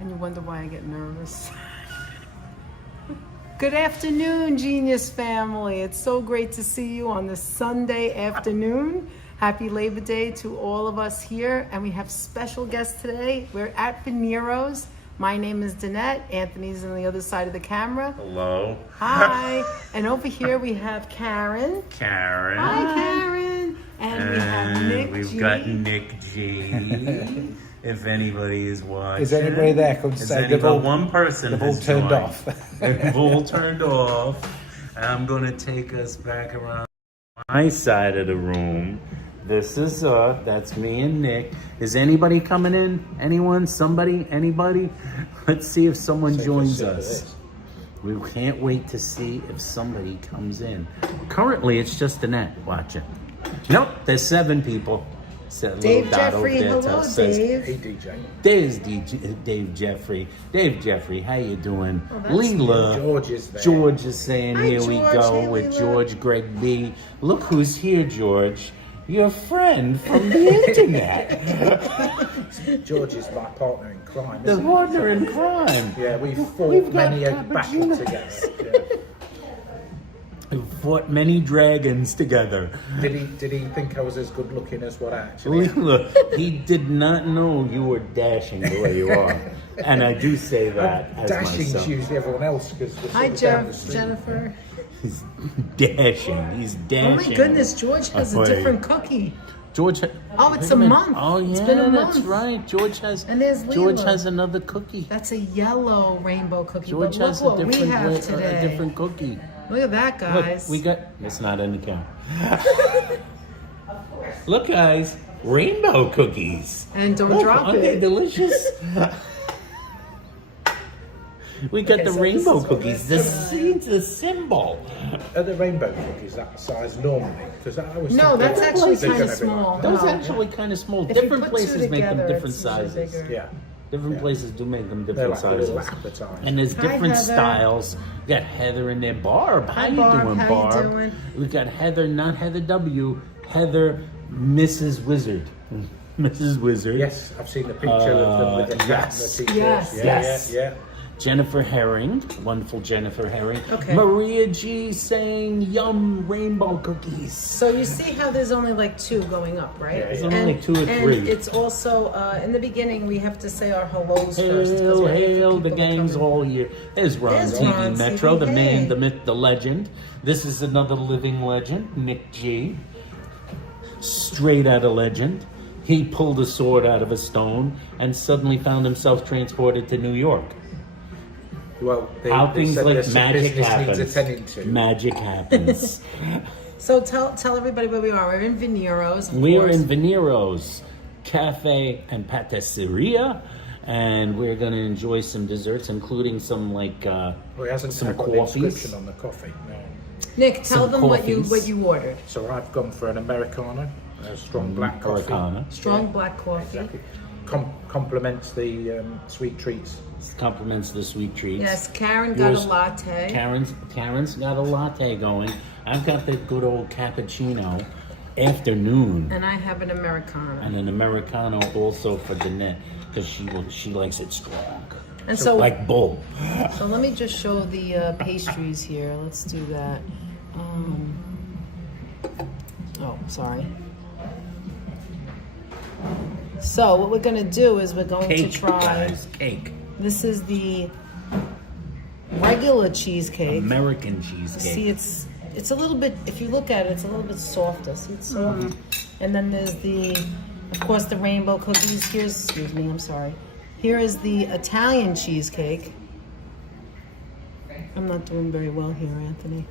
And you wonder why I get nervous. Good afternoon, Genius family. It's so great to see you on this Sunday afternoon. Happy Labor Day to all of us here. And we have special guests today. We're at Veniero's. My name is Danette. Anthony's on the other side of the camera. Hello. Hi. And over here we have Karen. Karen. Hi, Karen. And we have Nick We've G. got Nick G. If anybody is watching. Is anybody there? Come Is say anybody, one person they've all has turned joined. off. They've all turned off. I'm going to take us back around my side of the room. This is that's me and Nick. Is anybody coming in? Anyone? Somebody? Anybody? Let's see if someone joins us. We can't wait to see if somebody comes in. Currently, it's just Annette watching. Nope, there's 7 people. Dave Jeffrey, hello Dave. Hey DJ. There's Dave Jeffrey. Dave Jeffrey, how you doing? Oh, that's Leela. George is there. George is saying, Hi, here we George. go Hey, with Leela. George Greg B. Look who's here, George. Your friend from the internet. George is my partner in crime. The Isn't he? partner in crime. Yeah, we've fought We've got many a battle cappuccino. together. Yeah. We fought many dragons together. Did he think I was as good looking as what I actually am? Leela, he did not know you were dashing the way you are. And I do say that as Dashing's myself. usually everyone else because Hi, down the street. Jennifer. He's dashing. He's Oh dashing. my goodness, George has a Away. different cookie. George. Oh, it's wait a minute. month. Oh yeah, It's been a that's month. right. George has. And there's George Leela. has another cookie. That's a yellow rainbow cookie. George but look has what a we different have way, today. a different cookie. Look at that, guys. Look, we got. It's not in the camera. Look, guys, rainbow cookies. And don't Look, drop aren't they it. delicious? We got Okay, the so this rainbow is what cookies. The this is. seeds, the symbol. Are the rainbow cookies that size normally? Because I was No, that's actually they're kind of gonna be like small. that. Those No. actually kind of small. If you Different put places two make them together, different it's usually sizes. bigger. Yeah, Different Yeah. places do make them they're different like little sizes. appetizers. And there's Hi, different Heather. styles. We got Heather in there. Barb, how Hi, you Barb. doing, How you Barb? doing? We got Heather, not Heather W. Heather, Mrs. Wizard. Mrs. Wizard. Yes, I've seen the picture of them with the hat yes. and the t-shirts. Yes. Yeah, Yes. yeah. Jennifer Herring, wonderful Jennifer Herring. Okay. Maria G saying, yum, rainbow cookies. So you see how there's only like 2 going up, right? Yeah, There's only 2 or 3. And it's also, in the beginning, we have to say our hellos first. 'cause Hail, we're here for hail, the people that gang's come in. all here. There's Ron There's TV Ron Metro, TV, the hey. man, the myth, the legend. This is another living legend, Nick G. Straight out of legend. He pulled a sword out of a stone and suddenly found himself transported to New York. Well, How they things said like there's some magic business happens. needs attending to. Magic happens. So tell everybody where we are. We're in Veniero's. of We are course. in Veniero's Caffe and Pasticceria, and we're going to enjoy some desserts, including some like Well, he hasn't some got the coffees. inscription on the coffee. No. Nick, tell some them coffees. what you ordered. So I've gone for an Americano, a strong black coffee. Americana. Strong Yeah. black coffee. Exactly. Complements the sweet treats. Compliments the sweet treats. Yes, Karen got Yours- a latte. Karen's got a latte going. I've got the good old cappuccino afternoon And I have an Americano. and an Americano also for Danette because she likes it strong. And so, Like bull. so let me just show the pastries here. Let's do that. Oh, sorry. So what we're gonna do is we're going Cake, to try. guys, cake. This is the regular cheesecake. American cheesecake. See, it's a little bit. If you look at it, it's a little bit softer. See, it's soft. And then there's of course, the rainbow cookies. Excuse me, I'm sorry. Here is the Italian cheesecake. I'm not doing very well here, Anthony.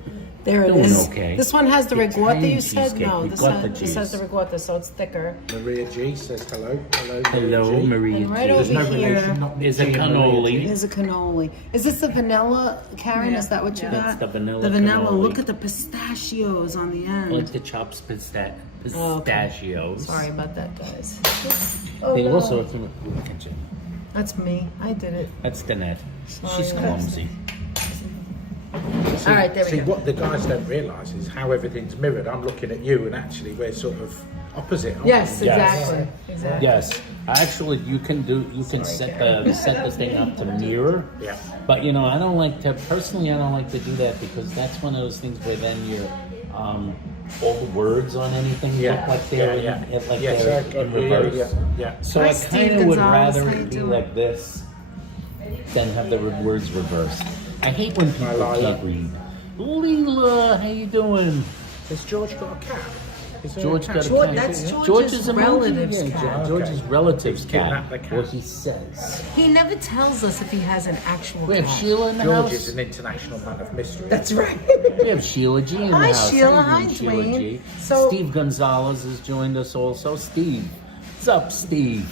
There it Doing is. okay. This one has the The ricotta, Italian you said? cheesecake, No, this ricotta has the cheese. ricotta, so it's thicker. Maria G says hello. Hello, Hello, G. Maria And right G. over There's no here relation, not is a G and Maria cannoli. G. is a cannoli. Is this the vanilla, Karen? Is that what you got? That's the vanilla The vanilla. cannoli. Look at the pistachios on the end. I like the chops Oh, okay. pistachios. Sorry about that, guys. Oh, They no. also look at you. That's me. I did it. That's Danette. Sorry, She's guys. clumsy. See, All right, there we see, go. what the guys don't realise is how everything's mirrored. I'm looking at you, and actually we're sort of opposite. aren't Yes, we? exactly. Exactly. Yes, actually, you can set the thing up to mirror. Yeah. But I don't like to personally. I don't like to do that because that's one of those things where then you're all the words on anything Yeah. look like they're Yeah, yeah. like Yes, they're I in agree, reverse. yeah. So Hi, I Steve kind of would Gonzalez. rather How you it be doing? like this than have the words reversed. I hate when people Lila. can't read. Leela, how you doing? Has George got a cat? Is there George a cat? got a George- cat. that's George's George's relative's emoji? cat. George's Okay. relative's He's cat. kidnapped the cat. What he says. He never tells us if he has an actual We have cat. Sheila in the George house. is an international man of mystery. That's right. We have Sheila G in the Hi, house. Sheila. How Hi, you doing, Sheila Dwayne. G? So- Steve Gonzalez has joined us also. Steve, what's up, Steve?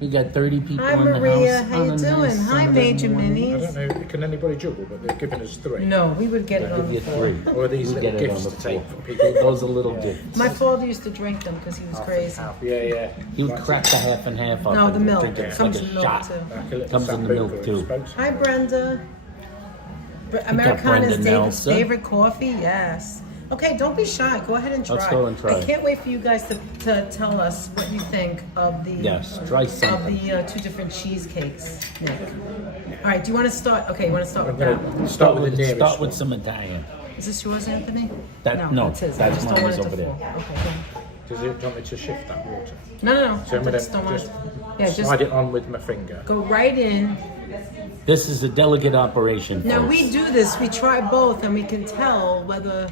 We got 30 people Hi, in the Maria. house. How you on a doing? nice Hi, Sunday Major morning. I Minis. don't know, can anybody juggle, but they've given us 3. No, we would get it on Give the you floor. 3. Or are these We little get it on gifts the to floor. take from people? Those are little gifts. My father used to drink them because he was crazy. Yeah, yeah. He would Like crack the half and half up. No, and the milk. drink it It like comes a in milk, shot. too. Like a little Comes in the milk, sambuca, I too. suppose. Hi, Brenda. got Americana Brenda is David's Nelson. favorite coffee? Yes. Okay, don't be shy. Go ahead and try. Let's go and try. I can't wait for you guys to tell us what you think of the Yes, try something. of the 2 different cheesecakes. Nick. All right, do you want to start? Okay, you want to start I'm with that going one? to start with the nearest Start with one. some Italian. Is this yours, Anthony? No, that's his. that's I just mine, don't want is it to over there. fall. Okay, go. Does it want me to shift that water? No. So I'm I going just don't want to it. Yeah, just slide it on with my finger. go right in. This is a delicate operation. Now folks. we do this. We try both, and we can tell whether.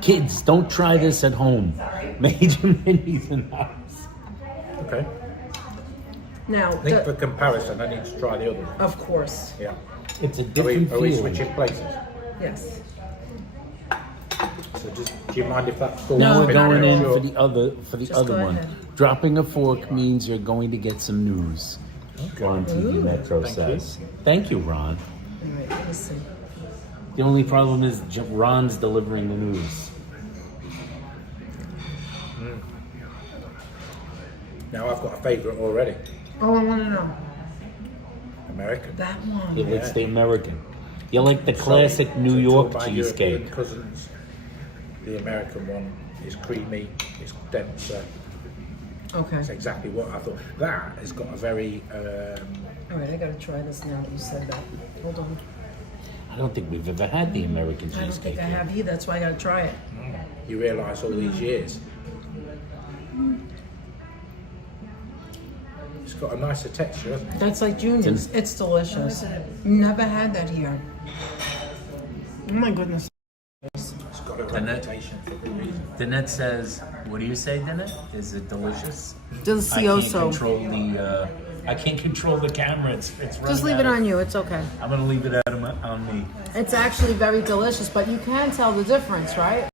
Kids, don't try this at home. Major minis in the house. Okay. Now, I think for comparison, I need to try the other one. of course, Yeah. It's a Are we, different are we feeling. switching places? yes. So do you mind if that's full? Now No, we're not going at in all. for the Just other go one. ahead. Dropping a fork means you're going to get some news. Ron TV Ooh. Metro Thank says. Thank you, Ron. All right, let me see. The only problem is Ron's delivering the news. Now I've got a favourite already. Oh, I want to know American. that one. It looks Yeah. the American. You like the classic New To York my European cheesecake. cousins, the American one is creamy, it's denser. Okay. It's exactly what I thought. That has got a very All right, I gotta try this now that you said that. Hold on. I don't think we've ever had the American I don't cheesecake. think I yet. have either. That's why I gotta try it. you realise all these years. It's got a nicer texture, hasn't it? That's like Junior's. It's delicious. Never had that here. Oh my goodness. It's got a And that- reputation for good reason. Danette says, what do you say, Danette? Is it delicious? Delicioso. I can't control the camera. It's running Just leave out it of- on you. It's okay. I'm gonna leave it on me. It's actually very delicious, but you can tell the difference, right?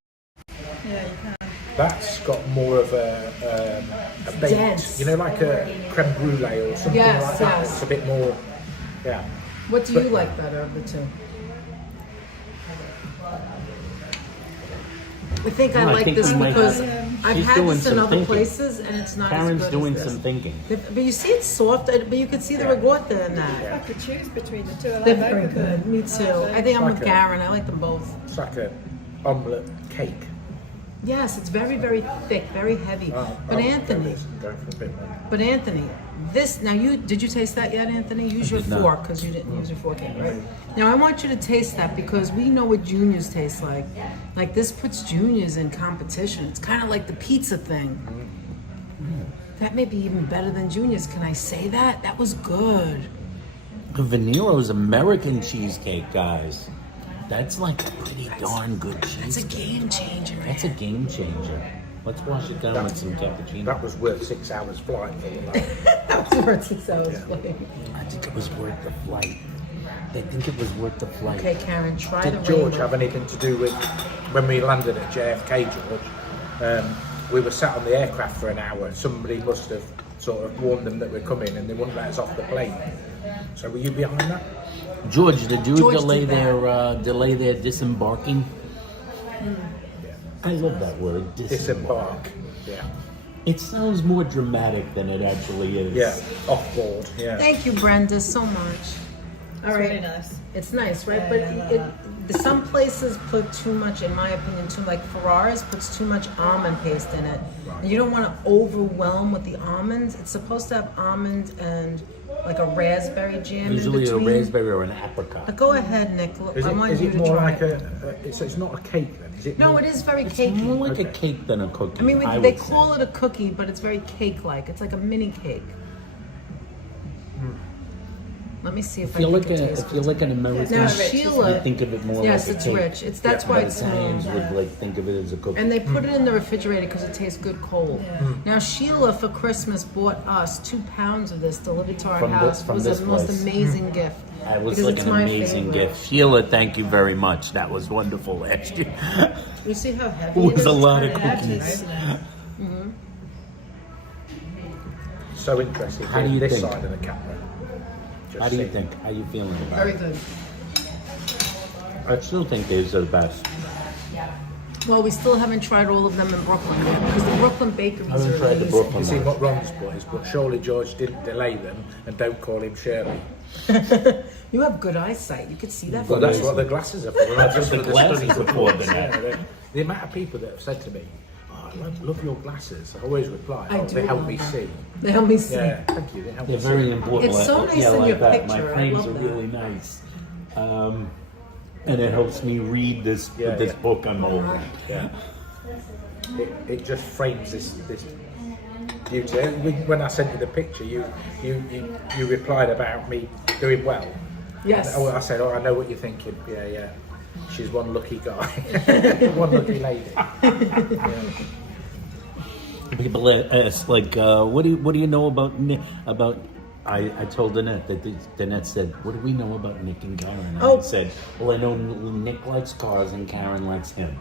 That's got more of a baked, dense. you know, like a creme brulee or something Yes, like that. yes. It's a bit more, yeah. What do you like better of the two? I think I No, I like think this we might because have- I've She's had doing this in some other thinking. places and it's not Karen's as good doing as this. some thinking. But you see it's soft, but you can see the ricotta in that. I could choose between the two. I They're like very both of them. good. Me too. I think I'm with Like a- Karen. I like them both. It's like a omelette cake. Yes, it's very, very thick, very heavy. But Anthony, Go for a bit more. this now did you taste that yet, Anthony? Use your did not. fork because you didn't use your fork yet, right? Now I want you to taste that because we know what Juniors taste like. Like this puts Juniors in competition. It's kind of like the pizza thing. That may be even better than Juniors. Can I say that? That was good. Venero's American cheesecake, guys. That's like a pretty darn good It's a cheesecake. game changer. That's a game changer. Let's wash it down with some cappuccino. That was worth 6 hours flight for all that. That was worth 6 hours. I think it was worth the flight. I think it was worth the flight. Okay, Karen, try Did the George rainbow. have anything to do with when we landed at JFK, George? We were sat on the aircraft for an hour. Somebody must have sort of warned them that we're coming and they wouldn't let us off the plane. So were you behind that? George, did you George delay did that. delay their disembarking? I love that word, Disembark. Yeah. It sounds more dramatic than it actually is. Yeah. Off board. Yeah. Thank you, Brenda, so much. All right. really nice. It's nice, right? Yeah, But yeah, I love some places put too much, in my opinion, like Ferraris puts too much almond paste in it. And you don't want to overwhelm with the almonds. It's supposed to have almond and like a raspberry jam Usually in a between. raspberry or an apricot. But go ahead, Nick. Look, Is I want it you to more try like it. it's not a cake then? Is it? No, more, it is very It's cakey. more like a Okay. cake than a cookie. I mean, I they would call say. it a cookie, but it's very cake-like. It's like a mini cake. Let me see if If you're I like think it a, tastes if you're like an American, Now, It's rich, Sheila, you think of it more yes, like a it's cake. rich. It's that's Yeah, why But it's Italians small. would like think of it as a cookie. And they put it in the refrigerator because it tastes good cold. Yeah. Now Sheila for Christmas bought us 2 pounds of this delivered to our From house. from it was this the most place. amazing gift. That was because like it's an my amazing favorite. gift. Sheila, thank you very much. That was wonderful last year. You see how heavy It was is? a It's lot kinda of heavy, cookies. right? So interesting. How do you this think? side of the camera? Just How do you seeing. think? How you feeling about Very it? good. I still think these are the best. Well, we still haven't tried all of them in Brooklyn yet because the Brooklyn bakeries I haven't are tried the amazing. Brooklyn You see one. what Ron's put is, but surely George didn't delay them, and don't call him Shirley. You have good eyesight. You could see that. Well, from that's here. what the glasses are for. Not just The for the glasses study are for reports. the Yeah, the amount of people that have said to me, "Oh, I love your glasses," I always reply, I "Oh, do they help love me them. see." They help me see. Yeah, thank you. They help They're me very see. important. It's so like, nice yeah, in like your that. picture. My I frames love are that. really nice. And it helps me read this Yeah, this yeah. book I'm holding. Yeah. It just frames this beauty. When I sent you the picture, you replied about me doing well. Yes. Oh, I said, "Oh, I know what you're thinking." Yeah, yeah. She's one lucky guy, one lucky lady. Yeah. People ask like, what do you know about Nick? About I told Danette that Danette said, "What do we know about Nick and Karen?" And Oh. I said, "Well, I know Nick likes cars and Karen likes him.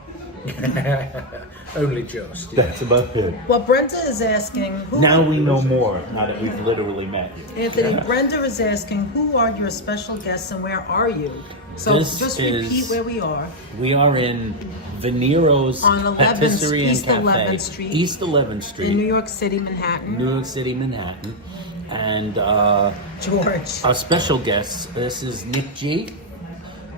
Only just. Yeah. That's about it." Well, Brenda is asking. Who Now we know more. Now that we've literally met. Anthony, Brenda is asking, who are your special guests and where are you? So This just is- repeat where we are. We are in Veniero's On 11th Patisserie and East Cafe, 11th Street. East 11th Street, In New York City, Manhattan. New York City, Manhattan, and George. our special guests. This is Nick G.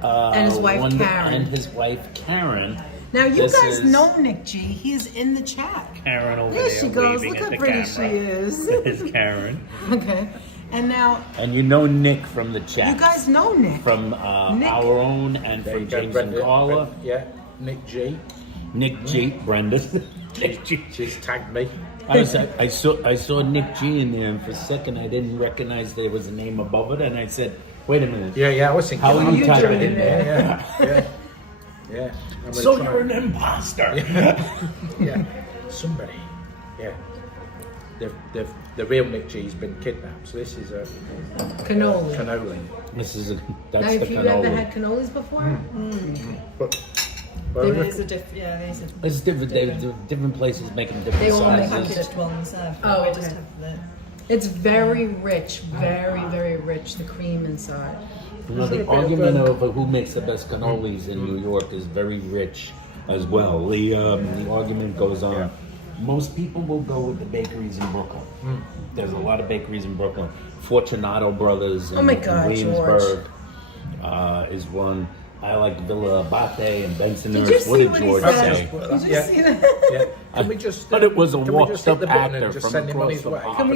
And his wife, Karen. And his wife Karen. Now, you This guys is know Nick G. He is in the chat. Karen over There there she goes. waving Look at how the pretty camera. she is. It's Karen. Okay. And now, And you know Nick from the chat. you guys know Nick. from Nick. our own and There you from go, James Brenda. and Carla. Yeah, Nick G. Nick G. Brenda. Nick G. She's tagged me. I saw Nick G in there, and for a second I didn't recognize there was a name above it, and I said, "Wait a minute." Yeah, I was thinking. How are you typing doing in there? Yeah. I'm gonna So try. you're an imposter. Yeah, somebody. Yeah. The real Nick G's been kidnapped, so this is a Cannoli. cannoli. This is Now, that's the if you've ever cannoli. had cannolis before, But These are different. Yeah, these are It's different. Different places make them different They all make sizes. packaged ones. Oh, we okay. just have the. it's very rich, very, very rich, the cream inside. You know, the argument over who makes the best cannolis in New York is very rich as well. The argument goes on. Yeah. Most people will go with the bakeries in Brooklyn. There's a lot of bakeries in Brooklyn. Fortunato Brothers in, Oh my God, in Williamsburg is one. I like Villa Abate and Bensonhurst. Did you What see did what he George said? say? Did you Yeah. see that? Yeah. Can we just? But it was a can we just hit washed-up the button actor and just from send him on across his the way? pond. Can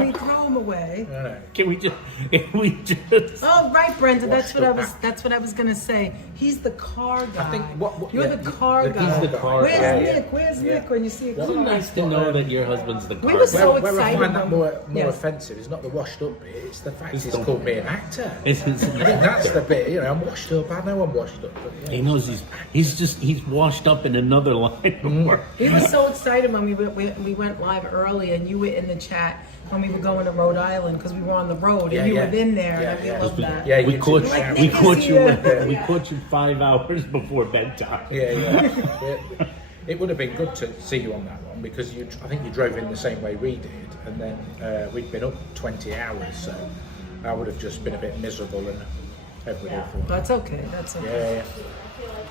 we throw him away? No. Can we just? Oh right, Brenda. That's Washed what I up was. act. that's what I was gonna say. He's the car guy. I think You're yeah, the car guy. He's the car Where's guy. Nick? Where's Yeah. Nick? When you see a car. It's nice to know that your husband's the car We were guy. so Where I excited find that when- more Yes. offensive is not the washed up bit, it's the fact It's he's the- called me an actor. It's I think that's the bit, I'm washed up, I know I'm washed up. But yeah. He knows he's washed up in another line of work. We were so excited when we went live early, and you were in the chat when we were going to Rhode Island because we were on the road, and Yeah, you yeah. were in there, Yeah, and we yeah. loved that. Yeah, We you caught too. Like, we Nick caught is you here. we caught you 5 hours before bedtime. Yeah. It would have been good to see you on that one because I think you drove in the same way we did, and then we'd been up 20 hours, so I would have just been a bit miserable and everybody thought. That's okay. That's okay. Yeah.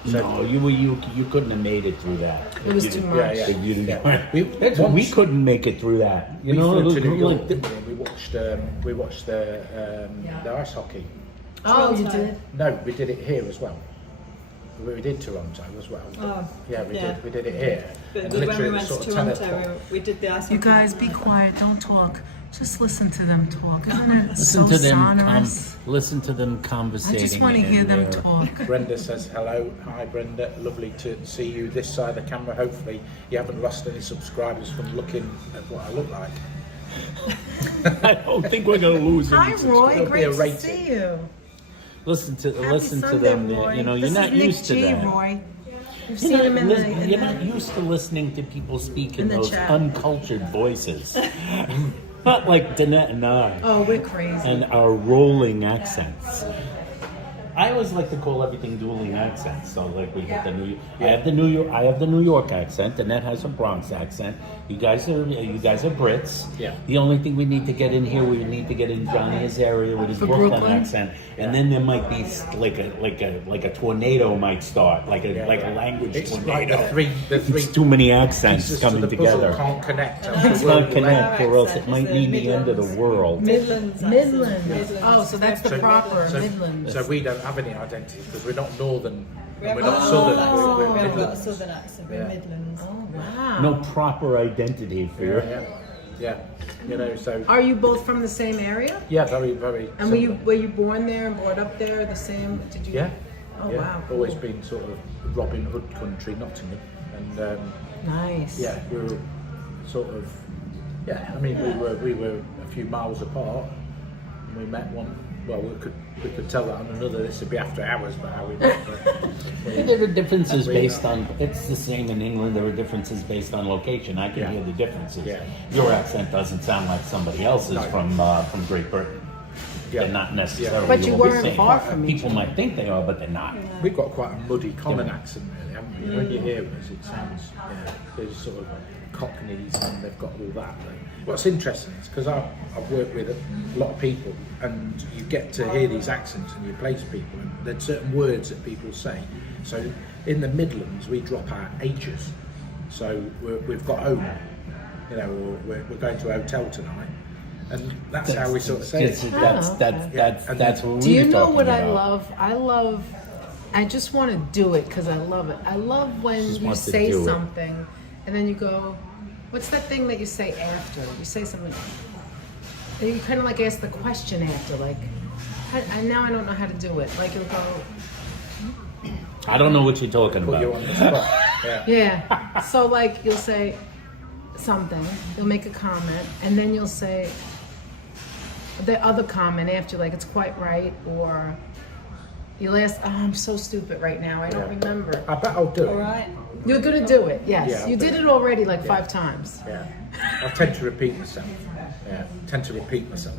No, you couldn't have made it through that. It was If you too didn't- much. Yeah. if you didn't- Yeah. we Once- couldn't make it through that. You We know, flew it to New was York, like didn't we? We watched the ice hockey. Oh, you Toronto. did? No, we did it here as well. We did Toronto as well. Oh, Yeah, we yeah. did. We did it here. But And when we literally went sort to of 10 Toronto, o'clock. we did the ice You cream. guys, be quiet. Don't talk. Just listen to them talk. Isn't it Listen so to them. sonorous? Listen to them conversating. I just want to hear in them their- talk. Brenda says hello. Hi, Brenda. Lovely to see you this side of the camera. Hopefully, you haven't lost any subscribers from looking at what I look like. I don't think we're gonna lose any Hi, Roy. subscribers. It'll be Great a to rating. see you. Listen to Happy listen to Sunday, them. Roy. You know, This you're not is Nick used to G, that. Roy. You've You're seen not, him in the. you're not used to listening to people speak in the those chat. uncultured voices. Not like Danette and I. Oh, we're crazy. And our rolling accents. I always like to call everything dueling accents. So like we get the I have the New York accent, and that has a Bronx accent. You guys are Brits. Yeah. The only thing we need to get in here, we need to get in Johnny's area with his For Brooklyn, Brooklyn? accent, and then there might be like a tornado might start, like a language It's tornado. like the three It's too many accents pieces coming to the puzzle together. can't connect. It's not connect, or else it might mean the end of the world. Midlands. Midlands. Oh, so that's the So- proper so, Midlands. So we don't have any identity because we're not northern We and haven't we're not got a southern. southern We're accent. We haven't got a Midlands. southern accent. We're Yeah. Midlands. Oh, wow. No proper identity for you. Yeah. You know, so Are you both from the same area? yeah, very, very. And were you born there and brought up there? The same? Did you? Yeah. Oh, yeah. wow. Always been sort of Robin Hood country, Nottingham, and Nice. yeah, we were sort of. Yeah, I mean, we were a few miles apart, and we met one. Well, we could tell that on another. This would be after hours, but how we met. But, There are differences based on. It's the same in England. There are differences based on location. I can Yeah. hear the differences. Yeah. Your accent doesn't sound like somebody else's No. from Great Britain. Yeah. They're not necessarily. But you all the weren't same. far from each People might think they are, but they're not. We've got quite a muddy common accent, really, haven't we? When you hear us, it sounds, there's sort of Cockneys and they've got all that. But what's interesting is because I've worked with a lot of people and you get to hear these accents and you place people and there's certain words that people say. So in the Midlands, we drop our H's. So we've got home, you know, or we're going to a hotel tonight. And that's how we sort of say it. That's what Do we you were know talking what about. I love? I just want to do it because I love it. I love when Just you wants to say do it. something and then you go, what's that thing that you say after? You say something, and you kind of like ask the question after, like, now I don't know how to do it. Like you'll go, I don't know what you're talking Put you about. on the spot. Yeah. yeah. So like you'll say something, you'll make a comment, and then you'll say the other comment after, like it's quite right, or you'll ask, oh, I'm so stupid right now, I don't remember. I bet I'll do it. All right. You're gonna do it, yes. Yeah, I'll You do did it. it already like 5 times. Yeah, I tend to repeat myself. Yeah, tend to repeat myself.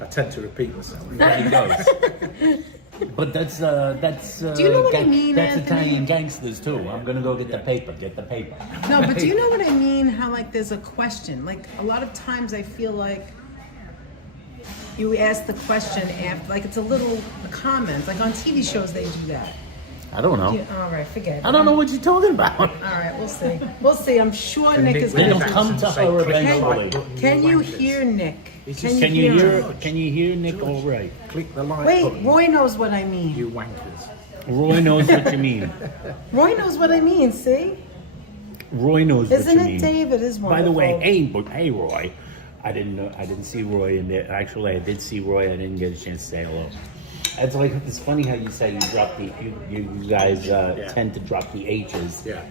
I tend to repeat myself. He does. But that's Do you know what I mean, That's Anthony? Italian gangsters too. I'm gonna go get the paper. Get the paper. No, but do you know what I mean? How like there's a question. Like a lot of times I feel like you ask the question after, like it's a little comment. Like on TV shows they do that. I don't know. All right, forget it. I don't know what you're talking about. All right, we'll see. We'll see. I'm sure And Nick Nick is They going don't to. come to Say, her click the eventually. like button, Can you wankers. hear Nick? Can you hear? Can you hear Nick? All right. Click the like Wait, button. Roy knows what I mean. You wankers. Roy knows what you mean. Roy knows what I mean. See? Roy knows Isn't what you it, mean. David? Is wonderful. By the way, hey Roy. I didn't know. I didn't see Roy in there. Actually, I did see Roy. I didn't get a chance to say hello. It's like it's funny how you say you drop the you guys tend to drop the H's. Yeah.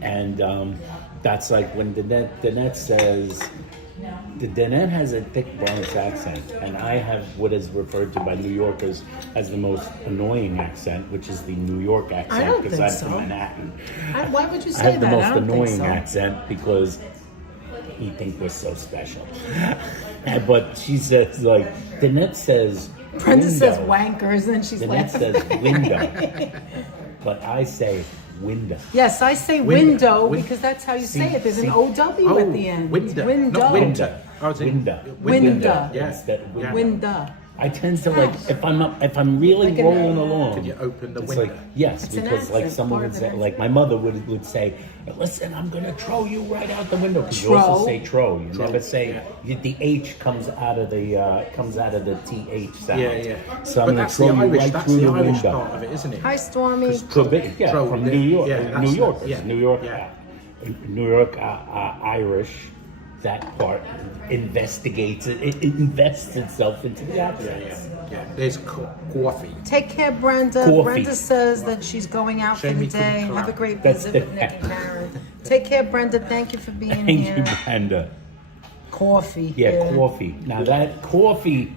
And that's like when Danette says. Danette has a thick Bronx accent, and I have what is referred to by New Yorkers as the most annoying accent, which is the New York accent, don't because think I'm from so. Manhattan. Why would you I say have the that? most I don't annoying think so. accent because you think we're so special. But she says, like, Danette says, Brenda says window. wankers, and she's Danette laughing. says window. But I say window. Yes, I say window because that's how you say it. There's an OW at the end. Window. Window. Not winter. I was in Window. Window. Yeah. Instead of window. Window. I tend to like if I'm really Like rolling along. Can you open the It's window? like yes, It's an because like accent, someone part would of say, an like my mother would say, "Listen, I'm gonna throw you right out the window." Because you also Tro. say "tro." You Tro, never say yeah. the H comes out of the th sound. Yeah. So I'm But gonna that's throw the you Irish. right That's through the the Irish window. part of it, isn't it? Hi, Stormy. Yeah, Tro, from the- New York, yeah, New that's Yorkers, yeah. New York, Yeah. New York Irish. That part investigates it. It invests itself into the accent. Yeah. There's coffee. Take care, Brenda. Coffee. Brenda says that she's going out for Shame the we couldn't day. clap. Have a great That's visit with Nick and Karen. Take care, Brenda. Thank you for being Thank here. you, Brenda. Coffee. Yeah, coffee. Now that coffee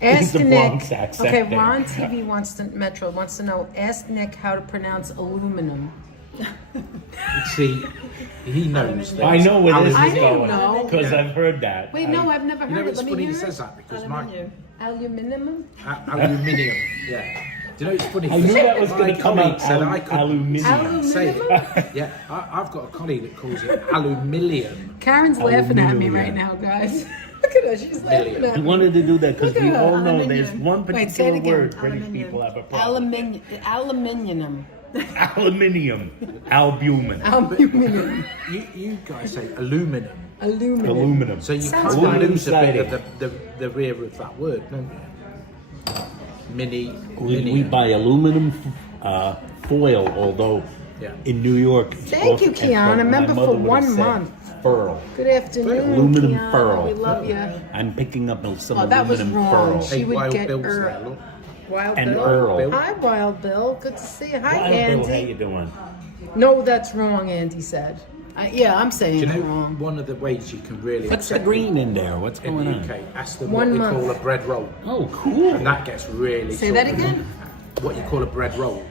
Ask is the Nick. Bronx accent. Okay, thing. Ron TV wants to know. Ask Nick how to pronounce aluminum. See, he knows that. I know where this I is don't going know. because I've heard that. Wait, no, I've never You know, heard it. it's Let me funny hear he it. says that because my Aluminium. Aluminium. aluminium. Yeah. Do you know it's funny? I knew that was My going to come colleague out. said I couldn't Aluminium. say it. Aluminium? Yeah, I've got a colleague that calls it aluminium. Karen's laughing at me Aluminium. right now, guys. Look at her. She's laughing Million. at I me. wanted to do that because Look we at all her. know there's Aluminium. one Wait, say it particular again. word British Aluminium. people have a problem. Aluminium. Aluminium. Albumin. Aluminium. You guys say aluminum. Aluminum. Aluminum. So you Sounds can't fine. lose a bit Siding. of the rear of that word, don't you? We buy aluminum foil, although Yeah. in New York. Thank you, Kiana. Remember for 1 month. Furl. Good afternoon, Aluminum Kiana. furl. We love you. I'm picking up some Oh, that was aluminum wrong. furl. She Hey, would Wild get Bill's Earl. there, look. Wild And Bill. Earl. Hi, Wild Bill. Good to see you. Hi, Hi, Andy. Bill, how you doing? No, that's wrong, Andy said. Yeah, I'm saying Do you it know wrong. one of the ways you can really What's the upset green in there? What's people going in the on? UK? Ask them 1 what they month. call a bread roll, Oh, cool. and that gets really. Say sort that of- again? What you call a bread roll.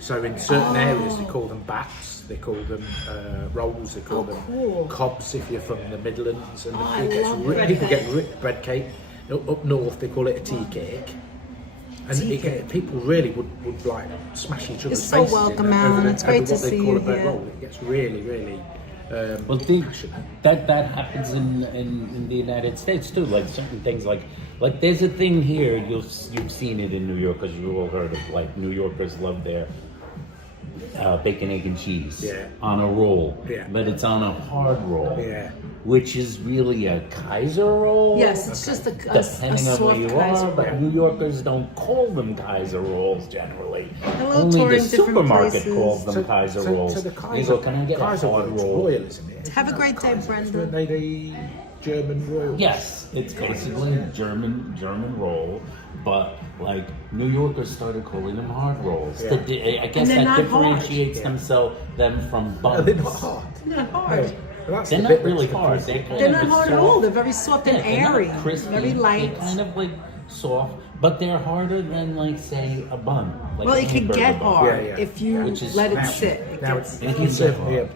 So in certain areas they call them bats, they call them rolls, they call them cool. cobs if you're from the Midlands, and I it gets love people get bread cake. Up north they call it a tea cake. And people really would like smash each other's It's so faces welcome, in Alan. over It's great what to they see call you a bread here. roll. It gets really Well, passionate. that happens in the United States too. Like certain things, like there's a thing here. You've seen it in New York because you all heard of like New Yorkers love their bacon, egg, and cheese on a roll. Yeah. But it's on a hard roll. Yeah. Which is really a Kaiser roll. Yes, it's just a Depending on where soft you Kaiser are, but roll. New Yorkers don't call them Kaiser rolls generally. Hello, Only touring the different supermarket places. calls them Kaiser rolls. So the You Kaiser, go, can I get Kaiser a hard roll's roll? royal, isn't it? Have a great day, Kaisers, Brenda. weren't they the German royals? Yes, it's basically a German roll, but like New Yorkers started calling them hard rolls. Yeah. I guess they're that not differentiates hard. them from No, buns. they're not hard. Not hard. Well, that's They're the not bit really that's hard. confusing. They're not hard at all. They're very soft and they're not airy. crispy. Very light. They're kind of like soft, but they're harder than like say a bun. Like Well, a it can hamburger get bun. hard Yeah. if you Which is let it now- sit. It Now, gets, if you serve me a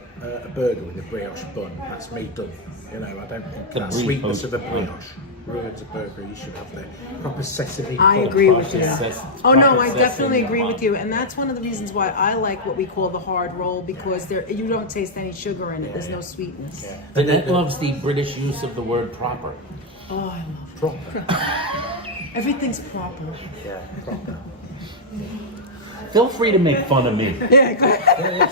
burger with a brioche bun, that's me done. You know, I don't think The that brioche sweetness of a bun. brioche ruins a burger. You should have the proper sesame. I pulp. agree with you. Process- Oh no, process I definitely in agree the with bun. you, and that's one of the reasons why I like what we call the hard roll because you don't taste any sugar in it. There's no sweetness. Danette loves the British use of the word proper. Oh, I love Proper. everything's proper. Yeah, proper. Feel free to make fun of me. Yeah, go ahead.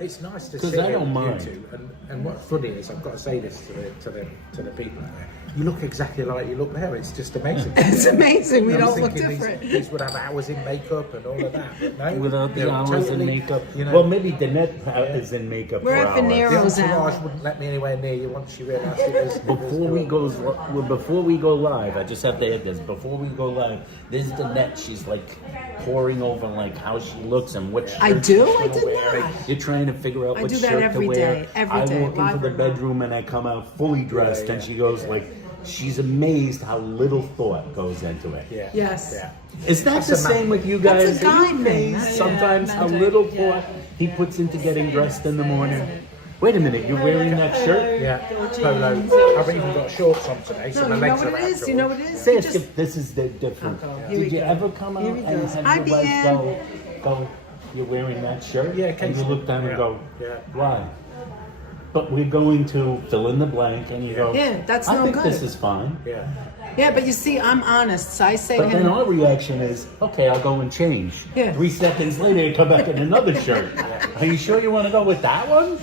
It's nice to 'Cause see I don't you mind. two, and what's funny is I've got to say this to the people there. You look exactly like you look there. It's just amazing. It's amazing. We I was don't look thinking different. These would have hours in makeup and all of that. No? Without the They're hours totally, in makeup. You know, Well, maybe Danette is in makeup We're for at hours. Veniero. the Rose entourage Allen. wouldn't let me anywhere near you once she realised it was. Before we go live, I just have to add this. Before we go live, this is Danette. She's like poring over like how she looks and what shirt I do? she's I gonna did wear. not. You're trying to figure out I what do that shirt every to wear. day, every I day, walk into live the or not. bedroom and I come out fully dressed, Yeah, and yeah. she goes like, she's amazed how little thought goes into it. Yeah. Yes. Yeah. Is that That's the a same man with you That's guys? a Are you guy thing. amazed That's- sometimes how magic, little yeah. thought he puts into getting dressed in the morning? Wait a minute, you're wearing that shirt? Yeah. Polo. I've even got shorts on today, so No, my you know legs what are it out is? You know what it is? Say You if just- this is different. Okay, here we Did you go. ever come out Here he and goes. have Hi, your wife BN. go, you're wearing that shirt? Yeah, And you occasionally. look down and Yeah. go, Yeah. why? but we're going to fill in the blank, and you go, Yeah, that's I no think good. this is fine. Yeah. Yeah, but you see, I'm honest. So I say to But then him, our reaction is, okay, I'll go and change. Yeah. 3 seconds later, you come back in another shirt. Are you sure you want to go with that one?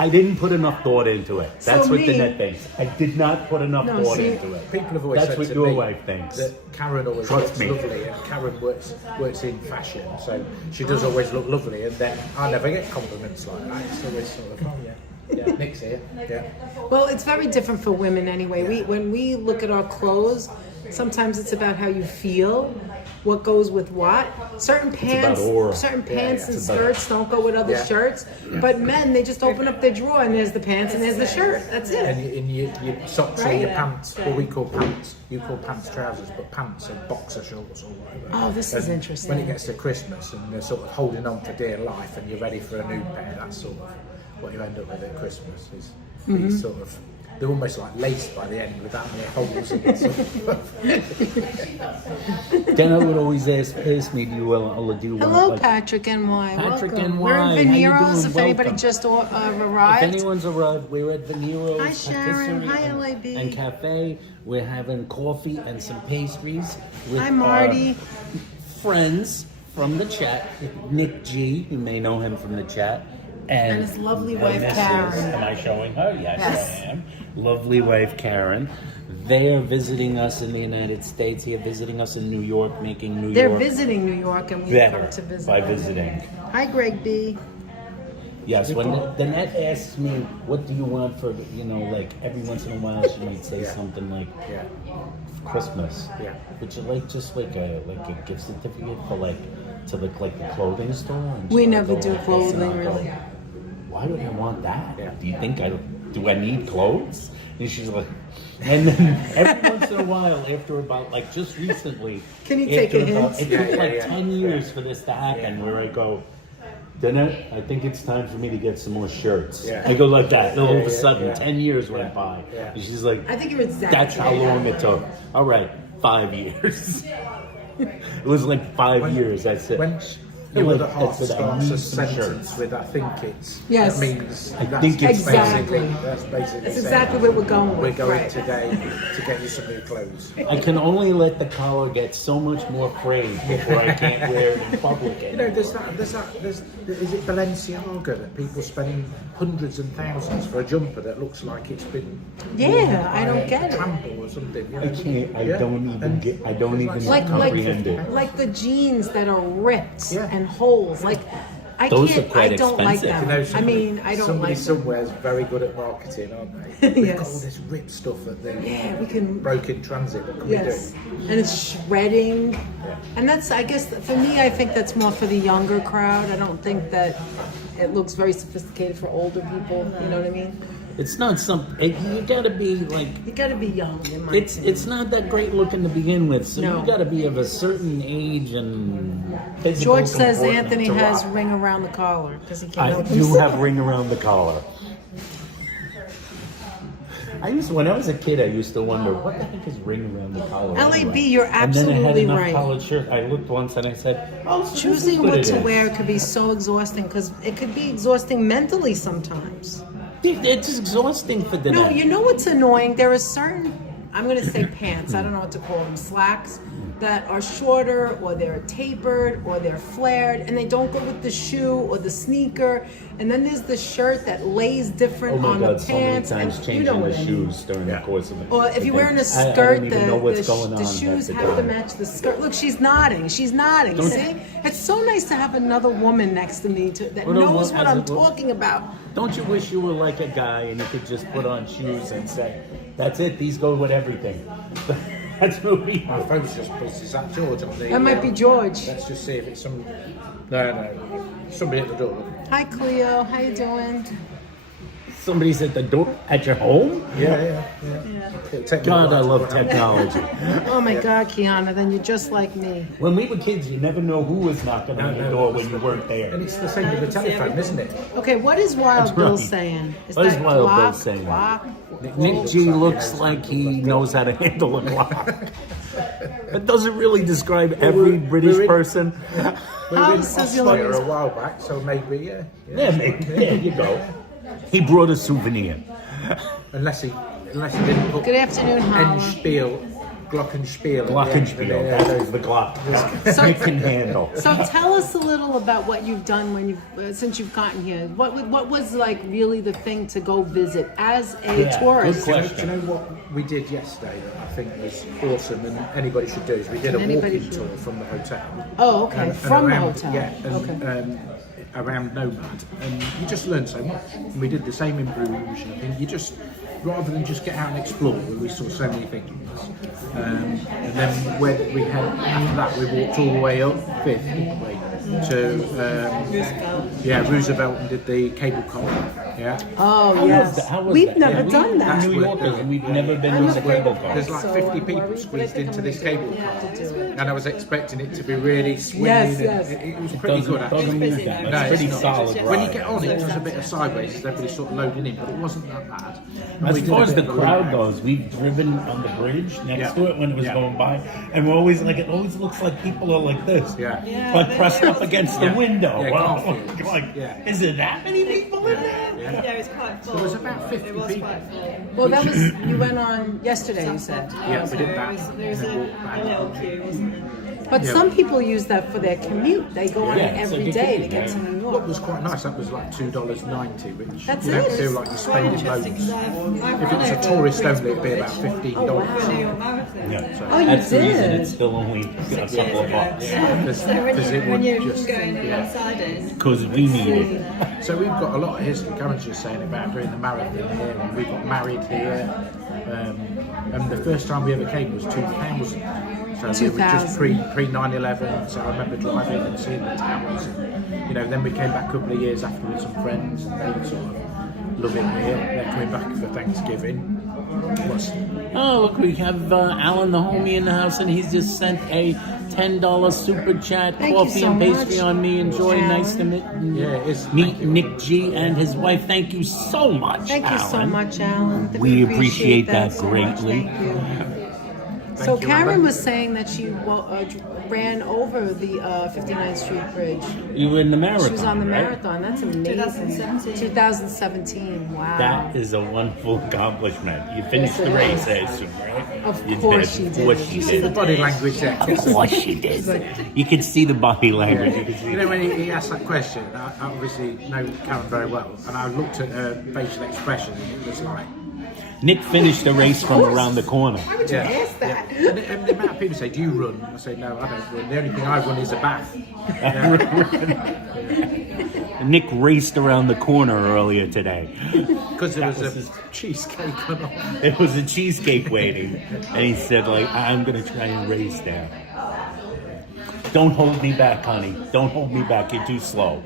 I didn't put enough thought into it. That's So what me- Danette thinks. I did not put enough No, thought see- into it. People have always That's said what to your me wife thinks. that Karen always Trust looks me. lovely, and Karen works in fashion, so she does always look lovely. And then I never get compliments like that. It's always sort of, oh yeah, Nick's here. Yeah. well, it's very different for women anyway. When we look at our clothes, sometimes it's about how you feel, what goes with what. Certain pants, aura. certain pants and It's about- skirts don't go with other Yeah. shirts. But men, they just open up their drawer and there's the pants and there's the shirt. That's it. And your socks or Right? your pants, what we call pants, you call pants trousers, but pants and boxer shorts or whatever. Oh, this is And interesting. When it gets to Christmas and you're sort of holding on for dear life and you're ready for a new pair, that's sort of what you end up with at Christmas. Is Mm-hmm. these sort of, they're almost like laced by the end with that many holes in it. Sort of. Dana would always ask me, do you want Hello, like, Patrick NY. Patrick Welcome. NY. We're in How you Veniero's. doing? If anybody Welcome. just If arrived. anyone's arrived, we're at Veniero's, Hi, Sharon. Pizzeria Hi, and- LAB. and Caffe. We're having coffee and some pastries with Hi, Marty. our friends from the chat. Nick G, you may know him from the chat. And his lovely wife, this is- Karen. Am I showing her? Yes, Yes. I am. Lovely wife, Karen. They're visiting us in the United States. They're visiting us in New York, making New They're York visiting New York and we better come to visit. by them. visiting. Hi, Greg B. Yes, when Danette asks me, what do you want for, like every once in a while she might say Yeah. something like Yeah. Christmas. Yeah. Would you like just like a gift certificate for to the clothing store? And We she'll never go do like this, and I'll clothing, go, really. Why would I want that? Yeah. Do you think do I need clothes? And she's like, and then every once in a while, after about just recently, Can you take after a about- hint? It took Yeah, yeah. 10 years for this to happen, where I go, Danette, I think it's time for me to get some more shirts. Yeah. I go like that. And all of a Yeah, sudden, yeah. 10 years went by. Yeah. And she's like, I think you're exactly. that's how long it took. All right, 5 years. It was like 5 years. That's it. When It your was- other half that's it, I starts need a some sentence shirts. with I think it's, Yes. that means I that's think it's Exactly. That's basically That's saying, exactly where we're going with. we're going right. today to get you some new clothes. I can only let the collar get so much more frayed before I can't wear it in public You know, anymore. is it Balenciaga that people spending hundreds and thousands for a jumper that looks like it's been Yeah, worn I by don't a get it. trample or something. You know? I can't. I Yeah. don't even And get. I don't it's even Like comprehend it. like the jeans that are ripped Yeah. and holes. Like I Those can't. are quite I don't like expensive. them. You know, I mean, I don't somebody like them. somewhere's very good at marketing, aren't they? We've got Yes. all this ripped stuff at the Yeah, we can. broken transit. What can Yes, we do? and it's shredding, and that's. I guess for me, I think that's more for the younger crowd. I don't think that it looks very sophisticated for older people. You know what I mean? It's not something. You gotta be like. You got to be young. In my It's opinion. it's not that great looking to begin with. So No. you gotta be of a certain age and. physical George says comportment Anthony to has rock. ring around the collar because he can't I help do himself. have ring around the collar. When I was a kid, I used to wonder what the heck is ring around the collar. LAB, anyway? you're And then I had absolutely enough right. collared shirt. I looked once and I said, "Oh, so this is Choosing what what it to is." wear could be so exhausting because it could be exhausting mentally sometimes. It's exhausting for the No, night. you know what's annoying? There are certain, I'm going to say pants, I don't know what to call them, slacks, that are shorter or they're tapered or they're flared and they don't go with the shoe or the sneaker. And then there's the shirt that lays Oh different my on God! the So many pants. times and changing you know the what I mean. shoes during the course of it. Or if you're wearing a I skirt, don't even know what's going the on shoes half the have to time. match the skirt. Look, she's nodding. She's nodding. See? It's so nice to have another woman next to me that Well, no, knows well, what as I'm it will- talking about. Don't you wish you were like a guy and you could just put on shoes and say, "That's it. These go with everything." That's what we My phone's just buzzed. Is that George on the? That might be George. Let's just see if it's some. No, somebody at the door. Hi, Cleo. How you doing? Somebody's at the door at your home. Yeah. It'll take me a God, I while to love run out. technology. Oh my God, Kiana, then you're just like me. When we were kids, you never know who was knocking on your door when you weren't there. And it's the same with the telephone, isn't it? Okay, what is Wild That's Bill right. saying? What is that Wild Bill clock? saying? Clock? Nick G looks like he knows how to handle a clock. That doesn't really describe every British we're in- person. We were How in says your Australia ladies? a while back, so maybe Yeah, maybe. There you go. He brought a souvenir. Unless he didn't put Good afternoon, Holland. Endspiel, Glockenspiel. Glockenspiel. That is the Glock. It can handle. So tell us a little about what you've done when since you've gotten here. What was like really the thing to go visit as a tourist? good Do you know what we did yesterday that I think was awesome and anybody should do is we did a walking tour from the hotel. Oh, okay. And From the around, hotel. Yeah, and, Okay. around Nomad, and you just learn so much. And we did the same in Bruges. I think you just, rather than just get out and explore, we saw so many things. And then where did we head after that? We walked all the way up Fifth, didn't we? To Roosevelt, and did the cable car. Yeah. Oh, How yes. was that? We've never done That's that. New what- Yorkers, we've never been in the cable car. There's like 50 people squeezed into this cable car, and I was expecting it to be really swinging. Yes, and yes. It was pretty good. Doesn't Actually. move that much. No, It's pretty it's not. solid When you ride. get on it, it does a bit of sideways as everybody's sort of loading in, but it wasn't that bad. And As we did far a as bit the of a crowd loop. goes, we've driven on the bridge next Yeah. to it when it was Yeah. going by, and we're always like, it always looks like people are like this, Yeah. like pressed up against the Yeah. window. Yeah, Well, Garfield. like, Yeah. is there that many people in there? Yeah, it's quite full. There was about 50 It was people. quite full. Well, that was, you went on yesterday, you said. Yeah, we did There that. was and then a walked back. little queue, wasn't there? But Yeah. some people use that for their commute. They go on Yeah, it it's every like a day to commute, get to right? New What York. was quite nice, that was like $2.90, which That's you don't it. feel like you're Quite spending interesting loads. because I've If it was a tourist only, it'd be about $15. Oh, wow. for New York Marathon. Yeah. Oh, you That's the reason did? it's still only a couple of bucks. Because So when it you, would when you're just, going yeah. inside it, Because we need it. So we've got a lot of history. Karen's just saying about doing the marathon here, and we got married here. And the first time we ever came was 2000. So we were just 2000. pre 9/11. So I remember driving and seeing the towers. And, then we came back a couple of years after with some friends, and they sort of love it here. They're coming back for Thanksgiving. Oh, look, we have Alan the homie in the house, and he's just sent a $10 super chat, Thank you coffee so and pastry much, on me. Enjoy. Alan. Nice to meet, it's meet Nick G and his wife. Thank you so much, Thank you so Alan. much, Alan. We appreciate that so much. greatly. Thank you. So you, Karen Amber. was saying that she ran over the 59th Street Bridge. You were in the marathon. She was on the right? marathon. That's amazing. 2017. 2017. Wow. That is a wonderful accomplishment. You finished Yes, the it race, is. I assume, right? Of You course she Of did. course she the did. body language there. Of course she did. You can see the body language. You can see You know, when he asked that question, I obviously know Karen very well, and I looked at her facial expression, and it was like, Nick finished the race from around the corner. Why would you ask that? And the amount of people say, "Do you run?" I say, "No, I don't run. The only thing I run is a bath." Nick raced around the corner earlier today. Because there was That was a his- cheesecake on offer. There was a cheesecake waiting, and he said, like, I'm going to try and race there. Don't hold me back, honey. Don't hold me back. You're too slow.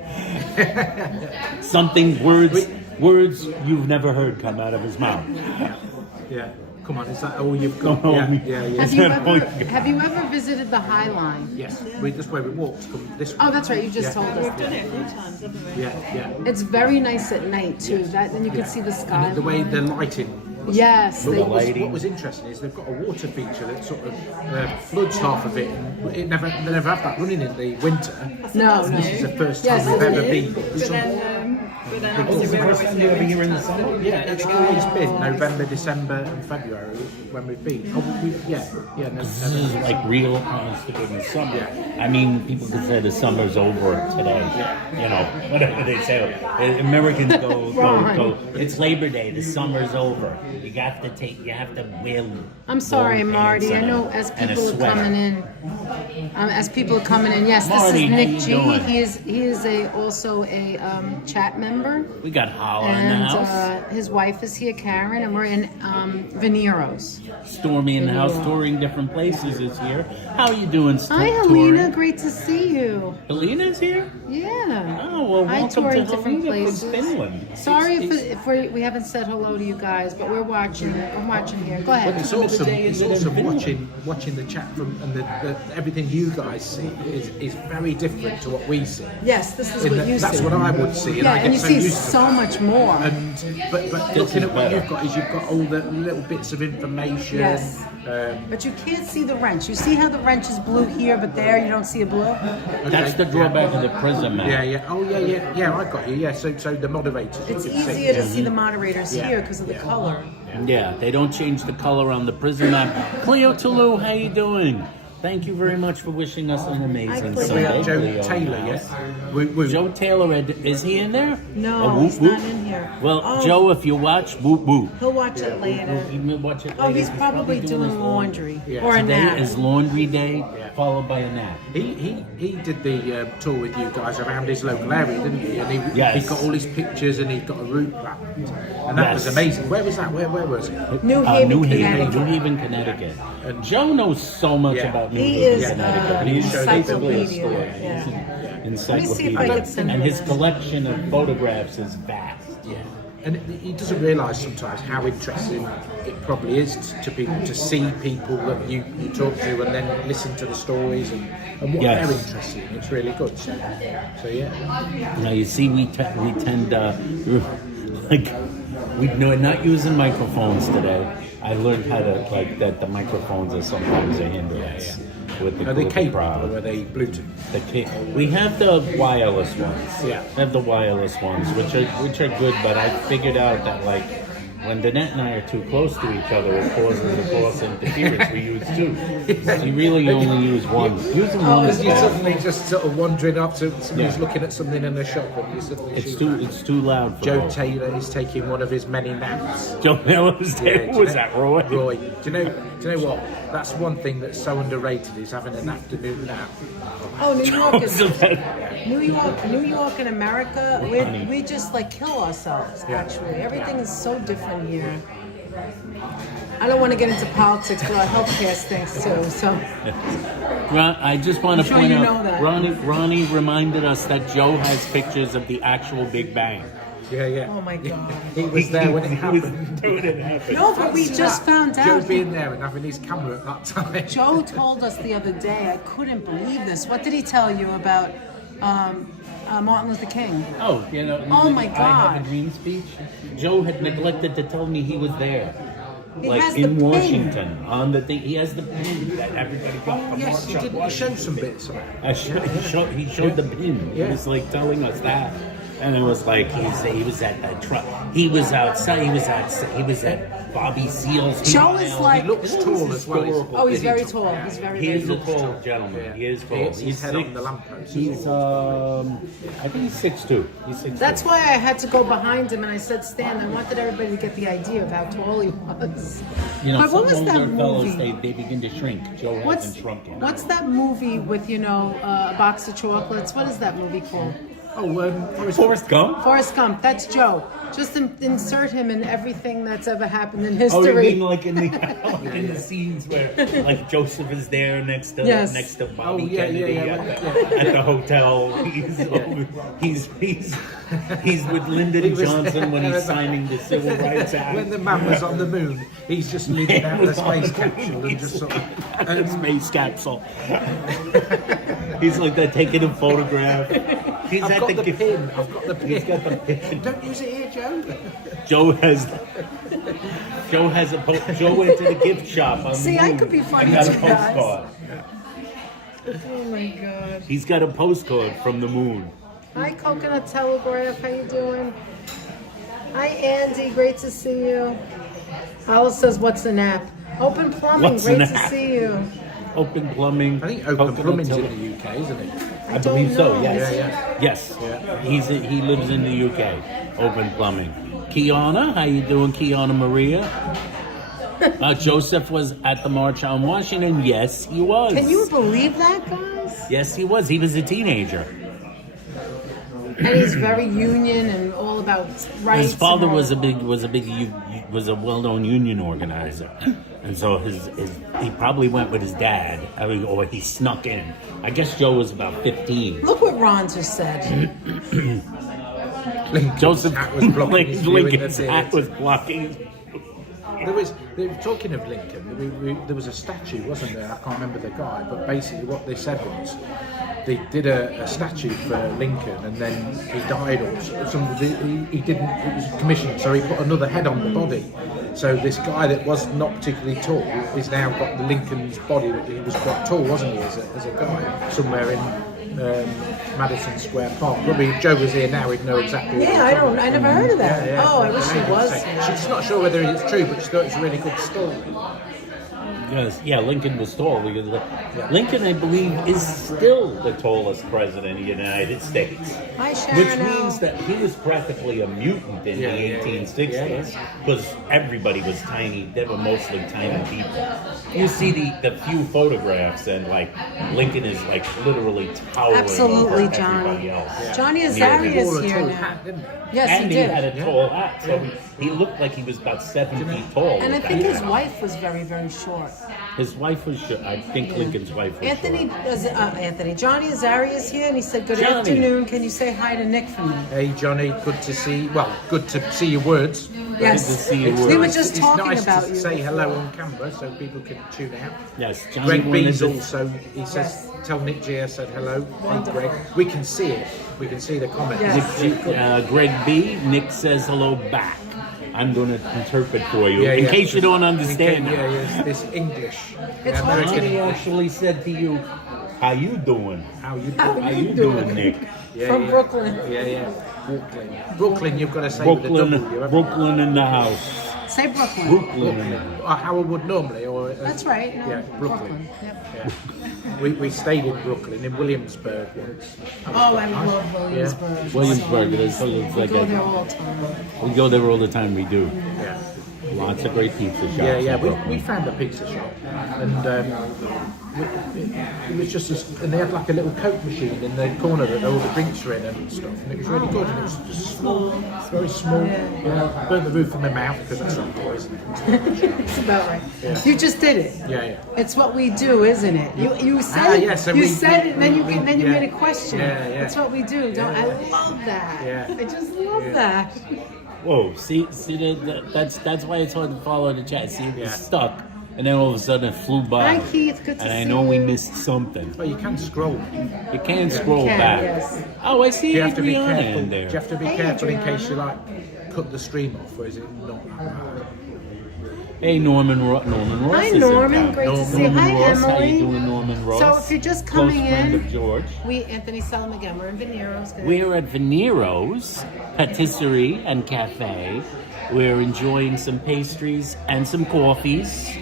Words you've never heard come out of his mouth. Yeah. Come on, is that all you've got? Don't hold Yeah, me. yeah, yeah. Have you ever visited the High Line? Yes, that's where we walked. Come this way. Oh, that's right. You just Yeah. told We've us. done it a few times, haven't we? Yeah. It's very nice at night too. That then you can see the sky. And the way the lighting. Yes. But they- what was interesting is they've got a water feature that sort of floods half of it. And they never have that running in the winter. No. This is the first Yes, time we've ever been. But then obviously we're always you ever here in the summer? Yeah, it's always been November, December, and February when we've been. Oh, This is like real honest to goodness summer. I mean, people could say the summer's over today. You know, whatever they say. Americans go. It's Labor Day. The summer's over. You have to wear. I'm sorry, long Marty. pants I know and as a people are sweater. coming in. Yes, Marty, this is how Nick you G. doing? He is also a chat member, We got Holla in the and house. his wife is here, Karen, and we're in Veniero's. Stormy in the house, touring different places is here. How you doing, Hi, Helena. Great to see you. Helena's here? Yeah. Oh, well, I welcome tour to in different Helena places. from Finland. Sorry if we haven't said hello to you guys, but we're watching. I'm watching here. Go ahead. It's Time of the awesome. day is It's it in awesome Finland? watching the chat from and everything you guys see is very different to what we see. Yes, this is what you see. That's what I would see, and Yeah, I and get you so see see used to so that. much more. But looking at what you've got is you've got all the little bits of information. Yes. But you can't see the wrench. You see how the wrench is blue here, but there you don't see a blue? That's the drawback of the prism, man. Yeah. Oh, yeah. I got you. Yeah. So the moderators. It's you can see. easier to see the moderators here because of the color. Yeah, they don't change the color on the prism map. Cleo Toulouse, how you doing? Thank you very much for wishing us an amazing Cleo. We Sunday. have Joe Cleo. Taylor, yes. Joe Taylor, is he in there? No, Oh, whoop, he's whoop. not in here. Well, Oh. Joe, if you watch, whoop whoop. He'll watch it later. He'll watch it Oh, later. he's probably doing his laundry Yeah. or a Today nap. is laundry day, followed by a nap. He did the tour with you guys around his local area, didn't he? And he Yes. got all his pictures and he got a route planned. And that Yes. was amazing. Where was that? Where was it? New Haven, New Haven, Connecticut. New Haven, Connecticut. Joe knows so much Yeah. about New He Haven, is Connecticut. He's basically a encyclopedia. story. Yeah. He's an Let me see if encyclopedia. I can send And him his this. collection of photographs is vast. Yeah. And he doesn't realise sometimes how interesting it probably is to people to see people that you talk to and then listen to the stories and what Yes. they're interested in. It's really good. So yeah. Now you see, we tend like we're not using microphones today. I learned how to that. The microphones are sometimes a hindrance with the Are they with the cable crowd. or are they Bluetooth? We have the wireless ones. Yeah. We have the wireless ones, which are good. But I figured out that when Danette and I are too close to each other, it causes a false interference. We use two. So you really only use one. Using one is Because you're bad. suddenly just sort of wandering up to somebody's looking at something in the shop and you suddenly It's too loud for Joe both. Taylor is taking one of his many naps. Joe Taylor was there. Yeah, Who was that, Roy? Roy. Do you know what? That's one thing that's so underrated is having an afternoon nap. Oh, New York is So that- New York and America. We just kill ourselves. Actually, everything is so different here. I don't want to get into politics, but our healthcare stinks too. So I just want to I'm sure point you out, know that. Ronnie reminded us that Joe has pictures of the actual Big Bang. Yeah. oh my god. He was there when it happened. When it happened. No, but we just found Joe out. being there and having his camera at that time. Joe told us the other day. I couldn't believe this. What did he tell you about Martin Luther King? Oh, Oh my I God. have a dream speech. Joe had neglected to tell me he was there. He has the in pin. Washington on the thing. He has the pin that everybody got from Yes, he March did. on He showed some bits. he showed the pin. Yeah. He was telling us that, and it was he was at that truck. He was outside. He was at Bobby Seale's. Joe is like. He looks tall as well. historical. Oh, he's very tall. He's very, He very is a tall. tall gentleman. Yeah. He is tall. Hits his He's head six, on the lamppost. He's I think he's 6'2". He's 6'2". That's why I had to go behind him and I said, Stan, I wanted everybody to get the idea of how tall he was. But what was some that older fellows movie? they begin to shrink. Joe hasn't shrunk yet. What's that movie with, a box of chocolates? What is that movie called? Forrest Gump? Forrest Gump. That's Joe. Just insert him in everything that's ever happened in Oh, you history. mean in the scenes where Joseph is there next to Yes. Bobby yeah, Kennedy yeah. at the hotel. He's with Lyndon Johnson when he's signing the Civil Rights Act. When the man was on the moon, he's just leaving out the space capsule and just sort of. Space capsule. He's taking a photograph. He's I've at got the gift- pin. I've got the pin. He's got the pin. Don't use it here, Joe. Joe went to the gift shop on See, the I moon could be funny and got a too, guys. postcard. Oh my God. He's got a postcard from the moon. Hi, Coconut Telegraph. How you doing? Hi, Andy. Great to see you. Alice says, what's the nap? Open Plumbing. What's the Great to nap? see you. Open plumbing. I think Open Coconut Plumbing's Tele- in the UK, isn't it? I believe don't so. know. Yes. Yeah. Yes. Yeah. He lives in the UK. Open plumbing. Kiana, how you doing, Kiana Maria? Joseph was at the March on Washington. Yes, he was. Can you believe that, guys? Yes, he was. He was a teenager. And he's very union and all about rights. His father and all. was a well-known union organizer, and so he probably went with his dad, or he snuck in. I guess Joe was about 15. Look what Ron just said. Joseph hat was blocking his view in the Lincoln's hat theatre. was blocking. They were talking of Lincoln. There was a statue, wasn't there? I can't remember the guy, but basically what they said was they did a statue for Lincoln, and then he died, or he didn't. It was commissioned, so he put another head on the body. So this guy that was not particularly tall is now got the Lincoln's body. He was quite tall, wasn't he, as a guy somewhere in Madison Square Park. Probably if Joe was here now, he'd know exactly. Yeah, I never heard of that. Yeah. Oh, I wish he was. She's not sure whether it's true, but she thought it was a really good story. Yes, yeah, Lincoln was tall because Lincoln, I believe, is still the tallest president of the United States. Hi, Sharon. Which means that he was practically a mutant in the 1860s because everybody was tiny. They were mostly tiny people. You see the few photographs, and like Lincoln is like literally towering Absolutely, over Johnny. everybody else. Johnny Azari is here now. Yes, And he he did. had a tall hat, so he looked like he was about 7 feet tall. And I with think that his hat. wife was very, very short. His wife was short. I think Lincoln's wife was Anthony, Johnny Azari is here, and he said, "Good Johnny. afternoon. Can you say hi to Nick for me?" Hey Johnny, good to see. Well, good to see your words. Yes, Good to see you. we were It's just nice talking about to you. say hello on camera so people can tune out. Yes, Johnny Greg wanted B's to- also. He says, "Tell Nick G I said hello." Hey Wonderful. Greg, we can see it. We can see the comments. Yes. Greg B. Nick says hello back. I'm going to interpret for you in case you don't understand. This English. It's hard to American Johnny English. actually said to you, "How you doing? How you How doing? How you doing, Nick?" From Brooklyn. Yeah. Brooklyn. Brooklyn, you've got to say with a W. haven't you? Brooklyn in the house. Say Brooklyn. Brooklyn in the house. How I would normally, or That's right. Yeah, Brooklyn. Yep. Yeah. We stayed in Brooklyn, in Williamsburg once. Oh, I love Williamsburg. Williamsburg, it's We like go there a, all the time. we go there all the time. We do. Yeah. Lots of great pizza shops. Yeah. in We Brooklyn. found a pizza shop, and it was just this, and they had like a little Coke machine in the corner that all the drinks were in and stuff, and it was really good. And it was just small, very small. Yeah. Burnt the roof of my mouth because that's not poison. It's about right. You just did it. Yeah. It's what we do, isn't it? You said yes, so you we- said it, and then you we- then you yeah. made a question. Yeah. It's what we do. Don't I love that? Yeah. I just love that. Whoa! See, that's why it's hard to follow the chat. See, it was Yeah. stuck, and then all of a sudden it flew by. Hi, Keith. Good to And I see know we you. missed something. Well, you can scroll. You can scroll can, back. yes. Oh, I see Do you have to be Adriana careful? in Do there. you have to be Hey, careful in Adriana. case you cut the stream off, or is it not that bad? Hey, Norman Ross. Hi, is in Norman. town. Great to see you. Norman Hi, Ross. How you Emily. doing, Norman Ross? So if you're just Close coming friend in, of George. Anthony, sell them again. We're in Veniero's. Good. We're at Veniero's Patisserie and Caffe. We're enjoying some pastries and some coffees.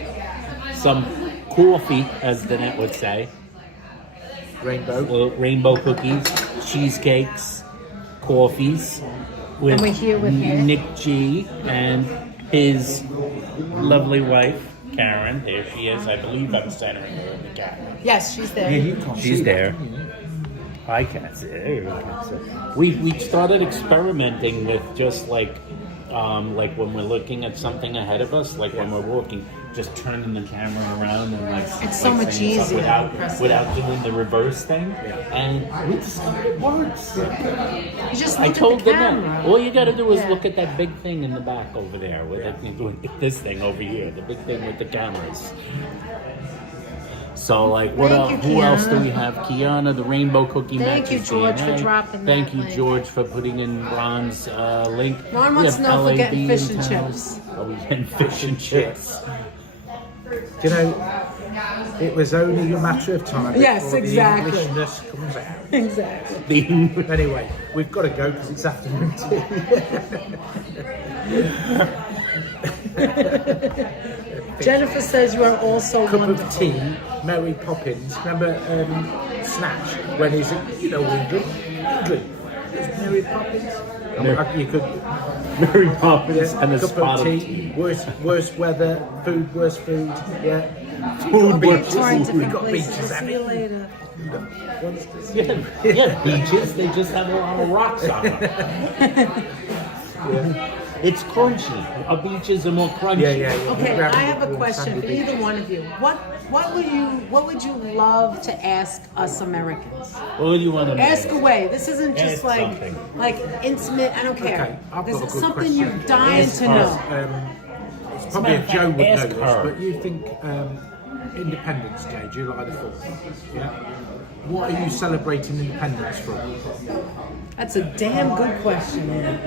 Some coffee, as the net would say. Rainbow. Rainbow cookies, cheesecakes, coffees. With And we're here with Nick. G and his lovely wife, Karen. There she is. I believe I'm centering her in the camera. Yes, she's there. She's there. I can't see her. We started experimenting with just like when we're looking at something ahead of us, like when we're walking, just turning the camera around and It's so much saying something easier. without doing the reverse thing. And we discovered it works. You just I look told at the them camera. that. All you got to do is Yeah. look at that big thing in the back over there, with this thing over here, the big thing with the cameras. So, like, what Thank else? you, Who else do Kiana. we have? Kiana, the rainbow cookie Thank you, mattress George, for DNA. dropping Thank that you, link. George, for putting in Ron's link. Ron We wants have to know if we're getting LAB fish in and town. chips. Are we getting fish and chips? Do you know, it was only a matter of time Yes, before exactly. the Englishness comes out. Exactly. Anyway, we've got to go because it's afternoon tea. Jennifer says you are also Cup wonderful. of tea, Mary Poppins. Remember Snatch when he's England. It's Mary Poppins. You could Mary Poppins and a cup spot of of tea. Worse weather. Food. Worse food. Yeah. Food, worse Touring We've different got places. beaches, We'll see haven't you we? later. Yeah, beaches. They just have a lot of rocks on them. It's crunchy. Our beaches are more crunchy. Yeah. Okay, Grab I have a warm question sandy for either beaches. one of you. What would you love to ask us Americans? What do you want to Ask away. This isn't just Ask something. like intimate. I don't care. Okay, I've This got a is good something question. you're dying to know. Probably a Joe would know Ask this, her. but you think Independence Day, July the 4th. Yeah. What are you celebrating independence from? That's a damn good question, man.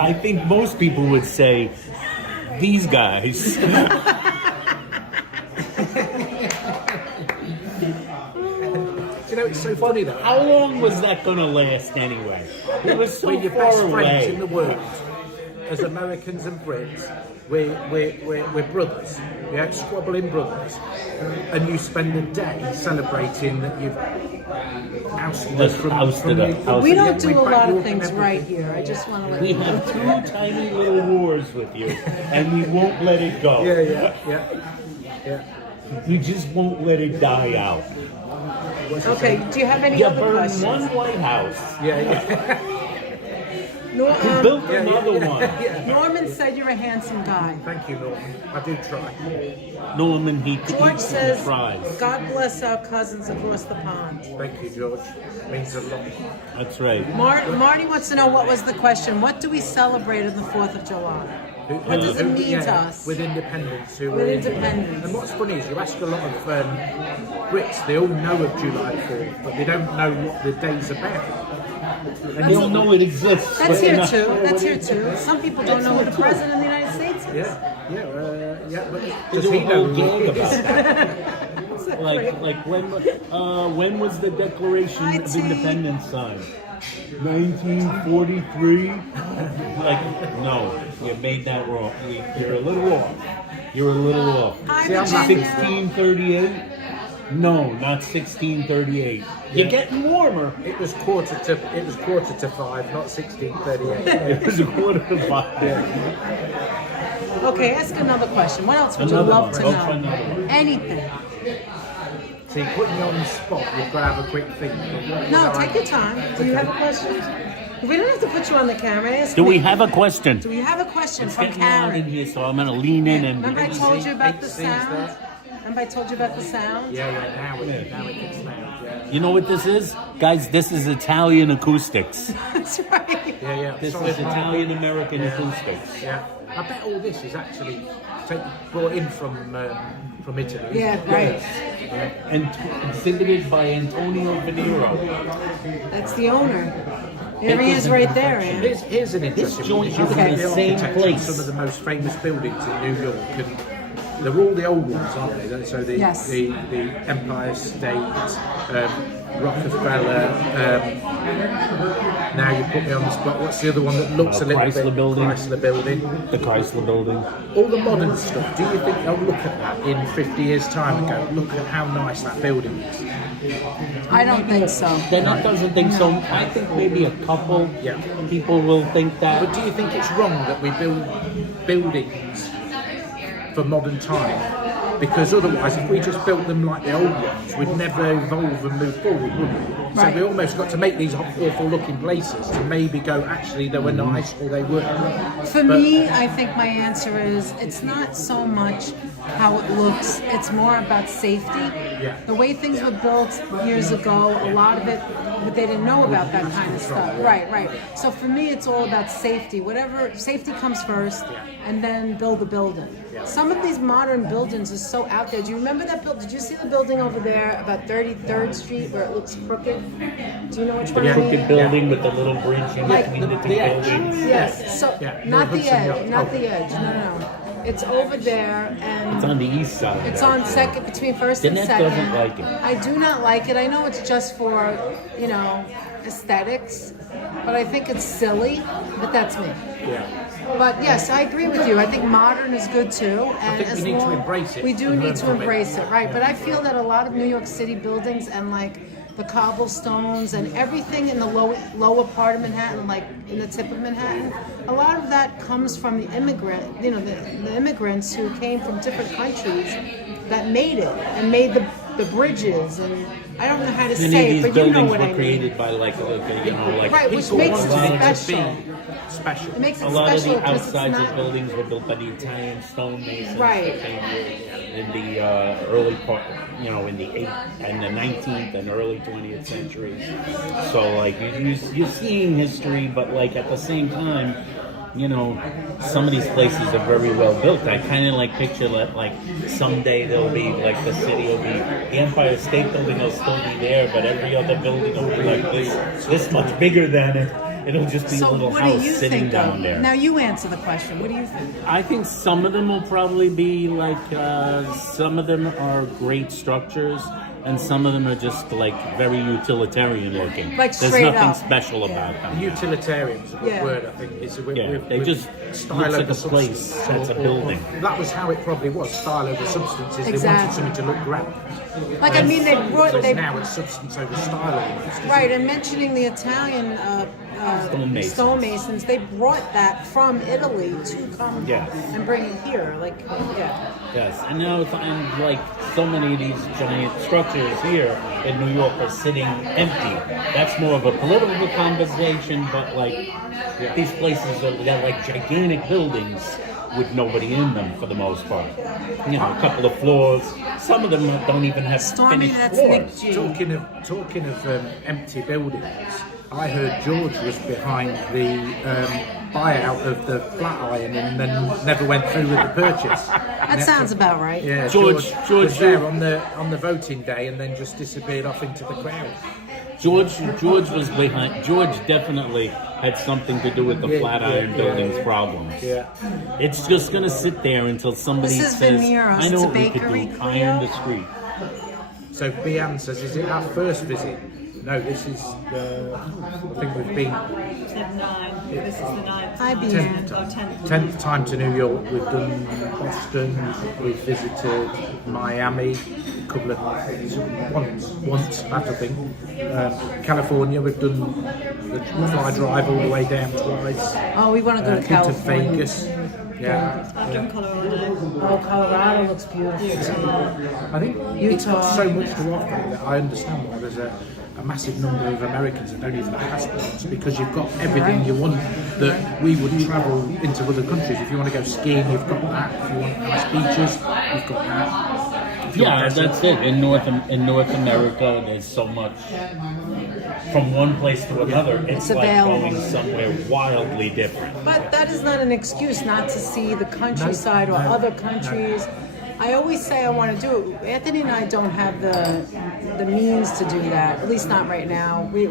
I think most people would say these guys. You know, it's so funny though. How long was that going to last anyway? It was so We're your far best friends away. in the world. As Americans and Brits, we're brothers. Yeah, squabbling brothers. And you spend a day celebrating that you've ousted us from the... We don't do we a lot back of walk things and right everything. here. I just want to let We you know. have two tiny little wars with you, and we won't let it go. Yeah. We just won't let it die out. Okay, do you have any You other burned questions? one White House. Yeah. Nor- You built another one. Norman said you're a handsome guy. Thank you, Norman. I do try. Norman, he George says, fries. God bless our cousins across the pond. Thank you, George. Means a lot. That's right. Marty wants to know what was the question. What do we celebrate on the 4th of July? What does it mean to us? With independence. With independence. And what's funny is you ask a lot of Brits, they all know of July 4th, but they don't know what the day's about. And you don't know it exists. That's but here enough- too. That's here too. Some people don't know who the president of the United States is. Yeah, but They does do he a know whole who gag he about is? that. Like when was the Declaration of Independence signed? 1943. Like no, you made that wrong. You're a little off. You're a little off. Hi, See, I'm laughing. 1638. No, not 1638. You're getting warmer. It was quarter to 5, not 16:38. It was a quarter to 5. Okay, ask another question. What else would Another you love one. to Go know? for another one. Anything. So you're putting me on the spot. You've got to have a quick think. No, take your time. Do you have a question? We don't have to put you on the camera. Ask Do me. we have a question? Do we have a question from Getting loud in Karen? here, so I'm gonna lean in and. Remember I told you about the Scenes sound? there. Remember I told you about the sound? Yeah, now it gets loud. Yeah. You know what this is, guys? This is Italian acoustics. That's right. Yeah. This Solid is Italian American acoustics. Yeah. I bet all this is actually brought in from Italy. isn't Yeah, it? right. And exhibited by Antonio Veniero. That's the owner. There he is right there, Ann. Here's an interesting one. joint If you is look in at the the same architecture of place. some of the most famous buildings in New York, and they're all the old ones, aren't they? So the Yes. the Empire State, Rockefeller. Now you put me on the spot. What's the other one that looks a little Chrysler bit Building. Chrysler Building? The Chrysler Building. All the modern stuff. Do you think they'll look at that in 50 years' time and go, look at how nice that building is? I don't think so. Then it doesn't think so. I think maybe a couple people will think But that. do you think it's wrong that we build buildings for modern time? Because otherwise, if we just built them like the old ones, we'd never evolve and move forward, would we? So Right. we almost got to make these awful looking places to maybe go, actually, they were nice or they weren't. For me, I think my answer is it's not so much how it looks, it's more about safety. Yeah. The way things were built years ago, a lot of it, but they didn't know about that kind of stuff. Right. So for me, it's all about safety. Whatever, safety comes first, and then build the building. Some of these modern buildings are so out there. Do you remember that building? Did you see the building over there about 33rd Street where it looks crooked? Do you know which one I mean? Crooked building with the little bridge in Like between the two the edge. buildings. Yes, so Yeah, not the Hudson edge, Yard. not Oh. the edge. No. It's over there, and It's on the east side. it's on second between first and Danette second. doesn't like it. I do not like it. I know it's just for aesthetics, but I think it's silly. But that's me. Yeah. But yes, I agree with you. I think modern is good too, and think we as need to long embrace it we do and need learn to from it. embrace it, right? But I feel that a lot of New York City buildings and like the cobblestones and everything in the lower part of Manhattan, like in the tip of Manhattan, a lot of that comes from the the immigrants who came from different countries that made it and made the bridges, and I don't know how to Many say of it, these but you know buildings what were I mean. created by like Right, which People makes it wanted it to special. be special. It makes it a lot of special the because it's outsides not of buildings were built by the Italian stonemasons Right. that came here in the early part, in the 8th and the 19th and early 20th centuries. So like you're seeing history, but like at the same time, you know, some of these places are very well built. I kind of like picture that, like, someday there'll be, like, the city will be, the Empire State Building will still be there, but every other building will be like this much bigger than it. It'll just be a So little what do house you sitting think down of? there. Now you answer the question. What do you think? I think some of them will probably be like, some of them are great structures, and some of them are just like very utilitarian looking. Like There's straight nothing up. special about them. Utilitarian is a good Yeah. word, I think. It's a, They just style looks like over a place substance, that's a building. That was how it probably was. Style over substance. Is They Exactly. wanted something to look grand. Like, I mean, they brought, Whereas they, now it's substance over style almost. right, and mentioning the Italian Stonemasons. stonemasons, they brought that from Italy to come Yes. and bring it here. Like, yeah. Yes, and now it's like so many of these giant structures here in New York are sitting empty. That's more of a political conversation, but like these places are they're like gigantic buildings with nobody in them for the most part. You know, a couple of floors. Some of them don't even have Stormy, finished that's floors. Nick G. Talking of empty buildings, I heard George was behind the buyout of the Flatiron and then never went through with the purchase. That sounds about right. Yeah, George was there on the voting day and then just disappeared off into the crowd. George was behind. George definitely had something to do with the Flatiron Building's problems. Yeah. It's just gonna sit there until somebody This is says, Veniero's. "I know It's a what we could bakery, do. Cleo. Iron the street." So Bian says, is it our first visit? No, this is I think we've been Said 9. This is the 9th. Hi, Bea. 10th Oh, time. 10th. 10th time to New York. We've done Boston, we've visited Miami, a couple of once that I think. California, we've done the fly drive all the way down twice. Oh, we want to go to Been to California. Vegas. Yeah. I've done Colorado. Oh, Colorado looks beautiful. I think it's got so much to offer that I understand why there's a massive number of Americans that don't even have passports, because you've got everything you want that we would travel into other countries. If you want to go skiing, you've got that. If you want nice beaches, you've got that. If you Yeah, want to- that's it. In North America, there's so much. From one place to another, it's like available. going somewhere wildly different. But that is not an excuse not to see the countryside or No. other countries. I always say I want to do it. Anthony and I don't have the means to do that, at least not right now. We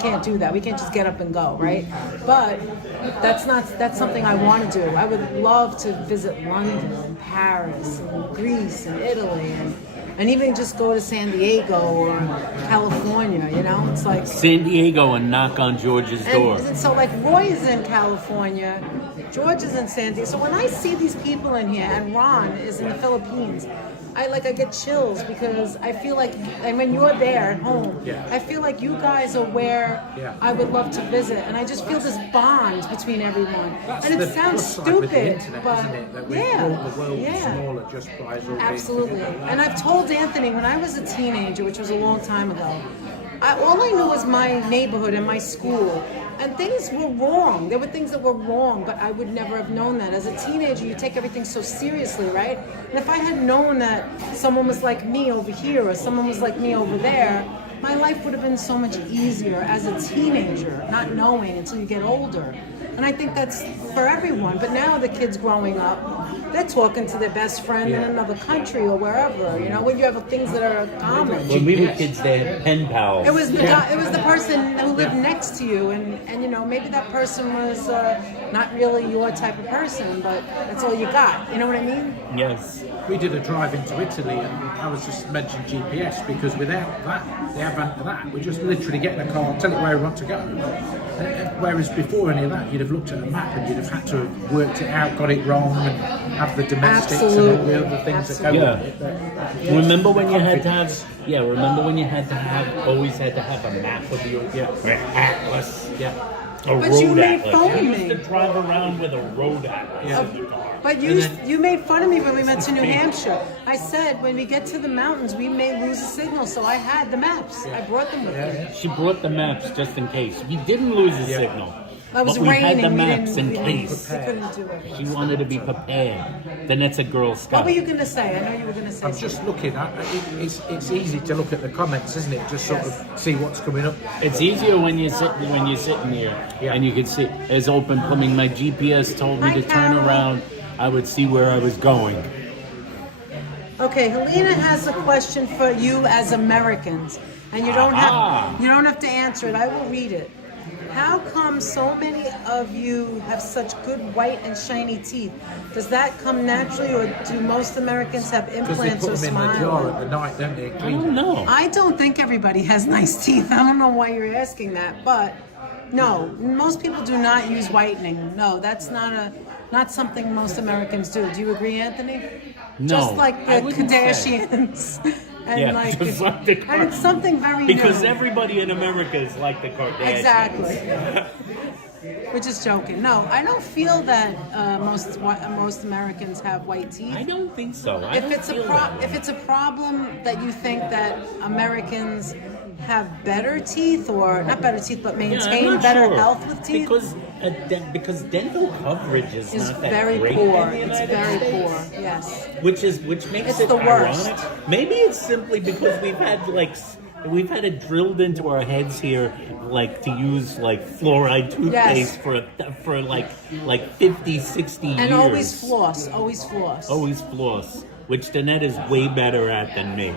can't do that. We can't just get up and go, right? But that's something I want to do. I would love to visit London and Paris and Greece and Italy and even just go to San Diego or California, you know? It's like San Diego and knock on George's door. and so like Roy is in California, George is in San Diego. So when I see these people in here and Ron is in the Philippines, I get chills because I feel like, and when you're there at home, I feel like you guys are where I would love to visit, and I just feel this bond between everyone. That's and the it sounds plus side with the stupid, internet, but isn't it? That we've brought the world smaller just by us all being absolutely. together. And I've told Anthony when I was a teenager, which was a long time ago, all I knew was my neighborhood and my school. And things were wrong. There were things that were wrong, but I would never have known that. As a teenager, you take everything so seriously, right? And if I had known that someone was like me over here or someone was like me over there, my life would have been so much easier as a teenager, not knowing until you get older. And I think that's for everyone. But now the kids growing up, they're talking to their best friend in another country or wherever, you know, when you have things that are common. When we were kids, they had pen pals. It was the guy, it was the person who lived next to you, and you know, maybe that person was not really your type of person, but that's all you got. You know what I mean? Yes. We did a drive into Italy, and I was just mentioning GPS because without that, the advent of that, we just literally get in the car, tell it where we want to go. Whereas before any of that, you'd have looked at a map and you'd have had to have worked it out, got it wrong, and have the domestics and all the other things that go with it. Remember when you had to have? Yeah. Remember when you had to have? Always had to have a map of your atlas. Yeah. A But road you made atlas. fun of You used me. to drive around with a road atlas in the car. But you made fun of me when we went to New Hampshire. I said when we get to the mountains, we may lose a signal, so I had the maps. I brought them with me. She brought the maps just in case. You didn't lose a signal. It was but we had raining. the We maps didn't- in we didn't- case. We couldn't do it. She wanted to be prepared. Then it's a Girl What Scout. were you going to say? I know you were going to say I'm something. just looking at it's easy to look at the comments, isn't it? Just sort of see what's coming up. It's easier when you're sitting here Yeah. and you can see there's open plumbing. My GPS told me Hi, to turn Carol. around. I would see where I was going. Okay, Helena has a question for you as Americans, and you don't have to answer it. I will read it. How come so many of you have such good white and shiny teeth? Does that come naturally, or do most Americans have Because they implants put or them in the jar smile? at the night, don't they? I Clean don't know. I don't think everybody has nice teeth. I don't know why you're asking that, but no, most people do not use whitening. No, that's not something most Americans do. Do you agree, Anthony? No, Just like I the wouldn't say. Kardashians. And Yeah, like, just like the and it's something very Because new. everybody in America is like the Kardashians. Exactly. We're just joking. No, I don't feel that most Americans have white teeth. I don't think so. I If don't it's a feel that way. if it's a problem that you think that Americans have better teeth, or not better teeth, but Yeah, I'm maintain not better sure. health with teeth, Because dental coverage is is not that very great poor. in the It's United very States. poor. Yes. Which makes It's it the worst. ironic. Maybe it's simply because we've had it drilled into our heads here, like to use like fluoride toothpaste for like 50, 60 years. And always floss. Always floss. Always floss, which Danette is way better at than me.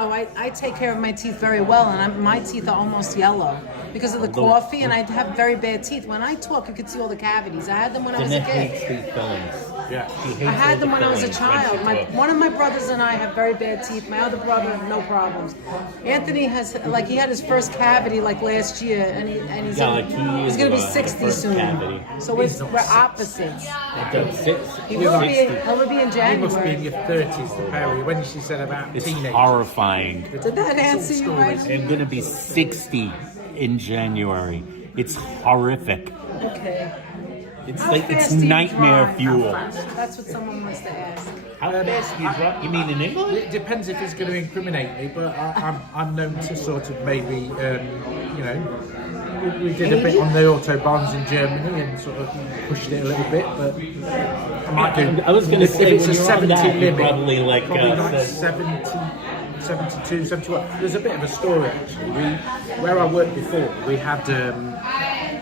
Oh, I take care of my teeth very well, and my teeth are almost yellow because of the Although- coffee, and I have very bad teeth. When I talk, you can see all the cavities. I had them when I was a Danette hates kid. these fillings. Yeah. She hates I all had the them when I was a fillings when child. she talks. One of my brothers and I have very bad teeth. My other brother, no problems. Anthony has, he had his first cavity last year, and he's Yeah, like 2 years he's gonna be ago, I had the 60 first soon. cavity. So we're opposites. That's six. He will be. 60. He'll be in You must be in January. your 30s, the Perry, when she said about It's teenagers. horrifying. Did that answer you right? I'm gonna be 60 in January. It's horrific. Okay. It's How like fast it's do you nightmare drive? fuel. That's what someone wants to ask. How fast do you drop? You mean in England? It depends if it's going to incriminate me, but I'm known to sort of maybe, we did a bit on the autobahns in Germany and sort of pushed it a little bit, but I might do. I was gonna if say, it's when a you're on 70 that, you're limit, probably like, probably like said- 72, 71. There's a bit of a story actually. Where I worked before, we had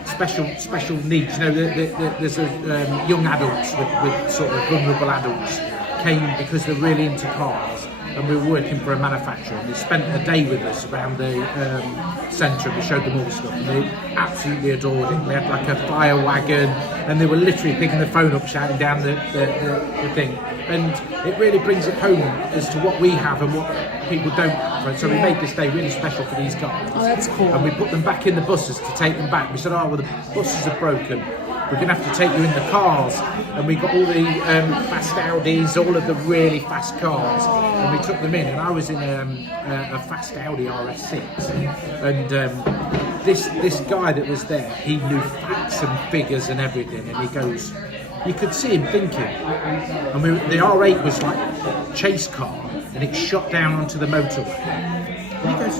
special needs. There's young adults with sort of vulnerable adults came because they're really into cars, and we were working for a manufacturer, and they spent a day with us around the centre, and we showed them all the stuff, and they absolutely adored it. We had like a fire wagon, and they were literally picking the phone up, shouting down the thing, and it really brings it home as to what we have and what people don't have. And so we made this day really special for these guys. Oh, that's cool. And we put them back in the buses to take them back. We said, well, the buses are broken. We're going to have to take you in the cars. And we got all the fast Audis, all of the really fast cars. And we took them in. And I was in a fast Audi RS6. And this guy that was there, he knew facts and figures and everything. And he goes, you could see him thinking. And the R8 was like a chase car. And it shot down onto the motorway. And he goes,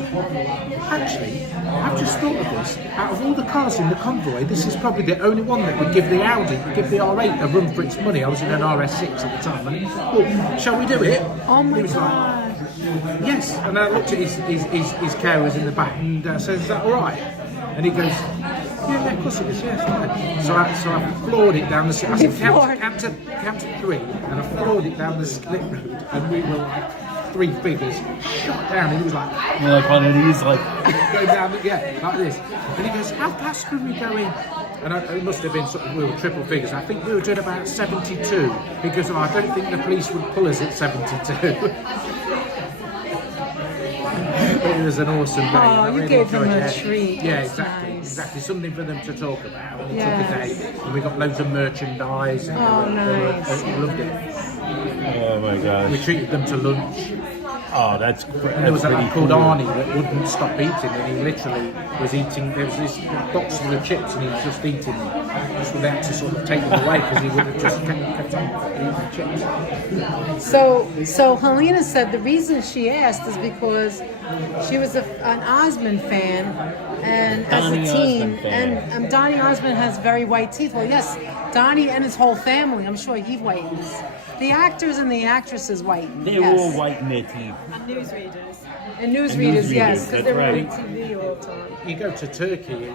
actually, I've just thought of this. Out of all the cars in the convoy, this is probably the only one that would give the Audi, give the R8 a run for its money. I was in an RS6 at the time. And he said, well, shall we do it? Oh my He was God. like, yes. And I looked at his carers in the back and said, is that all right? And he goes, yeah, of course it is, yes, fine. So I floored it down the slip. I said, count to three, and I floored it down the slip road, and we were like three figures shot down, and he was like, You're like one of these, like go down, like this. And he goes, how fast were we going? And it must have been we were triple figures. I think we were doing about 72, because I don't think the police would pull us at 72. It was an awesome day. Oh, I you really gave them enjoyed a it. treat. Yeah, That's exactly, nice. exactly. Something for them to talk about. And it Yes. took a day, and we got loads of merchandise. And Oh, they loved it. oh my We gosh. treated them to lunch. Oh, that's And there was a lad called Arnie that wouldn't stop eating, and he literally was eating. There was this box full of chips, and he was just eating them, just without to sort of take them away, because he would have just kept on eating chips. So Helena said the reason she asked is because she was an Osmond fan, And as Donny a teen, Osmond fan. and Donny Osmond has very white teeth. Well, yes, Donny and his whole family, I'm sure he whitens. The actors and the actresses whiten. They're yes. all white in their teeth. And newsreaders. And newsreaders, yes, because that's they're right. on TV all the time. You go to Turkey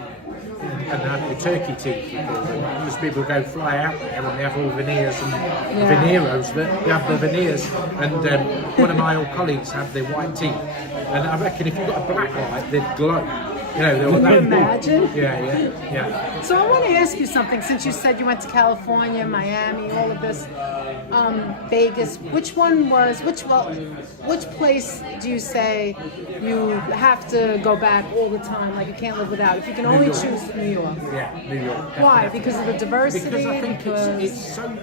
and have the turkey teeth, you call them, because people go fly out there and they have all veneers and veneros, but they have the veneers. And one of my old colleagues had the white teeth, and I reckon if you got a black light, they'd glow. You know, they were Can you that big. imagine? Yeah. So I want to ask you something. Since you said you went to California, Miami, all of this, Vegas. Which place do you say you have to go back all the time? Like you can't live without. If you can only choose New York. Yeah, New York. Why? definitely. Because of the diversity. Because I think it's so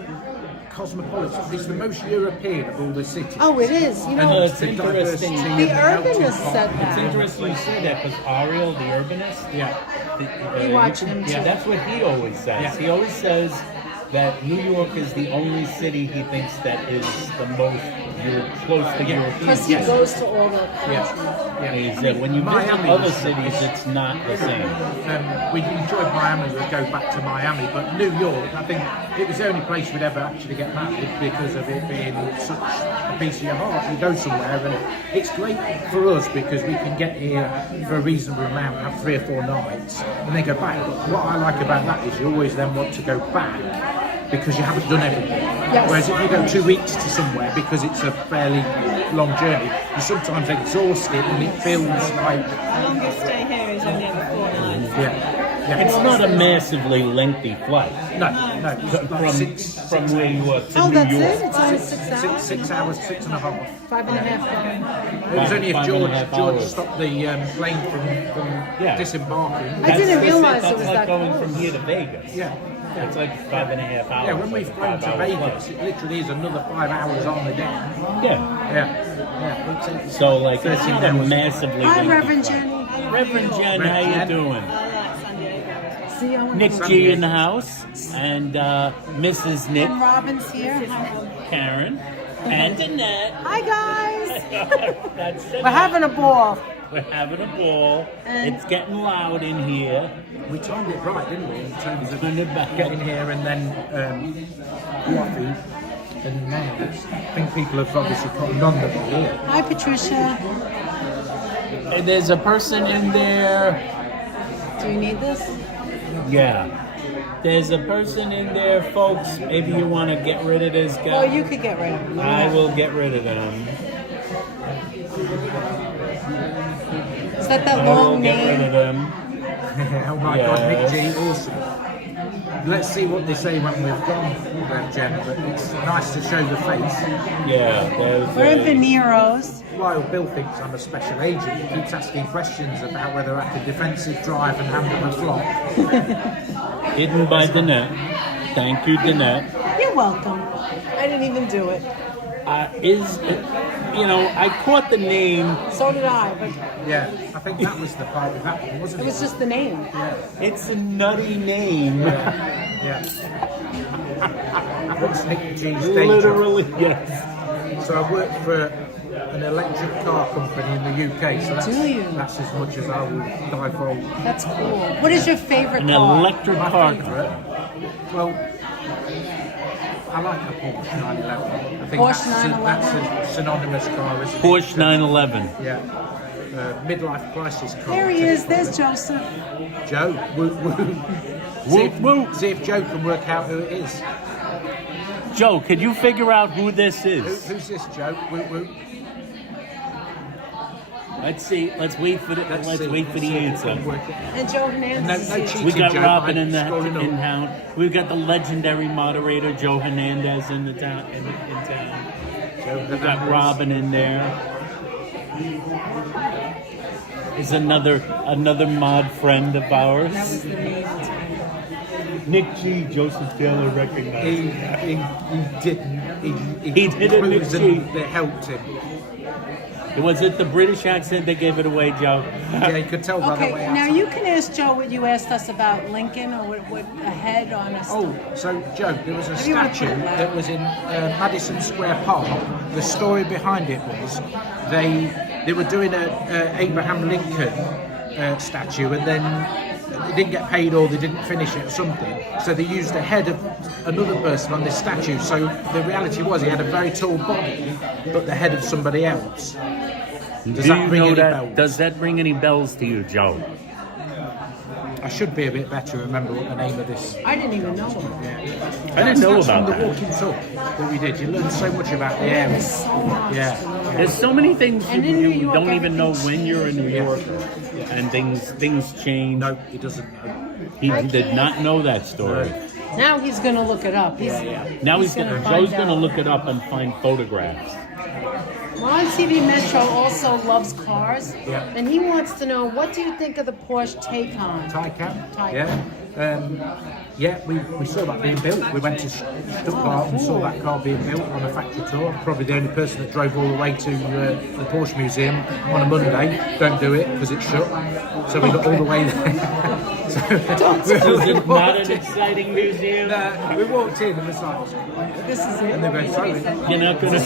cosmopolitan. It's the most European of all the cities. Oh, it is. You know, it's interesting. the urbanists said It's that. interesting you say that because Ariel, the urbanist, You watch him too. Yeah, that's what he always says. Yeah. He always says that New York is the only city he thinks that is the most close to European. Because he goes to all the Yeah. countries. He said when you visit Miami other is cities, it's not the same. We enjoyed Miami, we'd go back to Miami, but New York, I think it was the only place we'd ever actually get married because of it being such a piece of your heart. You go somewhere and it's great for us because we can get here for a reasonable amount, have 3 or 4 nights, and then go back. But what I like about that is you always then want to go back because you haven't done everything. Yes. Whereas if you go 2 weeks to somewhere because it's a fairly long journey, you're sometimes exhausted and it feels like... The longest stay here is only over 4 nights. Yeah. It's not a massively lengthy flight No, it's like from where you are to Oh, New that's York. it? It's only 6 hours? 6 hours, 6.5. 5.5 hours. It was only if 5.5 George hours. stopped the plane from Yeah. disembarking. I didn't realize that's it was like that going close. from here to Vegas. Yeah. It's like 5.5 hours. Yeah, when we've like a flown to 5-hour Vegas, flight. it literally is another 5 hours on the day. Yeah. Yeah. It's So like it's 13 not a hours. massively Hi, lengthy Reverend flight. Jenny. Reverend Jen, how you doing? I like San Diego. See, I want Nick to G in the house and Mrs. Nick, And Robin's here. Karen, and Annette. Hi, guys. That's We're having a ball. We're having a ball. And- It's getting loud in here. We timed it right, didn't we? In terms of Turn it back. getting here and then coffee. And now I think people have obviously gotten on the ball. Hi, Patricia. And there's a person in there. Do you need this? Yeah. There's a person in there, folks. Maybe you want to get rid of this Oh, guy. you could get rid of it. I will get rid of him. Is that I will long get rid name? of him. Oh my God, Nick Yes. G, awesome. Let's see what they say when we've gone, Jen, but it's nice to show the face. Yeah, there's We're in a- Veniero's. While Bill thinks I'm a special agent, he keeps asking questions about whether I can defensive drive and handle a flop. hidden by Danette. Thank you, Danette. You're welcome. I didn't even do it. I caught the name. So did I, but Yeah, I think that was the part of that one, wasn't it it? was just the name. It's a nutty name. Yeah. What's Nick G's day job? Literally, yes. So I work for an electric car company in the UK, so Do you? that's as much as I will divulge. That's cool. What is your favorite An car? electric My car. favourite, well, I like a Porsche 911. I think Porsche that's 911. a synonymous car, isn't it? Porsche 911. Yeah. Midlife crisis car. There he is. There's Joseph. Joe. Woo, woo. Whoop, whoop. See if Joe can work out who it is. Joe, could you figure out who this is? Who's this, Joe? Woo, woo. Let's see. Let's wait for the Let's see. wait for the See if we answer. can work it. And Joe Hernandez No- is no here. cheating. We got Joe, Robin by in the scoring in up. town. We've got the legendary moderator Joe Hernandez in the town in town. We got Robin in there. Is another mod friend of ours. That was the name. Nick G. Joseph Taylor recognized. He didn't. He didn't, Nick clues G. that helped him. Was it the British accent that gave it away, Joe? Yeah, you could tell by the Okay, way. now you can ask Joe what you asked us about Lincoln or what a head on a Oh, so Joe, there was a Maybe you wanna statue put it back. that was in Madison Square Park. The story behind it was they were doing a Abraham Lincoln statue, and then they didn't get paid or they didn't finish it or something. So they used the head of another person on this statue. So the reality was he had a very tall body, but the head of somebody else. Does that ring any bells? Does that ring any bells to you, Joe? I should be a bit better. Remember what the name of this. I didn't even know about that. I didn't know That's about from the that. walking tour that we did. You learn so much about the area. There's so much. Yeah. There's so many things And in New you York, don't even know when you're in New Yeah. York, and things change. No, he doesn't know. He did not know that story. Now he's gonna look it up. Now Joe's find gonna out. look it up and find photographs. Ron TV Metro also loves cars, Yeah. and he wants to know, what do you think of the Porsche Taycan? Taycan. Taycan. Yeah, we saw that being built. We went to Stuttgart and saw that car being built on a factory tour. Probably the only person that drove all the way to the Porsche Museum on a Monday. Don't do it because it's shut. So we got all the way there. Is it not an exciting museum? We walked in and was like, This is it. and they went, sorry. You're not gonna.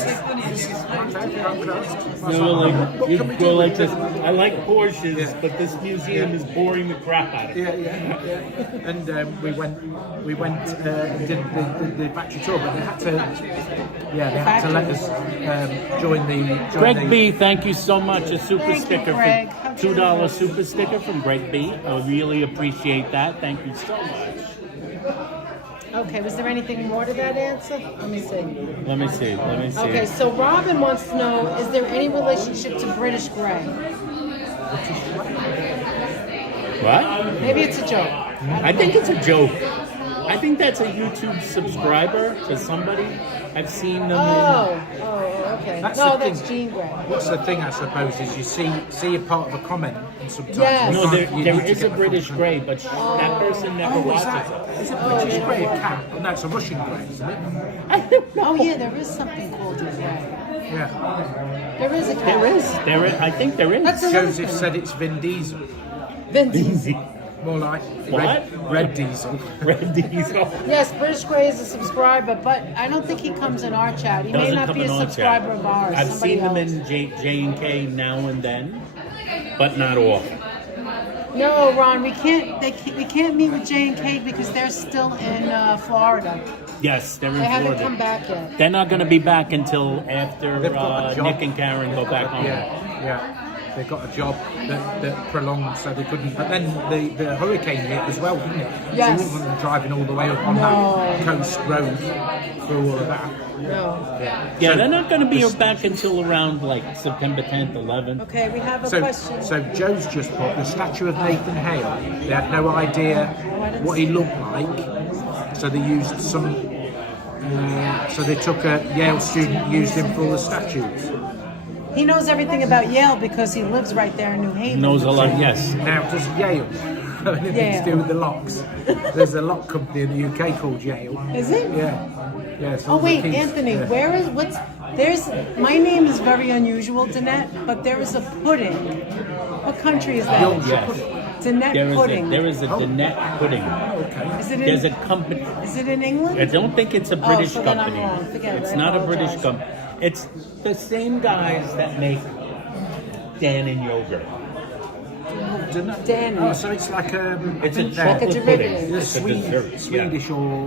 You go like this. I like Porsches, Yeah. but this museum is boring the crap out of me. Yeah. And we went and did the factory tour, but they had to let us join the. Greg B, thank you so much. A super Thank you, sticker Greg. for $2 super sticker from Greg B. I really appreciate that. Thank you so much. Okay, was there anything more to that answer? Let me see. Let me see. Okay, so Robin wants to know, is there any relationship to British Grey? What? Maybe it's a joke. I think it's a joke. I think that's a YouTube subscriber to somebody. I've seen them. Okay. That's No, the that's thing. Jean Grey. What's the thing, I suppose, is you see a part of a comment and sometimes Yes. No, you there need to is a get the British full Grey, but that person never watches it. Is it British Grey a cat? Oh, no, it's a Russian Grey, isn't it? Oh yeah, there is something called a Grey. Yeah. There is a cat. There is. I think there is. That's another Joseph said it's Vin Diesel. Vin Diesel. More like What? Red Diesel. Red Diesel. Yes, British Grey is a subscriber, but I don't think he comes in our chat. He may Doesn't not come be a in our subscriber chat. of ours. I've somebody seen them else. in J and K now and but not often. No, Ron, we can't meet with J and K because they're still in Florida. Yes, they're in They haven't Florida. come back yet. They're not going to be back until after They've got a job. Nick and Karen go back home. Yeah. They got a job that prolonged, so they couldn't. But then the hurricane hit as well, didn't it? Yes. So you wasn't driving all the way up on that coast road through all of that. No. Yeah, So- they're not going to be back until around like September 10th, 11th. Okay, we have a So, question. so Joe's just put the statue of Nathan Hale. They had no idea what he looked like, so they used some. So they took a Yale student, used him for all the statues. He knows everything about Yale because he lives right there in New Haven. Knows a lot. Yes. Now, does Yale have anything to do with the locks? There's a lock company in the UK called Yale. Is it? Yeah. So Oh the wait, keys- Anthony, yeah. my name is very unusual, Danette, but there is a pudding. What country is that? Yes. Danette pudding. There is a Danette pudding. Is it There's a in, company. is it in England? I don't think it's a British so then I'm company. wrong. Forget it. It's I not a apologize. British company. It's the same guys that make Dan and yogurt. Dan. Oh, so it's like It's a Like a chocolate derivative. pudding. It's a dessert. Swedish or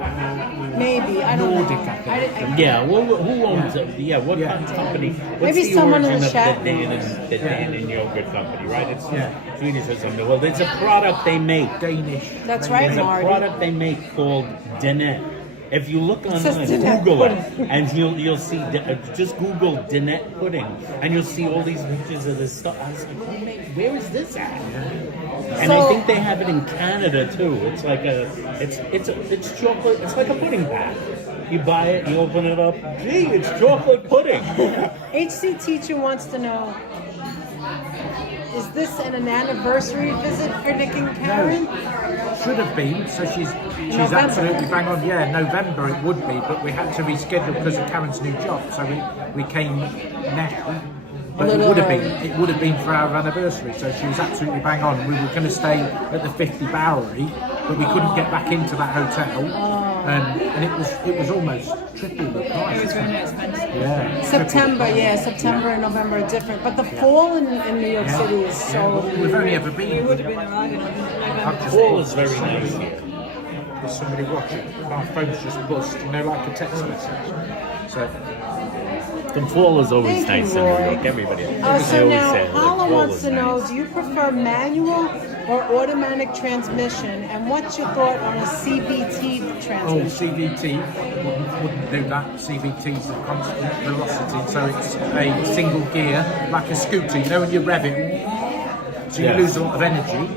Maybe, I don't Nordic, know. I think. Yeah, well, who owns it? Yeah, what Yeah. company? What's Maybe the someone in origin the of chat. the Dan and yogurt company, right? It's Swedish or something. Well, it's a product they make. Danish. That's right, There's a Marty. product they make called Danette. If you look says online, Danette Google it, pudding. and you'll see. Just Google Danette pudding, and you'll see all these pictures of this stuff. I was like, where is this at? And I So- think they have it in Canada too. It's like it's chocolate. It's like a pudding pack. You buy it, you open it up. Gee, it's chocolate pudding. HC teacher wants to know, is this an anniversary visit for Nick and Karen? Should have been, so she's November. absolutely bang on. Yeah, November it would be, but we had to reschedule because of Karen's new job, so we came now. But it would have been for our anniversary, so she was absolutely bang on. We were going to stay at the 50 Bowery, but we couldn't get back into that hotel. and it was almost triple the price. It was really expensive. Yeah. September and November are different, but the fall in New York City is so. We've only ever We been. would have been arriving on November. Fall is very nice here. There's somebody watching. My phone's just buzzed, like a text message. So The fall is always Thank nice you, in New Roy. York. Everybody. So they always now, say, like, Hala fall wants is to know: nice. do you prefer manual or automatic transmission? And what's your thought on a CVT Oh, transmission? CVT wouldn't do that. CVT is a constant velocity, so it's a single gear, like a scooter. You know when you rev it, so you Yes. lose a lot of energy.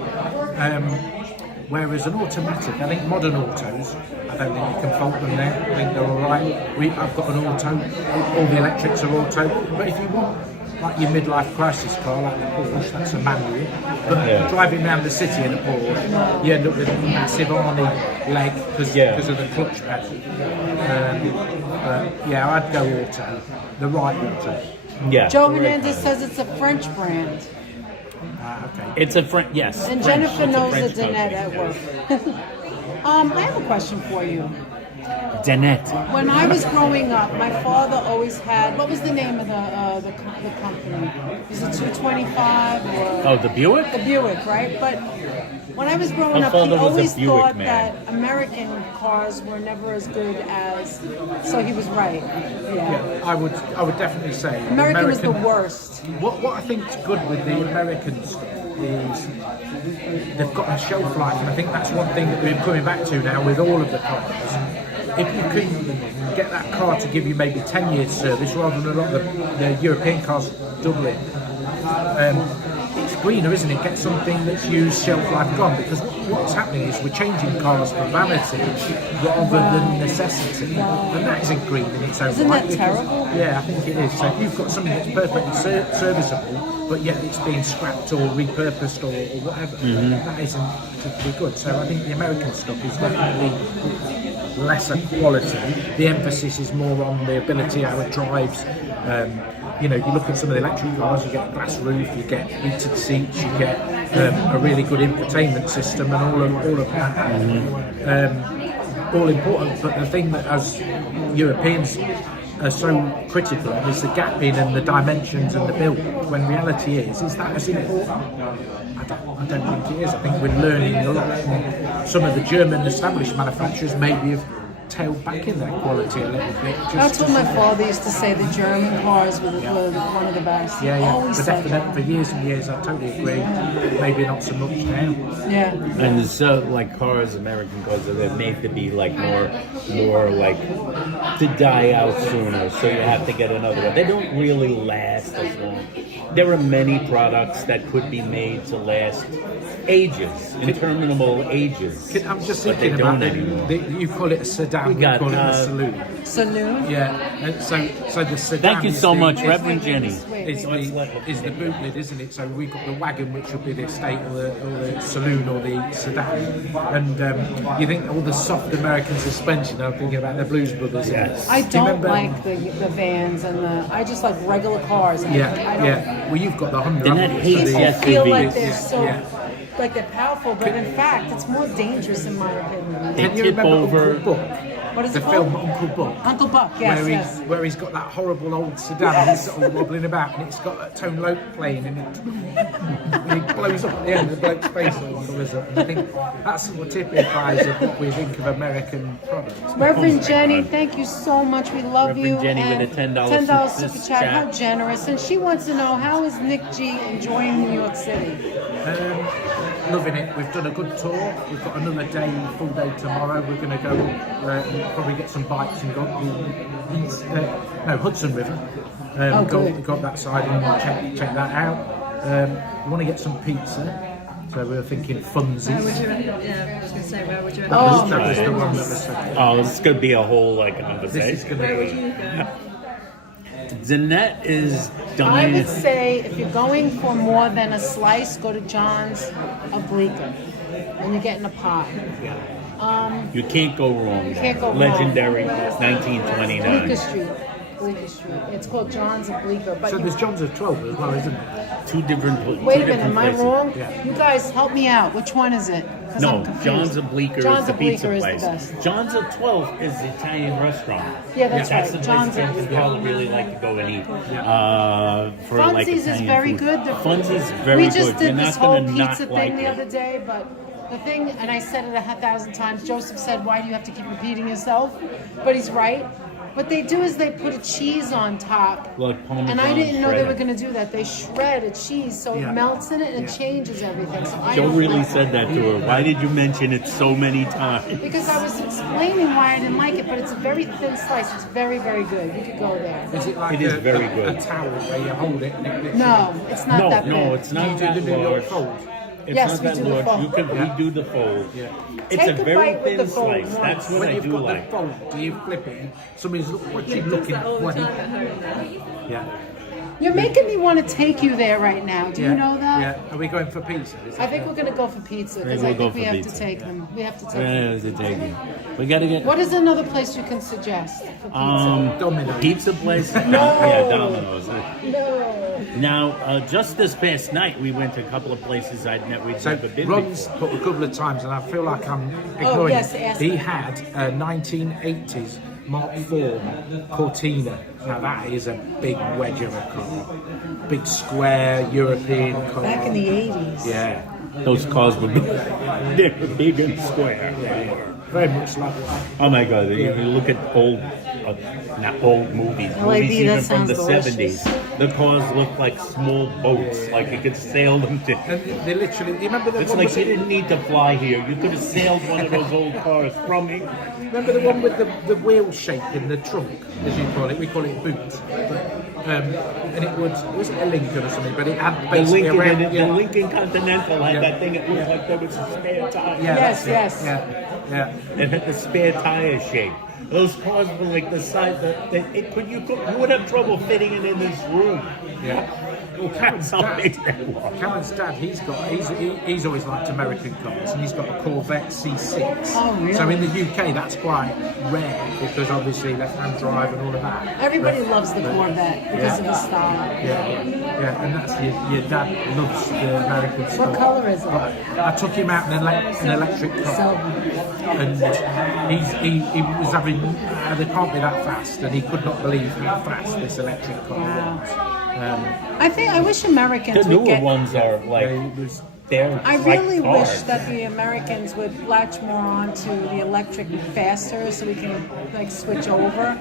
Whereas an automatic, I think modern autos, I don't think you can fault them there. I think they're all right. I've got an auto. All the electrics are auto. But if you want like your midlife crisis car, like the Porsche, that's a manual. But driving around the city in a Porsche, you end up with a massive army leg because of the clutch pedal. I'd go auto, the right auto. Yeah. Joe Hernandez says it's a French brand, Okay. It's a French, yes. and French. Jennifer It's a knows French the Danette at company. work. I have a question for you. Danette. When I was growing up, my father always had. What was the name of the company? Was it 225 or? Oh, the Buick? The Buick, right? But when I was growing My up, he father was a always Buick thought man. that American cars were never as good as. So he was right. Yeah. I would definitely say American was the worst. What I think's good with the Americans is they've got a shelf life, and I think that's one thing that we're coming back to now with all of the cars. If you can get that car to give you maybe 10 years service rather than a lot of the European cars doubling, it's greener, isn't it? Get something that's used, shelf life gone, because what's happening is we're changing cars for vanity rather than necessity, and that isn't green in its own Isn't right. that terrible? Yeah, I think it is. So if you've got something that's perfectly serviceable, but yet it's being scrapped or repurposed or whatever, that isn't particularly good. So I think the American stuff is definitely lesser quality. The emphasis is more on the ability how it drives. You look at some of the electric cars, you get a glass roof, you get heated seats, you get a really good infotainment system and all of that. All important, but the thing that as Europeans are so critical of is the gap in and the dimensions and the build, when reality is that as important? I don't think it is. I think we're learning a lot from some of the German established manufacturers maybe have tailed back in their quality a little bit. That's what my father used to say. The German cars were one of the best. Yeah, Always for said definite, for years and years, I totally agree. Maybe not so much now. Yeah. And so, like cars, American cars, they're made to be like more like to die out sooner. So you have to get another one. They don't really last as long. There are many products that could be made to last ages, interminable ages. I'm just but thinking they about don't anymore. you call it a sedan, We we got, call it a saloon. Saloon? Yeah, and so the sedan. Thank you is so the- much, is- Reverend Jenny. Is the bootleg, isn't it? So we've got the wagon, which would be the estate, or the saloon, or the sedan. And you think all the soft American suspension. I'm thinking about the Blues Brothers. Yes. I Do you don't remember- like the vans and I just like regular cars. I don't, Yeah. Well, you've got the Honda. Didn't haven't that you? hate So the- I feel like SUVs. they're so Yeah. like they're powerful, but in fact, it's more dangerous in my opinion. They Can you tip remember over. Uncle Buck? What is The it film called? Uncle Buck. Uncle Buck, yes, Where he's got that horrible old sedan and he's sort of wobbling about and it's got a Tone Loc playing and it blows up at the end of the bloke's face and colours up. And I think that's sort of typifies of what we think of American products. Reverend Jenny, thank you so much. We love Reverend you. Jenny And with a $10 $10 super super chat. How chat. generous. And she wants to know, how is Nick G enjoying New York City? Loving it. We've done a good tour. We've got another day, full day tomorrow. We're going to go and probably get some bikes and go Hudson River. Good. Go up that side and check that out. We want to get some pizza. So we were thinking Funzi. Where would you, I was going to say, where would you That was the Oh, one that was said. Oh, this is going to be a whole This is conversation. going Where would to be. you go? Danette is I dying. would say if you're going for more than a slice, go to John's of Bleecker. And you're getting a pot. You can't go wrong. You can't go wrong. Legendary, Bleecker 1929. Street. Bleecker Street. It's called John's of Bleecker. But So there's John's of 12 as well, isn't there? Two different. wait two a minute, different am I places. wrong? Yeah. You guys help me out. Which one is it? 'Cause I'm No, confused. John's of Bleecker John's is the of pizza Bleecker is place. the best. John's of 12 is the Italian restaurant. Yeah, that's That's right. the John's place of that Bleecker. people really like to go and eat. For like Funzi's Italian is very food. good. Funzi's very we good. just did You're this not whole gonna pizza not like thing the it. other day, but the thing, and I said it 1,000 times, Joseph said, why do you have to keep repeating yourself? But he's right. What they do is they put a cheese on top. Like Parmesan And I didn't know they were shredded. going to do that. They shred a cheese so it Yeah. melts in it and it changes everything. So I Joe don't really like said that to her. Why did you mention it so many times? Because I was explaining why I didn't like it, but it's a very thin slice. It's very, very good. You could go there. Is it like It is very good. a towel where you hold it and it lifts No, it's not that big. No, it's not You do that the New York large. fold. It's Yes, not we that do the large. fold. You can redo the fold. Yeah. It's Take a a very bite with thin the fold slice. once. That's what When I you've do got like. the fold, do you flip it? Somebody's watching, He does looking that all the what he... time at home now. Yeah. You're making me want to take you there right now. Do you know that? Yeah. Are we going for pizza? Is I it? think we're going to go for pizza because We'll I go think we for have pizza. to take them. We have to take Yeah, them. it's a taking. We gotta get What is another place you can suggest for pizza? Domino's. pizza place. No. Yeah, Domino's. No. Now, just this past night, we went to a couple of places we'd So never been Ron's before. put a couple of times, and I feel like I'm ignoring yes, it. ask He me. had a 1980s Mark IV Cortina. Now that is a big wedge of a car, big square European car. Back in the 80s. Yeah, Those cars were big, they were big and square. very much like that. Oh my God! You look at old, not old movies, LAB, movies even that from the sounds delicious. 70s. The cars look like small boats, like you could sail them to. And they literally, you remember the It's one like with you the, didn't need to fly here. You could have sailed one of those old cars from England. remember the one with the wheel shape in the trunk, as you call it? We call it boots. But, and it was it a Lincoln or something? But it had The basically Lincoln, around, the Lincoln Continental had Yeah. that thing. It looked like there was a spare tire. Yeah, Yes, that's it. yes. Yeah. It had the spare tire shape. Those cars were like the size that you would have trouble fitting it in this room. Yeah. Well, That's how big they were. Cameron's dad, he's always liked American cars, and he's got a Corvette C6. Oh, really? So in the UK, that's quite rare because obviously left-hand drive and all of that. Everybody loves the Corvette because of the style. Yeah, and that's your dad loves the American style. What color is it? I took him out in an electric car, Silver. and he was having. They can't be that fast, and he could not believe how fast this electric car was. I wish Americans The would newer get. ones are like they're I like really wish cars. that the Americans would latch more onto the electric faster so we can like switch over.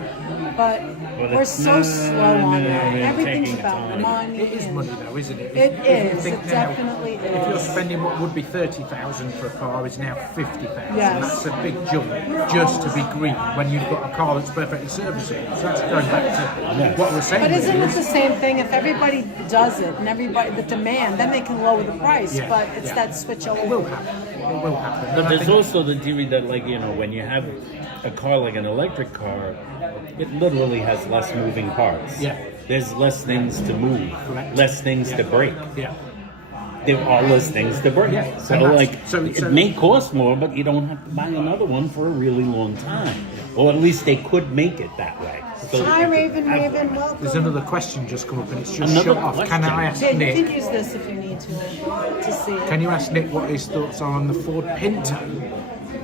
But we're it's so not slow on that. really Everything's taking about time. money. It is and- money though, isn't it? It If you is. think It now, definitely If you're is. spending what would be 30,000 for a car is now 50,000. Yes. That's a big jump just to be green when you've got a car that's perfectly serviceable. So that's going back to what we're saying. But isn't really, it the same thing? If everybody does it and everybody the demand, then they can lower the price. Yeah, But it's yeah. that switch It over. will happen. It will happen. But And I there's think- also the theory that, like, when you have a car like an electric car, it literally has less moving parts. Yeah. There's less things to move, Correct. less things to break. Yeah. There are less things to break. Yeah. So, And that's- like, so- it may cost more, but you don't have to buy another one for a really long time. Or at least they could make it that way. So Hi, you Raven. could have Raven, one. welcome. There's another question just come up and it's just Another shut off. question? Can I ask Yeah, you Nick? can use this if you need to see it. Can you ask Nick what his thoughts are on the Ford Pinto?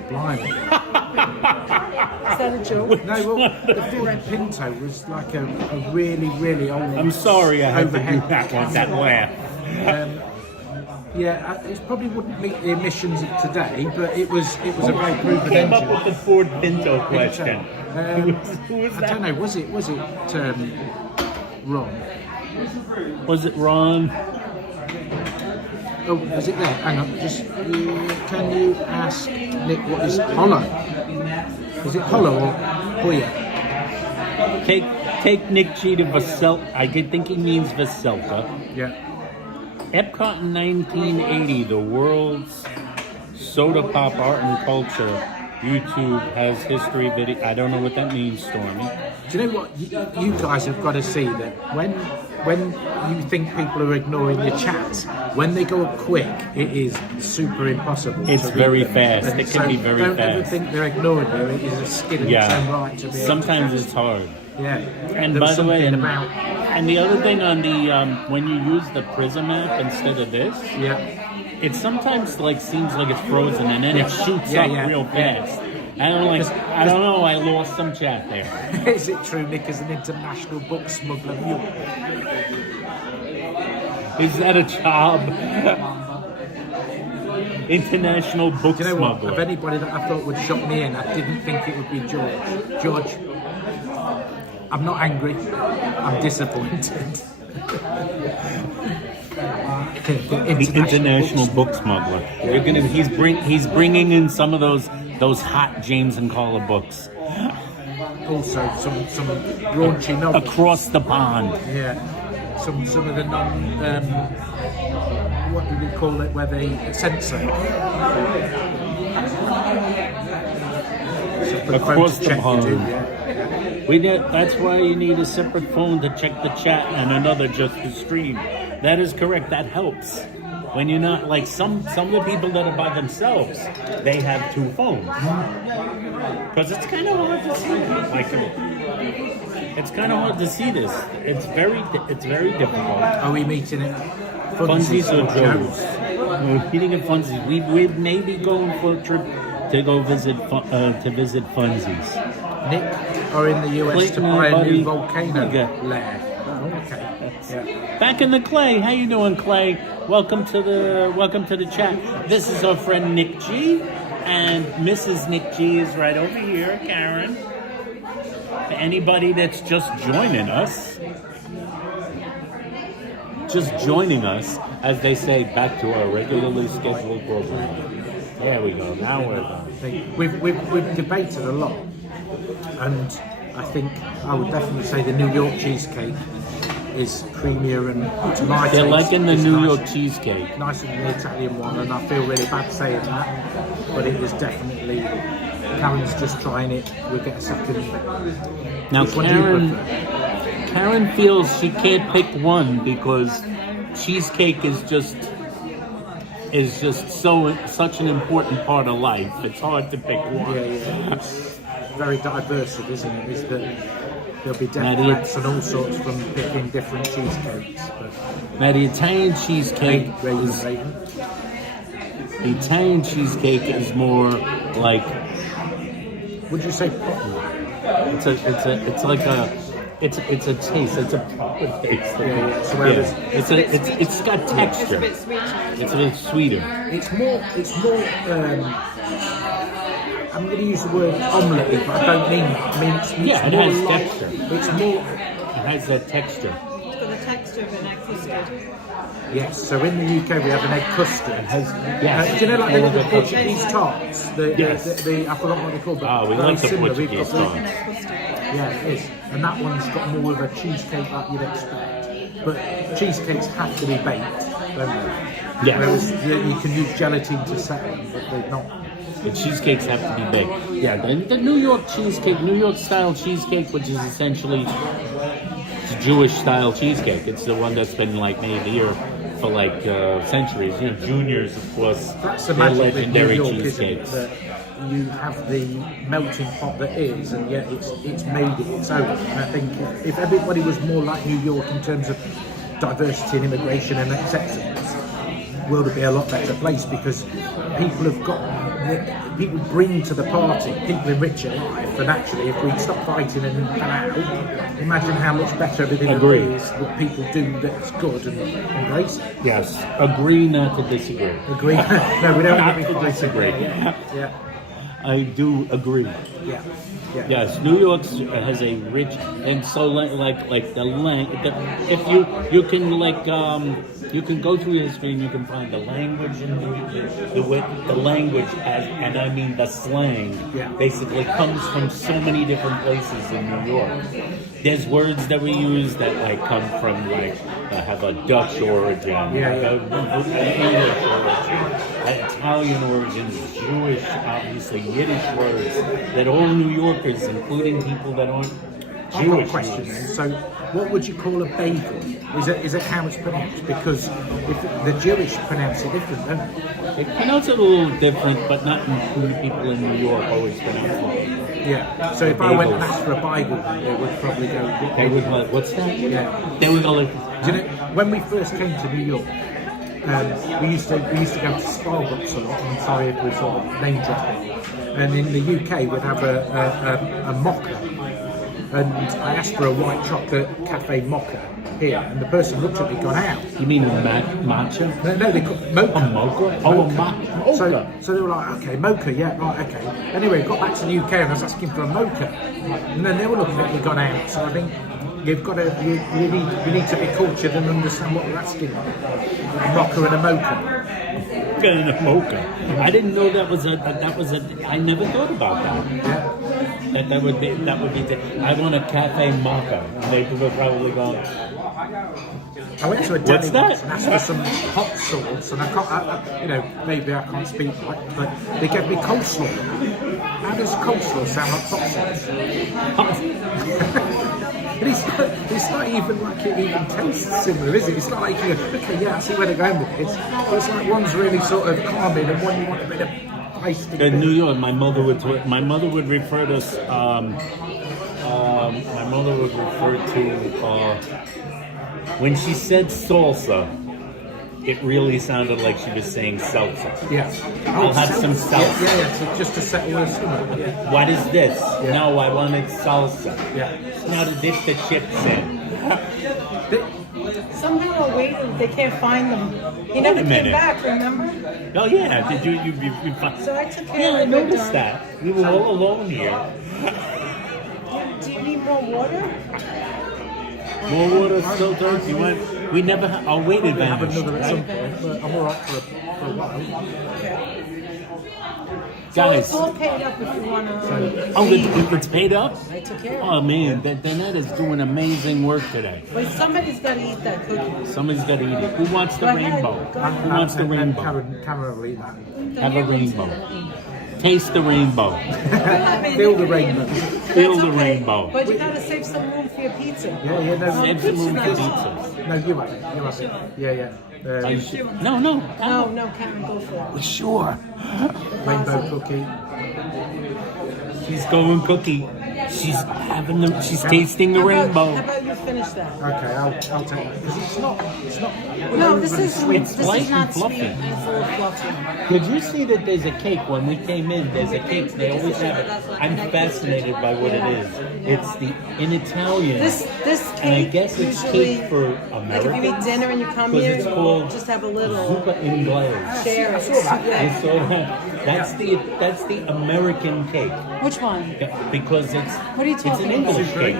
Blimey. Is that a joke? No, well, the Ford Pinto was like a really, really old. I'm sorry I had to do overhead that one, that laugh. Yeah, it probably wouldn't meet the emissions of today, but it was a very Who proven came engine. up with the Ford Pinto question? Who was I that? don't know. Was it Ron? Was it Ron? Oh, is it there? Hang on. Can you ask Nick what is hollow? Is it hollow or Hoya? Take Nick G to Vasel. I think he means Veselka. Yeah. Epcot in 1980, the world's soda pop art and culture. YouTube has history video. I don't know what that means, Stormy. Do you know what? You guys have got to see that when you think people are ignoring your chat, when they go up quick, it is super impossible. It's to read very them. fast. And It can be very don't ever fast. think they're ignoring you. It is a skill in its own Yeah. right to be able to Sometimes catch it's hard. Yeah. And There by was the way, something and the other thing on the when you use the Prism app instead of this, yeah. it sometimes like seems like it's frozen and then it shoots up real fast. I don't know. I lost some chat there. Is it true Nick is an international book smuggler mule? Is that a job? International book Do you know what? smuggler. Of anybody that I thought would shop me in, I didn't think it would be George. George, I'm not angry. I'm disappointed. The international book smuggler. He's bringing in some of those hot James and Carla books Also, some raunchy novels. across the pond. Yeah. Some of the what do we call it, where they censor. Across the pond. Yeah. That's why you need a separate phone to check the chat and another just to stream. That is correct. That helps. When you're not like some of the people that are by themselves, they have two phones. Because it's kind of hard to see. It's kind of hard to see this. It's very difficult. Are we meeting at Funzi's or Joe's? We're meeting at Funzi's. We may be going for a trip to go visit Funzi's. Nick are in the US Clayton, to buy a buddy. new volcano Okay. lair. Oh, okay. Yeah. Back in the Clay. How you doing, Clay? Welcome to the chat. This is our friend Nick G, and Mrs. Nick G is right over here, Karen. Anybody that's just joining us, as they say, back to our regularly scheduled program. There we go. Now we're done. We've debated a lot, and I think I would definitely say the New York cheesecake is creamier and to my They're taste liking the is New nice- York cheesecake. nicer than the Italian one, and I feel really bad saying that, but it was definitely. Karen's just trying it. We'll get a second. Now Which one do you prefer? Karen feels she can't pick one because cheesecake is just such an important part of life. It's hard to pick one. Yeah. It's very diverse, isn't it? Is that there'll be Now, death threats and all sorts from picking different cheesecakes. But Now the Italian cheesecake is more like would you say it's a taste. It's a proper taste. Yeah. So whereas It's got texture. It's a bit sweeter. It's a bit sweeter. it's more. I'm going to use the word omelette, but I don't mean that. I mean it's Yeah, it more has like, texture. It's more. It has that texture. It's got the texture of an egg custard. Yes. So in the UK we have an egg custard. Yes. Do you know like All the of the Portuguese tarts? Yes. I forgot what they're called. But We very like the similar. We've Portuguese got the- An tarts. egg custard. Yeah, it is. And that one's got more of a cheesecake like you'd expect. But cheesecakes have to be baked, don't they? Yes. Whereas you can use gelatine to set them, but they're not. The cheesecakes have to be baked. Yeah, the New York cheesecake, New York style cheesecake, which is essentially Jewish style cheesecake. It's the one that's been like made here for like centuries. You know, Juniors, of course, That's the they're magic with New legendary York, isn't it? cheesecakes. That you have the melting pot that is, and yet it's made it its own. And I think if everybody was more like New York in terms of diversity and immigration and acceptance, the world would be a lot better place because people bring to the party, people enrich your life, and actually if we stop fighting and fell out, imagine how much better everything Agree. is, what people do that's good and embrace it. Yes, agree not to disagree. Agree? No, we don't Not have to to disagree. Yeah. I do agree. Yeah. Yes, New York has a rich and so like the if you can you can go through history and you can find the language and the language and I mean the slang basically comes from so many different places in New York. There's words that we use that like come from like have a Dutch origin, English origin, Italian origins, Jewish, obviously Yiddish words that all New Yorkers, including people that aren't I've got a Jewish, question use. then. So, what would you call a bagel? Is it how it's pronounced? Because if the Jewish pronounce it different, don't they? They pronounce it a little different, but not including people in New York always pronounce it. Yeah. So if I went and asked for a Bible, they would probably go. They would like, what's that? Yeah. They would go like, Do you know, when we first came to New York, we used to go to Starbucks a lot. I'm sorry if we're sort of name dropping. And in the UK, we'd have a mocha. And I asked for a white chocolate cafe mocha here, and the person looked at me, gone out. You mean matcha? No, they called mocha. A mocha? Oh, a mocha. So they were like, okay, mocha, yeah, right, okay. Anyway, got back to the UK and I was asking for a mocha, and then they were looking at me, gone out. So I think you've got to, you need to be cultured and understand what you're asking. A mocha and a mocha. And a mocha. I didn't know that was a. I never thought about that. Yeah. That would be. I want a cafe mocha. And they were probably going. I went to a What's deli that? once and asked for some hot sauce, and I can't, maybe I can't speak right, but they gave me coleslaw. How does coleslaw sound like hot sauce? And it's not even like it even tastes similar, is it? It's not like you go, okay, yeah, I see where they're going with this. It's like one's really sort of calming and one you want a bit of tasting. In New York, my mother would refer to. My mother would refer to. When she said salsa, it really sounded like she was saying seltzer. Yes. I'll have some salsa. Yeah, so just to settle her stomach. Yeah. What is this? Yeah. No, I wanted salsa. Yeah. Now to dip the chips in. Somehow our waiter, they can't find them. He never came minute. back, remember? Oh yeah, did you So I took care yeah, of I it. noticed that. We were all alone here. Do you need more water? More water, still thirsty. We never our waiter Have vanished. another at some Right? point, but I'm alright for a while. So Guys, it's all paid up if you want to. oh, it's paid up? I took care of Oh man, Danette is doing amazing work today. it. Wait, somebody's got to eat that cookie. Somebody's got to eat it. Who wants the Go ahead, rainbow? go ahead. Who wants the rainbow? Cameron will eat that. Have a rainbow. Taste the rainbow. Feel the rainbow. Feel the rainbow. But you got to save some room for your pizza. Yeah, no. Save some room for Pizza's pizzas. No, you have it. You have it. Yeah. Are you sure? No. No, Karen, go for it. Sure. Rainbow cookie. She's going cookie. She's tasting the How rainbow. about you finish that? Okay, I'll take it. Because it's not. No, this is sweet. It's This light is not and fluffy. sweet. It's a little fluffy. Did you see that there's a cake? When we came in, there's a cake. They always have it. I'm fascinated by what it is. It's in Italian. This cake And I guess it's usually, cake for like America. if you eat dinner and you come Because here, it's called just have a little Zuppa Inglese. share. I saw that. That's the American cake. Which one? Because it's What are you it's an talking English about? cake.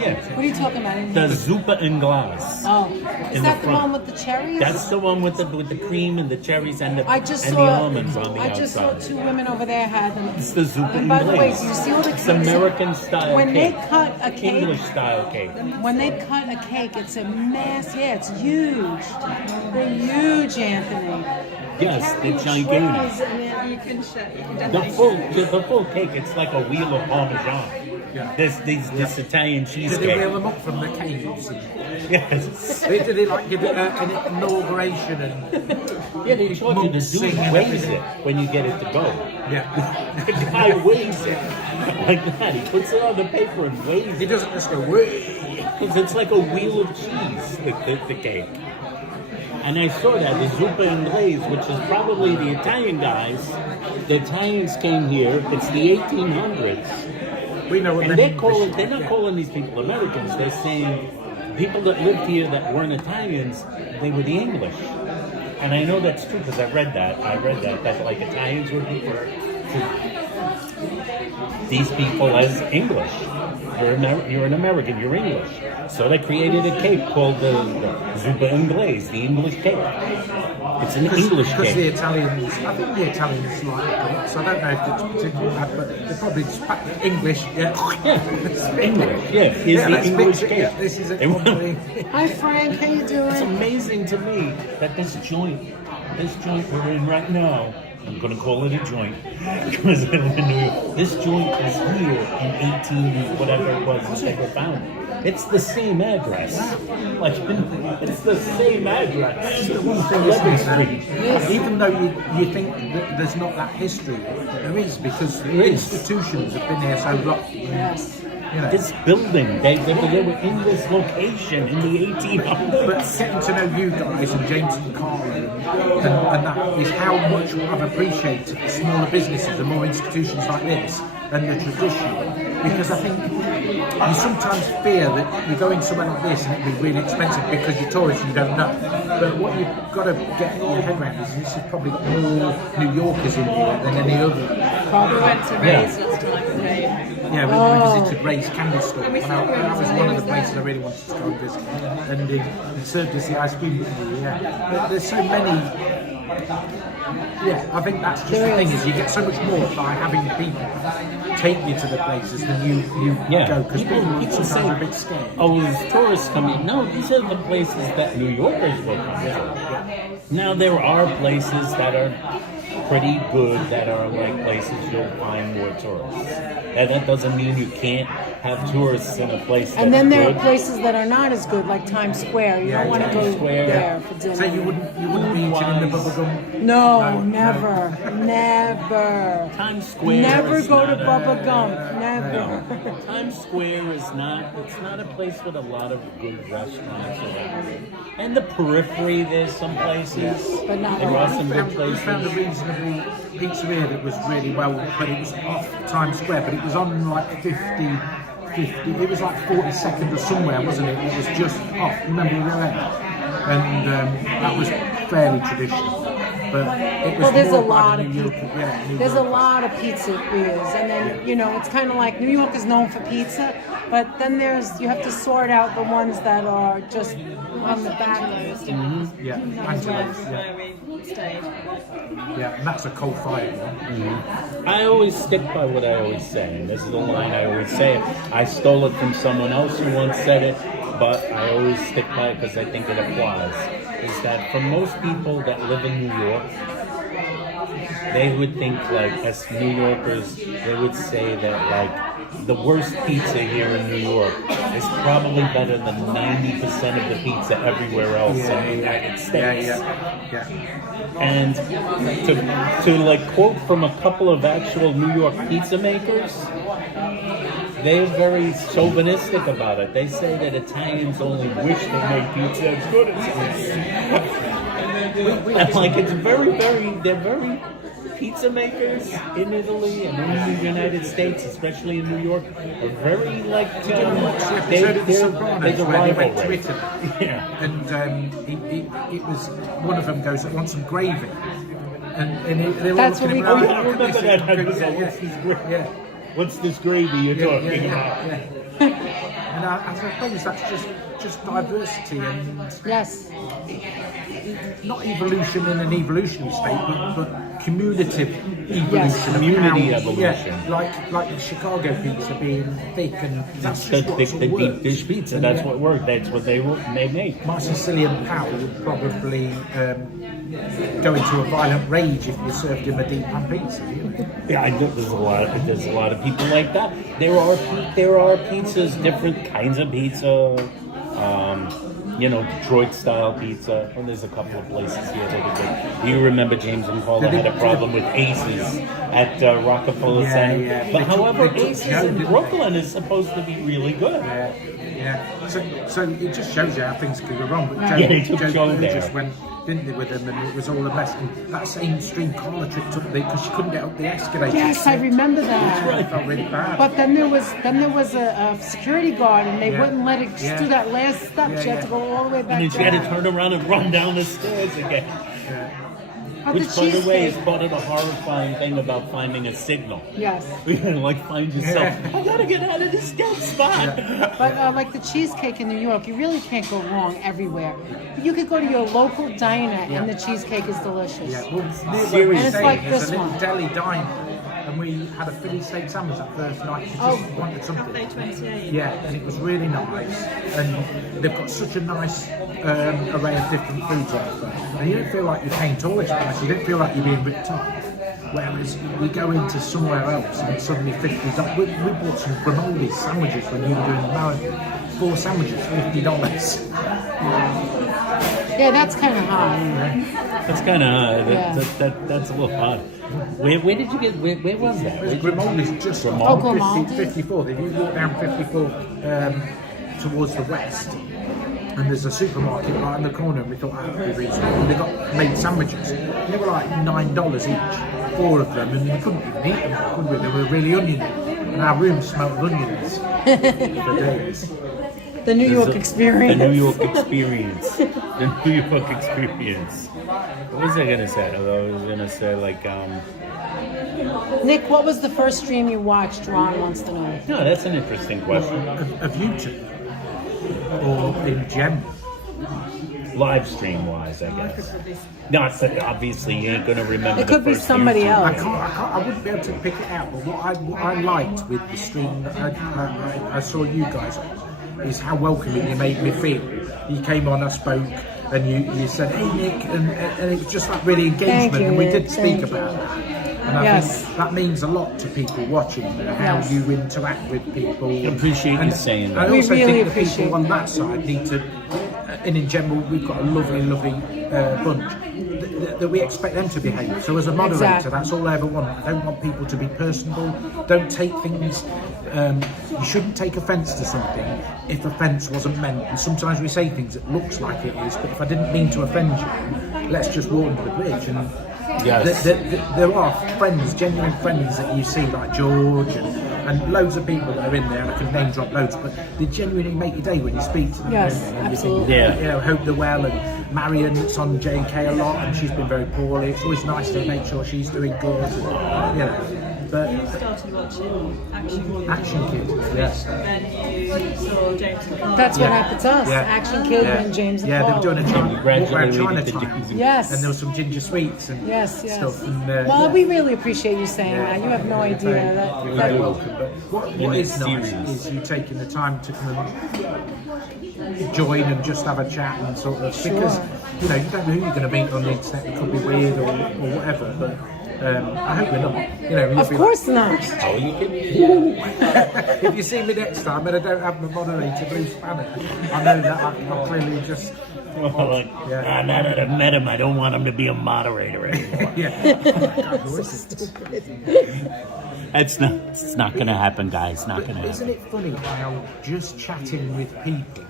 Yeah. What are you talking about? The Zuppa Inglese. Oh, in is the that the front. one with the cherries? That's the one with the cream and the cherries and the I just and saw. the almonds on the I just saw outside. two women over there had them. It's the Zuppa And by the way, Inglese. do you see all the It's cakes? American style When cake. they cut a cake, English style cake. when they cut a cake, it's a mass. Yeah, it's huge. They're huge, Anthony. Yes, Carry they're trays gigantic. and then- You can share. You can The definitely full cake, it's like a wheel of Parmesan. Yeah. This Italian Did they cheesecake. wheel them up from the caves? Yes. Did they like give it an inauguration and Yeah, they told you the Monks dude sing and weighs everything. it when you get it to go. yeah? The guy weighs it like that. He puts it on the paper and weighs He it. doesn't just go. "Whee." Because it's like a wheel of cheese, the cake. And I saw that, the Zuppa Inglese, which is probably the Italian guys. The Italians came here, it's the 1800s. We know what And they're they're not calling these people Americans, they're saying people that lived here that weren't Italians, they were the English. And I know that's true because I read that like Italians would refer to these people as English. You're an American, you're English. So they created a cake called the Zuppa Inglese, the English cake. It's an English Because the cake. Italians, I think the Italians like it, so I don't know if they do that, but they probably just English, yeah. Yeah, English. Yeah, here's the let's English mix it, cake. yeah, this is it. They want- Hi, Frank. How you It's doing? amazing to me that this joint we're in right now, I'm going to call it a joint because I live in New York. This joint is here in 18 whatever it was that they were founded. It's the same address. Like, it's the same address. That's the one thing, isn't it? Even though you think that there's not that history, there is, because institutions have been here so long. Yes. You know. This building, they were in this location in the 1800s. But getting to know you guys and James and Carl and that is how much I've appreciated the smaller businesses, the more institutions like this, than the traditional. Because I think you sometimes fear that you're going somewhere like this and it'll be really expensive because you're tourists and you don't know. But what you've got to get your head around is this has probably got more New Yorkers in here than any other. We went to Ray's last time, Ray. Yeah, we visited Ray's candy store. And that was one of the places I really wanted to go and visit. And he served us the ice cream. Yeah, but there's so many. Yeah, I think that's just the thing, is you get so much more by having people take you to the places than you go, because people sometimes say, are a bit scared. oh, as tourists come in. No, these are the places that New Yorkers will come to. Now, there are places that are pretty good, that are like places you'll find more tourists. And that doesn't mean you can't have tourists in a place that's And then there good. are places that are not as good, like Times Square. You don't want to go Square. there for dinner. So you wouldn't be eating the bubblegum? No, never. Times Square Never is go to not a- Bubba Gump. Never. Times Square is not, it's not a place with a lot of good restaurants around. And the periphery, there's some places. But not there all. are some good We places. found a reasonable pizzeria that was really well, but it was off Times Square, but it was on like 50, it was like 42nd or somewhere, wasn't it? It was just off, remember we were there? And that was fairly traditional. But it was Well, there's a more by lot the of New York, people. New There's a York. lot of pizzerias, and then it's kind of like New York is known for pizza, but then you have to sort out the ones that are just on the back. Yeah, That's Angelo's, where we stayed. yeah, and that's a coal-fired one. I always stick by what I always say, and this is the line I always say. I stole it from someone else who once said it, but I always stick by it because I think it applies. Is that for most people that live in New York, they would think, like, as New Yorkers, they would say that, like, the worst pizza here in New York is probably better than 90% of the pizza everywhere else in the United States. Yeah. And to like quote from a couple of actual New York pizza makers, they're very chauvinistic about it. They say that Italians only wish they made pizza as good as us. And like it's they're very pizza makers in Italy and in the United States, especially in New York, are very like Episode of The Sopranos where they went to Italy, and it was one of them goes, I want some gravy, and they were That's looking what we at I remember that episode. Yeah. What's this gravy you're talking about? And I suppose that's just diversity and Yes. not evolution in an evolutionary state, but cumulative evolution. Yes. of Community how- evolution. Yeah, like the Chicago pizza being thick, and that's The just what deep works. dish pizza. That's what worked. That's what they make. My Sicilian pal would probably go into a violent rage if you served him a deep pan pizza. Yeah, I know there's a lot of people like that. There are pizzas, different kinds of pizza. Detroit style pizza. And there's a couple of places here that are good. Do you remember James and Paula had a problem with Aces at Rockefeller Center? Yeah. But however, They took Aces Joe, in didn't Brooklyn is supposed to be really good. Yeah. So it just shows you how things could go wrong. But they took Joe Blue there. just went, didn't they, with him, and it was all a mess. And that same stream Carla tripped up there because she couldn't get up the escalator. Yes, I remember that. It felt really bad. But then there was a security guard, and they Yeah. wouldn't let it Yeah. do that last step. Yeah, She had to go all the way back And then she had to down. turn around and run down the stairs again. But Which, the by the way, is cheesecake. part of the horrifying thing about finding a signal. Yes. Like, find yourself, I gotta get out of this dead spot. But like the cheesecake in New York, you really can't go wrong everywhere. You could go to your local diner and the cheesecake is delicious. Yeah, well, near where we Seriously. And it's stayed, like there's this a little one. deli diner, and we had a Philly steak sandwich that first night. She just wanted Caffe something. 28. Yeah, and it was really nice, and they've got such a nice array of different foods on offer, and you don't feel like you're paying tourist price. You don't feel like you're being ripped off. Whereas we go into somewhere else and it's suddenly $50. We bought some granola sandwiches when you were doing the marathon. 4 sandwiches, $50. Yeah, that's kind of high. That's kind of Yeah. that's a little odd. Where did you get? Where was that? Grimaldi's just Grimaldi? Oh, Grimaldi. 54th. If you walk down 54 towards the west, and there's a supermarket right in the corner, and we thought that would be reasonable. And they got made sandwiches. They were like $9 each, 4 of them, and we couldn't even eat them, could we? They were really oniony, and our room smelled of onions for days. The New York experience. The New York experience. The New York experience. What was I gonna say? I was gonna say like Nick, what was the first stream you watched? Ron wants to know. No, that's an interesting question. Of YouTube, or in general. Live stream wise, I guess. Not that obviously you ain't gonna remember. It could the be first somebody YouTube. else. I wouldn't be able to pick it out, but what I liked with the stream that I saw you guys on is how welcoming you made me feel. You came on, I spoke, and you said, "Hey Nick," and it was just like really engagement, Thank you, and we Nick. did speak Thank about you. that. And I Yes. think that means a lot to people watching, how Yes. you interact with people. I appreciate you saying that. I We also really think the appreciate people on that side need to, and in general, we've got a lovely bunch that we expect them to behave. So as a moderator, Exactly. that's all I ever want. I don't want people to be personable. Don't take things. You shouldn't take offence to something if offence wasn't meant. And sometimes we say things that looks like it is, but if I didn't mean to offend you, let's just walk under the bridge. And Yes. there are friends, genuine friends that you see, like George and loads of people that are in there, and I can name drop loads, but they genuinely make your day when you speak to them. Yes, don't they? And you absolutely. think, Yeah. you know, hope they're well. And Marion, that's on J&K a lot, and she's been very poorly. It's always nice to make sure she's doing good. And, you know, but You started watching Action Kid, yes. then you saw James and Carl. That's what Yeah. happened to us. Yeah. Action Kid Yeah. and James and Yeah, they Paul. were doing a walk around Congratulations to Chinatown. James and- Yes. And there was some ginger sweets and Yes, yes. stuff. And, Well, yeah. we really appreciate you saying that. You have no idea You're that. very welcome. But what is nice serious. is you taking the time to come and join and just have a chat and sort of, because you know you don't know who you're going to meet on the internet. It could be weird or whatever. But I hope we're not. You know, you'll Of be course not. Oh, you can. like, if you see me next time and I don't have my moderator blue spanner, I know that I'll clearly just. Like, Yeah. now that I've met him, I don't want him to be a moderator anymore. Yeah. God, who is it? It's not gonna happen, guys. Not gonna Isn't happen. it funny how just chatting with people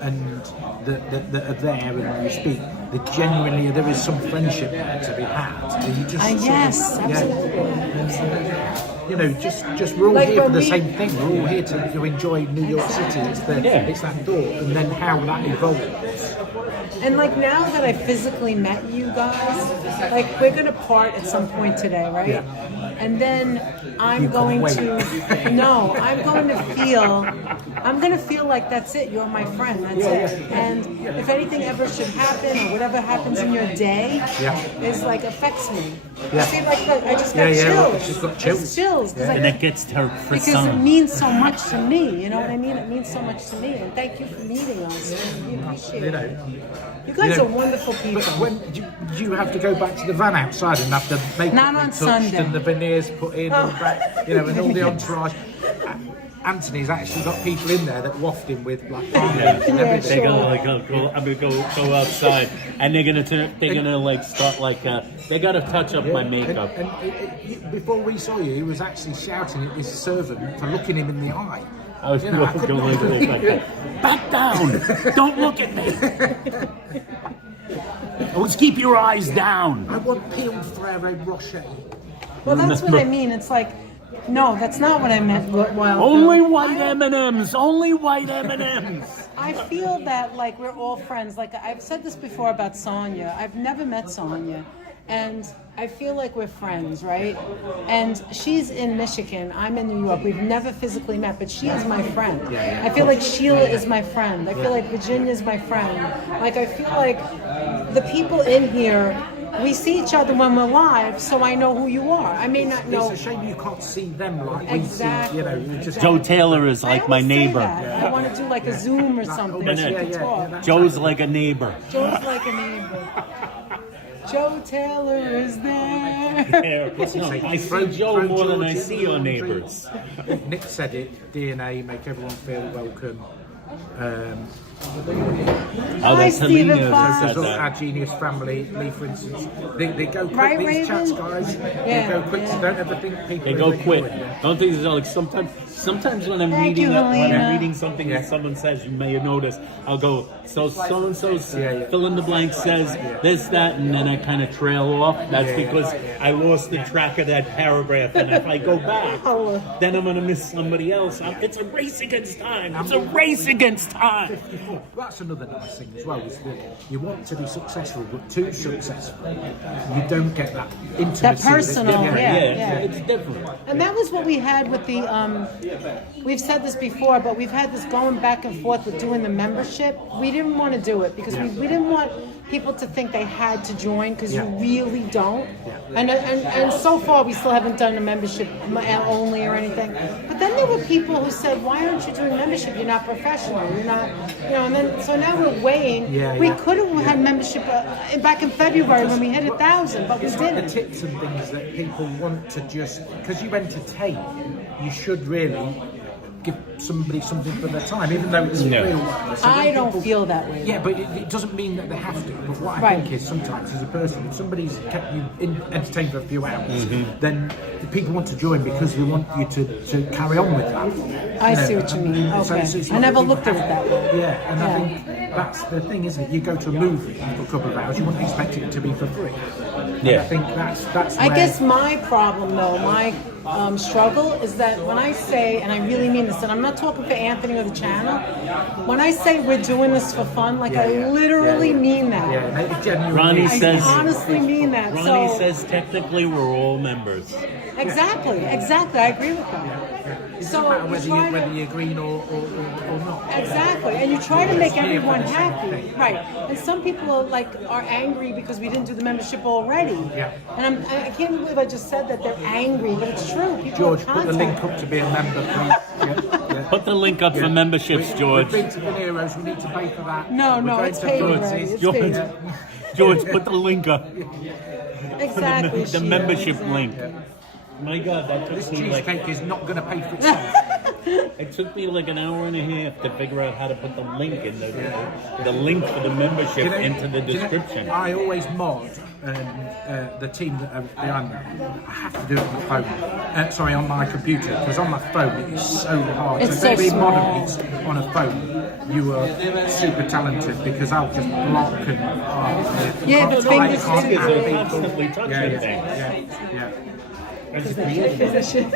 and that are there and you speak, that genuinely there is some friendship there to be had. And you just sort of- Yes, absolutely. You know, just we're all Like here for when the we- same thing. We're all here to enjoy New York City. It's it's that thought, and then how that evolves. And like now that I physically met you guys, like we're gonna part at some point today, right? Yeah. And then I'm You can't going wait. to I'm gonna feel like that's it, you're my friend, that's it. And if anything ever should happen or whatever happens in your day is like affects me. Yeah. I feel like I just got Yeah, chills. she's got chills. It's chills. 'Cause And I- that gets to her for because it some. means so much to me, you know what I mean? It means so much to me, and thank you for meeting us. We appreciate You it. know. You guys You know, are wonderful people. But when do you have to go back to the van outside and have the makeup Not on retouched Sunday. and the veneers put in, and back, you know, and all the entourage. Anthony's actually got people in there that waft him with like palm leaves and Yeah, everything. They're gonna I'm gonna go outside, and they're gonna like start like they gotta touch up my makeup. And before we saw you, he was actually shouting at his servant for looking him in the eye. I was You know, I going couldn't- like that. Back down! Don't look at me! Let's keep your eyes down. I want peeled Ferrero Rocher. Well, that's what I mean. It's like, no, that's not what I meant. Well, Only white M&Ms. Only white M&Ms. I feel that like we're all friends. Like I've said this before about Sonia. I've never met Sonia, and I feel like we're friends, right? And she's in Michigan. I'm in New York. We've never physically met, but she is my friend. I feel like Sheila is my friend. I feel like Virginia is my friend. Like I feel like the people in here. We see each other when we're live, so I know who you are. I may not know. It's a shame you can't see them like Exactly. we see, you know, you just Joe Taylor is I like my always say neighbor. that. I want to do like a Zoom or something. Yeah, so we can yeah, talk. yeah. Joe's like a neighbor. Joe's like a neighbor. Joe Taylor is there. No, I see Joe more than I see your neighbors. Nick said it, DNA, make everyone feel welcome. Oh, Hi, that's Stephen Helena Fox. that said There's that. our genius family, Lee, for instance. They go quick, Right, these Raven? chats, guys. Yeah, They go quick, so yeah. don't ever think people They are go ignoring quick. you. Don't think it's like sometimes when I'm Thank you, Helena. reading something that someone says, you may have noticed, I'll go, so and so fill in the blank says this, that, and then I kind of trail off. That's because I lost the track of that paragraph, and if I go back, then I'm gonna miss somebody else. It's a race against time. It's a race against time. That's another nice thing as well, is that you want to be successful, but too successful, you don't get that intimacy. That personal, Yeah, it's different. And that was what we had with the, we've said this before, but we've had this going back and forth with doing the membership. We didn't want to do it because we didn't want people to think they had to join, because you really don't. And so far we still haven't done a membership only or anything. But then there were people who said, why aren't you doing membership? You're not professional. You're not, and then, so now we're weighing. We could have had membership back in February when we hit 1,000, but we It's like the didn't. tips and things that people want to just, because you entertain, you should really give somebody something for their time, even though it's real. So I when don't people- feel that way. Yeah, but it doesn't mean that they have to. But what I think is sometimes as a person, if somebody's kept you entertained for a few hours, then the people want to join because they want you to carry on with that. I see what you mean. So Okay. it's I not never that you looked at it have- that way. Yeah, and I think that's the thing, isn't it? You go to a movie for a couple of hours, you wouldn't expect it to be for free. Yeah. And I think that's I where- guess my problem, though, my struggle is that when I say, and I really mean this, and I'm not talking for Anthony or the channel, when I say we're doing this for fun, like I literally mean that. Yeah, it genuinely Ronnie is. I says- honestly mean that. Ronnie So says technically we're all members. exactly, I agree with that. It So doesn't matter you whether, try to- whether you're green or not. Exactly, and you try to make everyone for the same happy, thing. right? And some people are angry because we didn't do the membership already. Yeah. And I can't believe I just said that they're angry, but it's true. People George, are put the link contact. up to be a member, please. Put the link up for memberships, George. We've been to Veniero's, we need to pay for that. No, We're no, going it's to paid Funzi's. already. It's George, paid. George, put the link up. Exactly. The Sheila, membership exactly. link. My God, that This took me like cheesecake is not going to pay for itself. it took me like an hour and a half to figure out how to put the link in the link for the membership Do you know- into the do you know, description. I always mod the team that are behind that. I have to do it on the phone. Sorry, on my computer, because on my phone it is so hard. It's so so if anybody small. moderates on a phone, you are super talented, because I'll just block and Yeah, the can't fingers type, too can't big. add Constantly people. touching Yeah, things. yeah. That's creative.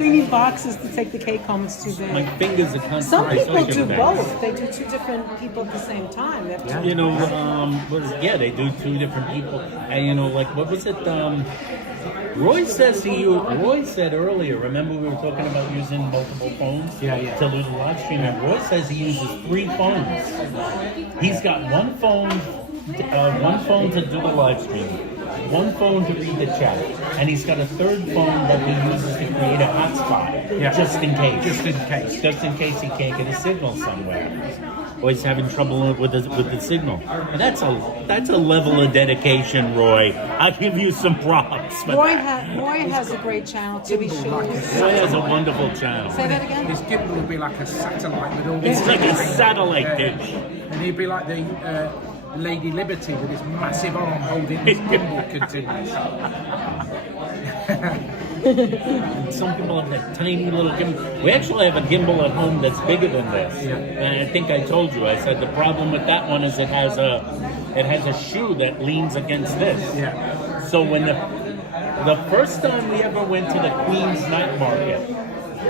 We need boxes to take the cake home. It's too My big. fingers are constantly Some people touching do things. both. They do two different people at the same time. They have two. You know, they do two different people. And like what was it? Roy said earlier. Remember we were talking about using multiple phones Yeah. to do the live stream. And Roy says he uses 3 phones. He's got one phone to do the live stream, one phone to read the chat, and he's got a third phone that he uses to create a hotspot, just in case. Just in case he can't get a signal somewhere. Or he's having trouble with the signal. And that's a level of dedication, Roy. I give you some props for Roy, that. Roy has a great channel to be sure. Roy has a wonderful channel. Say that again. His gimbal would be like a satellite with all It's these like a things. satellite dish. And he'd be like the Lady Liberty with his massive arm holding his gimbal continuously. Some people have that tiny little gimbal. We actually have a gimbal at home that's bigger than this. And I think I told you. I said the problem with that one is it has a shoe that leans against this. Yeah. So when the first time we ever went to the Queen's Night Market,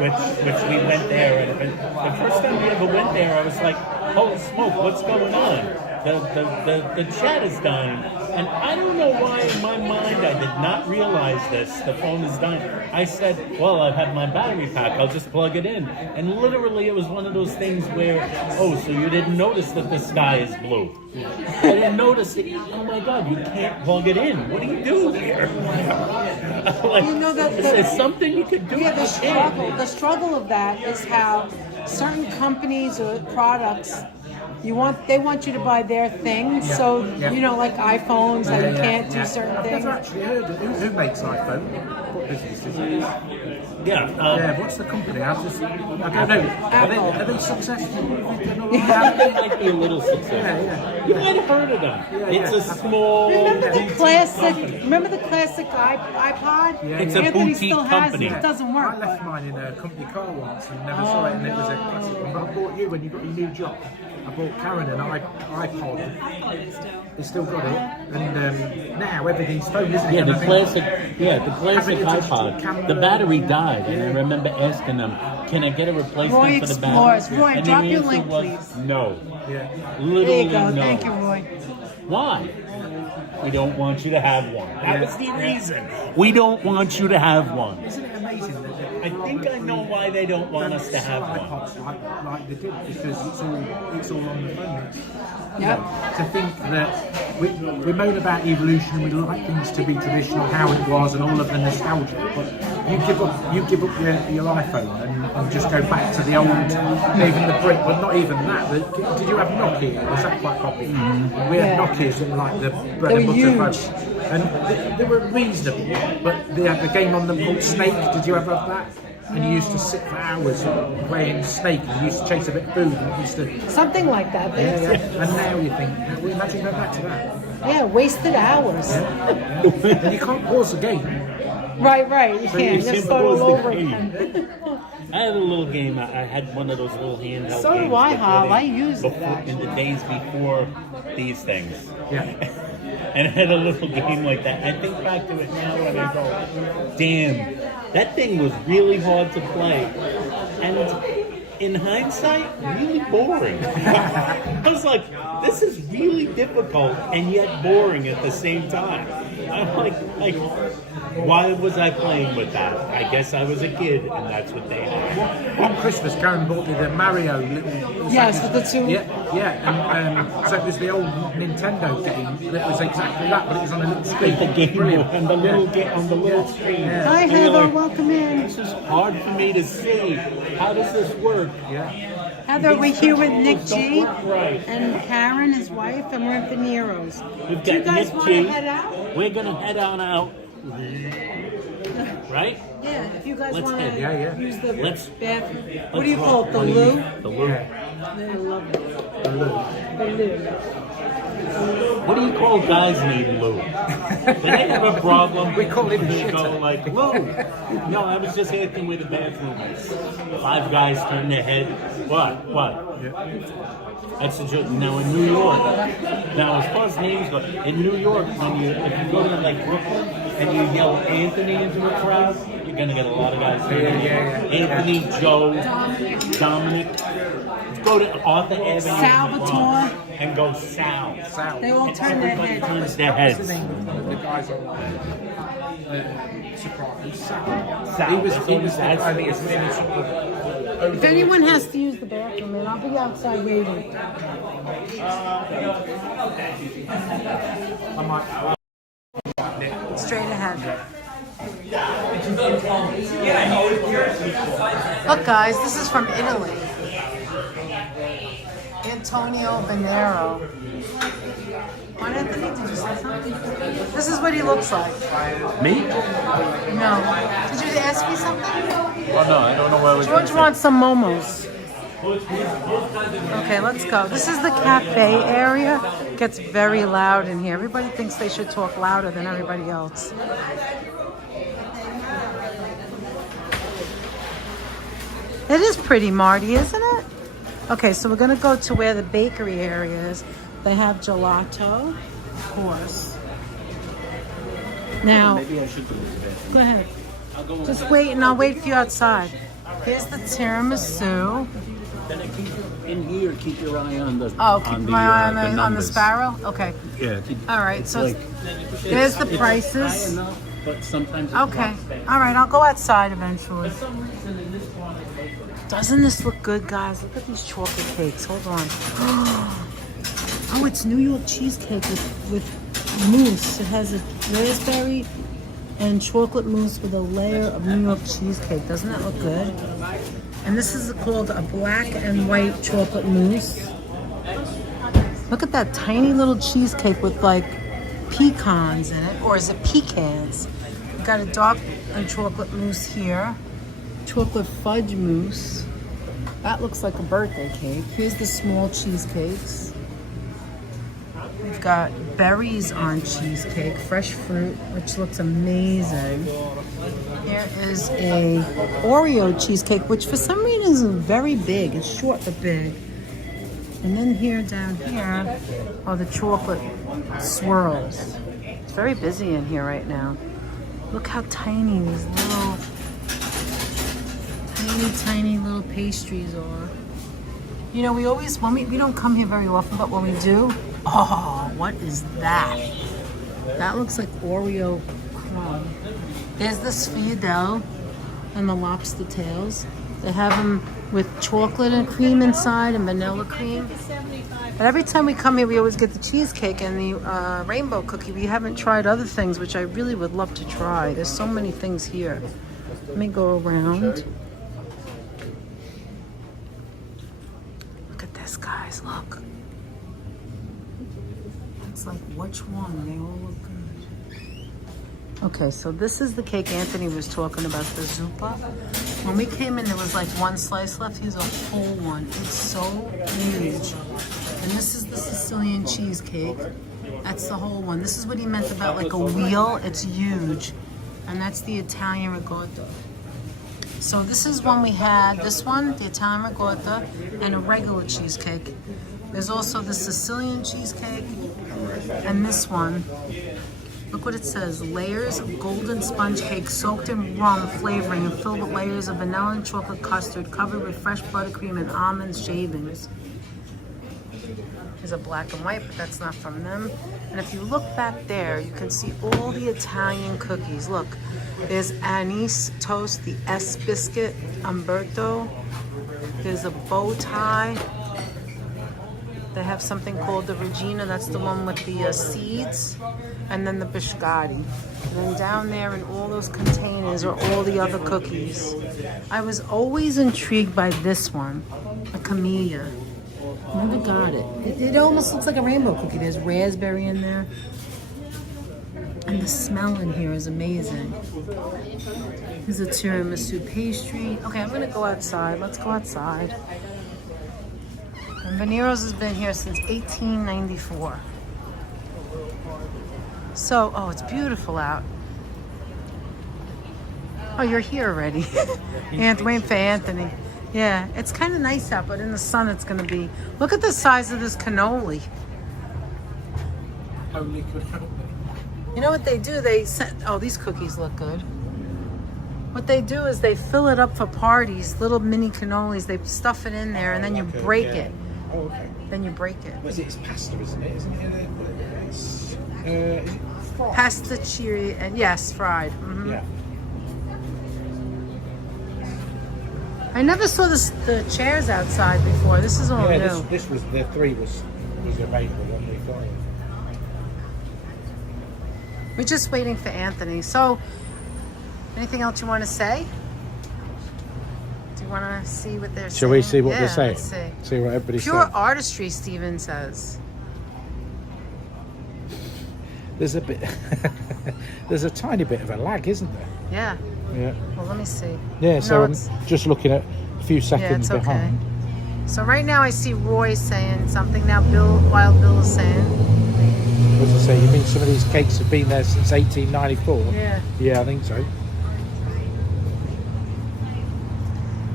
which we went there, and the first time we ever went there, I was like, holy smoke, what's going on? The chat is dying, and I don't know why in my mind I did not realize this. The phone is dying. I said, well, I have my battery pack, I'll just plug it in. And literally it was one of those things where, oh, so you didn't notice that the sky is blue. I didn't notice it. Oh my God, you can't plug it in. What do you do here? Like, You know that is there something you could do? Yeah, You can't. the struggle of that is how certain companies or products They want you to buy their things, so yeah. you know, like iPhones, that you can't do certain I've things. never actually heard of who makes iPhone. What business is it? Yeah. What's the company? I don't know. Are they successful? They might be a little successful. Yeah. You might have heard of them. It's a small. Remember the boutique classic? company. Remember the classic iPod? Yeah, It's a Anthony boutique still company. has it. It doesn't work. I left But mine in a company car once and never saw it, and it was a classic one. But I bought you when you got your new job. I bought Karen an iPod. He's still got it, and now everything's phone, isn't it? Yeah, And the I think- classic Having a digital iPod. camera. The battery died, and I remember asking them, "Can I get a replacement Roy for the Explorers. battery?" Roy, and drop the your answer link, was please. no. Yeah. Literally there you go. no. Thank you, Roy. Why? We don't want you to have one. That was the reason. We don't want you to have one. Isn't it amazing that I think I know why they don't want us to have one. iPods like they did, because it's all on the phone. Yep. To think that we moan about evolution and we like things to be traditional, how it was, and all of the nostalgia, but you give up your iPhone and just go back to the old, even the brick, but not even that. Did you have Nokia? Was that quite popular? We had Yeah. Nokias and like the They bread and were butter huge. phones. And they were reasonable, but they had the game on them called Snake. Did you ever have that? And you used to sit for hours playing Snake, and you used to chase a bit of food, and it used to... Something like that. Yeah. And now you think, now imagine going back to that. Yeah, wasted hours. And you can't pause the game. Right. You can't. you Just start all impose the over game. again. I had a little game. I had one of those little handheld So do games. I, before Hal. they- I used it, before- in the days before these things. Yeah. And I had a little game like that. I think back to it now and I go, damn, that thing was really hard to play. And in hindsight, really boring. I was like, this is really difficult and yet boring at the same time. I'm like, why was I playing with that? I guess I was a kid and that's what they had. On Christmas, Karen bought me the Mario little... Yes, with the two. Yeah. And so it was the old Nintendo game that was exactly that, but it was on a little screen. The game Brilliant. and the little on the little screen. Hi, And you're Heather. like, Welcome in. this is hard for me to see. How does this work? Yeah. Heather, we're here with Nick G Don't work right. and Karen, his wife, and we're at Veniero's. We've Do you got guys Nick want G. to head out? We're gonna head on out. Right? Yeah, if you guys Let's want head. to Yeah. use the Let's- bathroom. What Let's do you call it? The rock. loo? The loo. I love it. The loo. What do you call guys need loo? Do they have a problem? We call him They shitter. go like loo. No, I was just asking where the bathroom is. 5 guys turn their head. What? That's a joke. Now in New York, now as far as names go, in New York, if you go to like Brooklyn and you yell Anthony into a crowd, you're gonna get a lot of guys. Yeah. Anthony, Joe, Dominic. Go to Arthur Avenue, Salvatore. and go Sal. They all turn their Everybody heads. turns their What's heads. the name of the guys on Sopranos? Sal. Sal. He was the That's guy what that was it really is. sort of... If anyone has to use the bathroom, man, I'll be outside waiting. I might... Straight ahead. Look, guys, this is from Italy. Antonio Veniero. What, Anthony? Did you say something? This is what he looks like. Me? No. Did you ask me something? Oh no, I don't know where we're George wants some momos. Okay, let's go. This is the cafe area. It gets very loud in here. Everybody thinks they should talk louder than everybody else. It is pretty, Marty, isn't it? Okay, so we're going to go to where the bakery area is. They have gelato, of course. Now, Maybe I should go to the bathroom. go ahead. Just wait, and I'll wait for you outside. Here's the tiramisu. Then I keep in here. Keep your eye on the. Oh, keep my eye on the numbers. sparrow? Okay. Yeah. All right, so Like, there's the it's prices. high enough, but sometimes. It's Okay. not bad. All right, I'll go outside eventually. For some reason in this one I go for- Doesn't this look good, guys? Look at these chocolate cakes. Hold on. Oh, it's New York cheesecake with mousse. It has a raspberry and chocolate mousse with a layer of New York cheesecake. Doesn't that look good? And this is called a black and white chocolate mousse. Look at that tiny little cheesecake with like pecans in it, or is it pecans? We've got a dark and chocolate mousse here. Chocolate fudge mousse. That looks like a birthday cake. Here's the small cheesecakes. We've got berries on cheesecake, fresh fruit, which looks amazing. Here is a Oreo cheesecake, which for some reason is very big. It's short but big. And then here, down here, are the chocolate swirls. It's very busy in here right now. Look how tiny these little, tiny little pastries are. You know, we always, when we don't come here very often, but when we do, oh, what is that? That looks like Oreo crumb. There's the sphere dough and the lobster tails. They have them with chocolate and cream inside and vanilla cream. But every time we come here, we always get the cheesecake and the rainbow cookie. We haven't tried other things, which I really would love to try. There's so many things here. Let me go around. Look at this, guys, look. It's like, which one? They all look good. Okay, so this is the cake Anthony was talking about, the zuppa. When we came in, there was like one slice left. Here's a whole one. It's so huge. And this is the Sicilian cheesecake. That's the whole one. This is what he meant about like a wheel. It's huge. And that's the Italian ricotta. So this is one we had. This one, the Italian ricotta, and a regular cheesecake. There's also the Sicilian cheesecake, and this one. Look what it says. Layers of golden sponge cake soaked in rum flavoring and filled with layers of vanilla and chocolate custard covered with fresh buttercream and almond shavings. There's a black and white, but that's not from them. And if you look back there, you can see all the Italian cookies. Look, there's anise toast, the S biscuit, Umberto. There's a bow tie. They have something called the Regina. That's the one with the seeds. And then the biscotti. And then down there in all those containers are all the other cookies. I was always intrigued by this one, a camellia. Never got it. It almost looks like a rainbow cookie. There's raspberry in there. And the smell in here is amazing. There's a tiramisu pastry. Okay, I'm gonna go outside. Let's go outside. And Veniero's has been here since 1894. So, oh, it's beautiful out. Oh, you're here already. Waiting for Anthony. Yeah, it's kind of nice out, but in the sun it's going to be... Look at the size of this cannoli. Only cannoli. You know what they do? They send... Oh, these cookies look good. What they do is they fill it up for parties, little mini cannolis. They stuff it in there, and then you break it. Oh, okay. Then you break it. It's pasta, isn't it? Isn't it? It's, fried. Pasticceria, and yes, fried. Mm-hmm. Yeah. I never saw the chairs outside before. This is all new. This was the three was available when we got it. We're just waiting for Anthony. So, anything else you want to say? Do you want to see what they're saying? Shall we see what they're saying? Let's see. See what everybody's Pure saying. artistry, Steven says. There's a bit. There's a tiny bit of a lag, isn't there? Yeah. Yeah. Well, let me see. Yeah. So No, I'm it's- just looking at a few Yeah, seconds it's okay. behind. So right now I see Roy saying something. Now Wild Bill is saying. As I say, you mean some of these cakes have been there since 1894? Yeah. Yeah, I think so.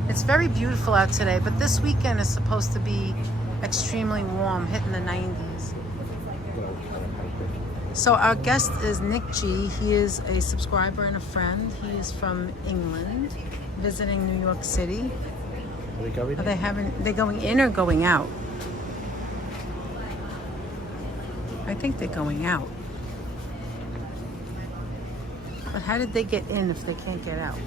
It's very beautiful out today, but this weekend is supposed to be extremely warm, hitting the 90s. So our guest is Nick G. He is a subscriber and a friend. He is from England, visiting New York City. Are they going? Are they going in or going out? I think they're going out. But how did they get in if they can't get out?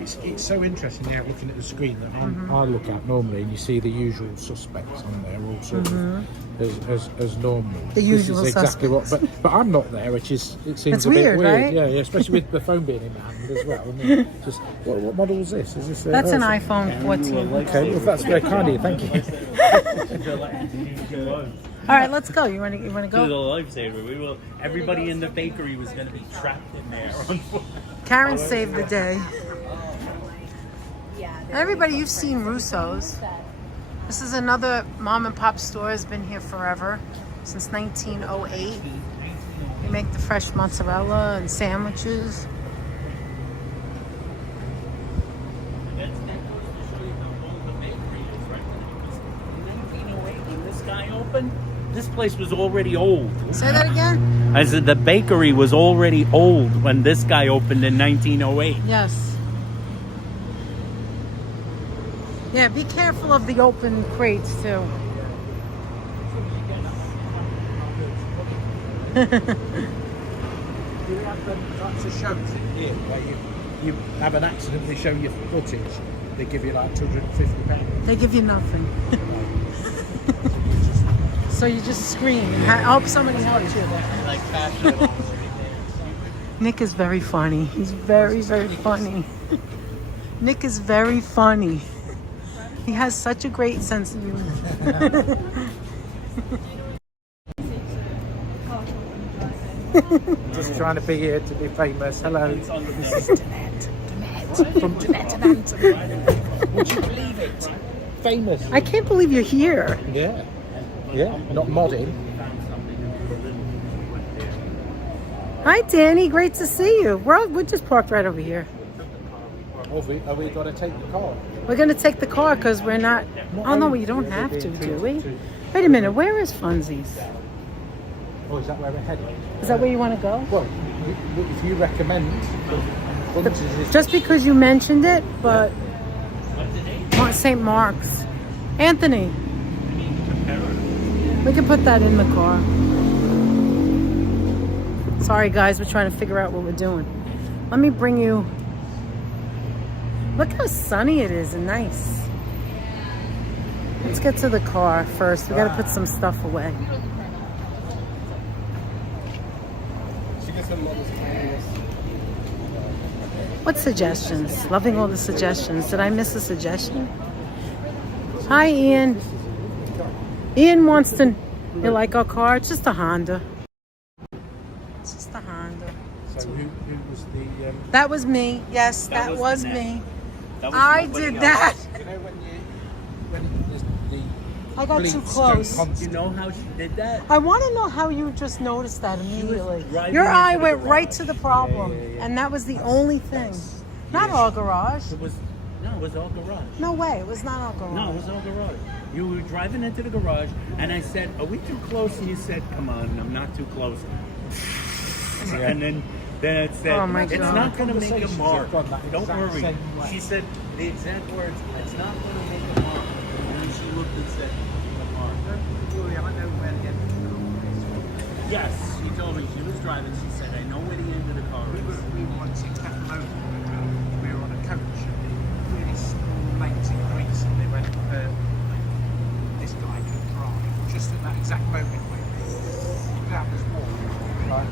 It's so interesting now looking at the screen that I look at normally, and you see the usual suspects on there, all sort of as normal. The usual This is exactly suspects. what, but I'm not there, which is it seems It's a bit weird, weird, right? Yeah, especially with the phone being in my hand as well. And just what model is this? Is this? That's an iPhone 14. Okay, well that's very kind of you. Thank you. All right, let's go. You want to To the go? lifesaver. We will. Everybody in the bakery was going to be trapped in there. Karen saved the day. Everybody, you've seen Russo's. This is another mom and pop store. Has been here forever, since 1908. They make the fresh mozzarella and sandwiches. This guy opened. This place was already old. Say that again? I said the bakery was already old when this guy opened in 1908. Yes. Yeah, be careful of the open crates too. Do you have them types of shows in here where you have an accident, they show you footage, they give you like £250? They give you nothing. So you just scream and hope somebody helps you. Like fashion. Nick is very funny. He's very, very funny. Nick is very funny. He has such a great sense of humor. Just trying to be here to be famous. Hello. This is Danette. From Danette and Anthony. Would you believe it? Famous. I can't believe you're here. Yeah. Yeah. Not modding. Hi, Danny. Great to see you. We're just parked right over here. Are we going to take the car? We're going to take the car because we're not... Oh, no, you don't have to, do we? Wait a minute. Where is Funzi's? Oh, is that where we're heading? Is that where you want to go? Well, if you recommend... Just because you mentioned it, but... St. Mark's. Anthony. We can put that in the car. Sorry, guys. We're trying to figure out what we're doing. Let me bring you... Look how sunny it is and nice. Let's get to the car first. We got to put some stuff away. What suggestions? Loving all the suggestions. Did I miss a suggestion? Hi, Ian. Ian wants to... You like our car? It's just a Honda. It's just a Honda. So who was the... That was me. Yes, that was the me. That was I nobody did else. that. You know when the I got too bleeps close. go You constant? know how she did that? I want to know how you just noticed that immediately. driving Your eye into the went right garage. to the problem, Yeah. and that was the only thing. Not our garage. It was all garage. No way, it was not our garage. No, it was all garage. You were driving into the garage, and I said, "Are we too close?" And you said, "Come on, I'm not too close." And then it said, Oh my "It's God. not going to make a Conversations mark. have gone that Don't exact worry." same way. She said the exact words, "It's not going to make a mark." And then she looked and said, "A mark." Yes, she told me she was driving. She said, "I know where the end of the car is." We were once in Catalonia. We were on a coach, and the really small lanes in Greece, and they went, this guy can drive. Just at that exact moment, went down this wall. Right?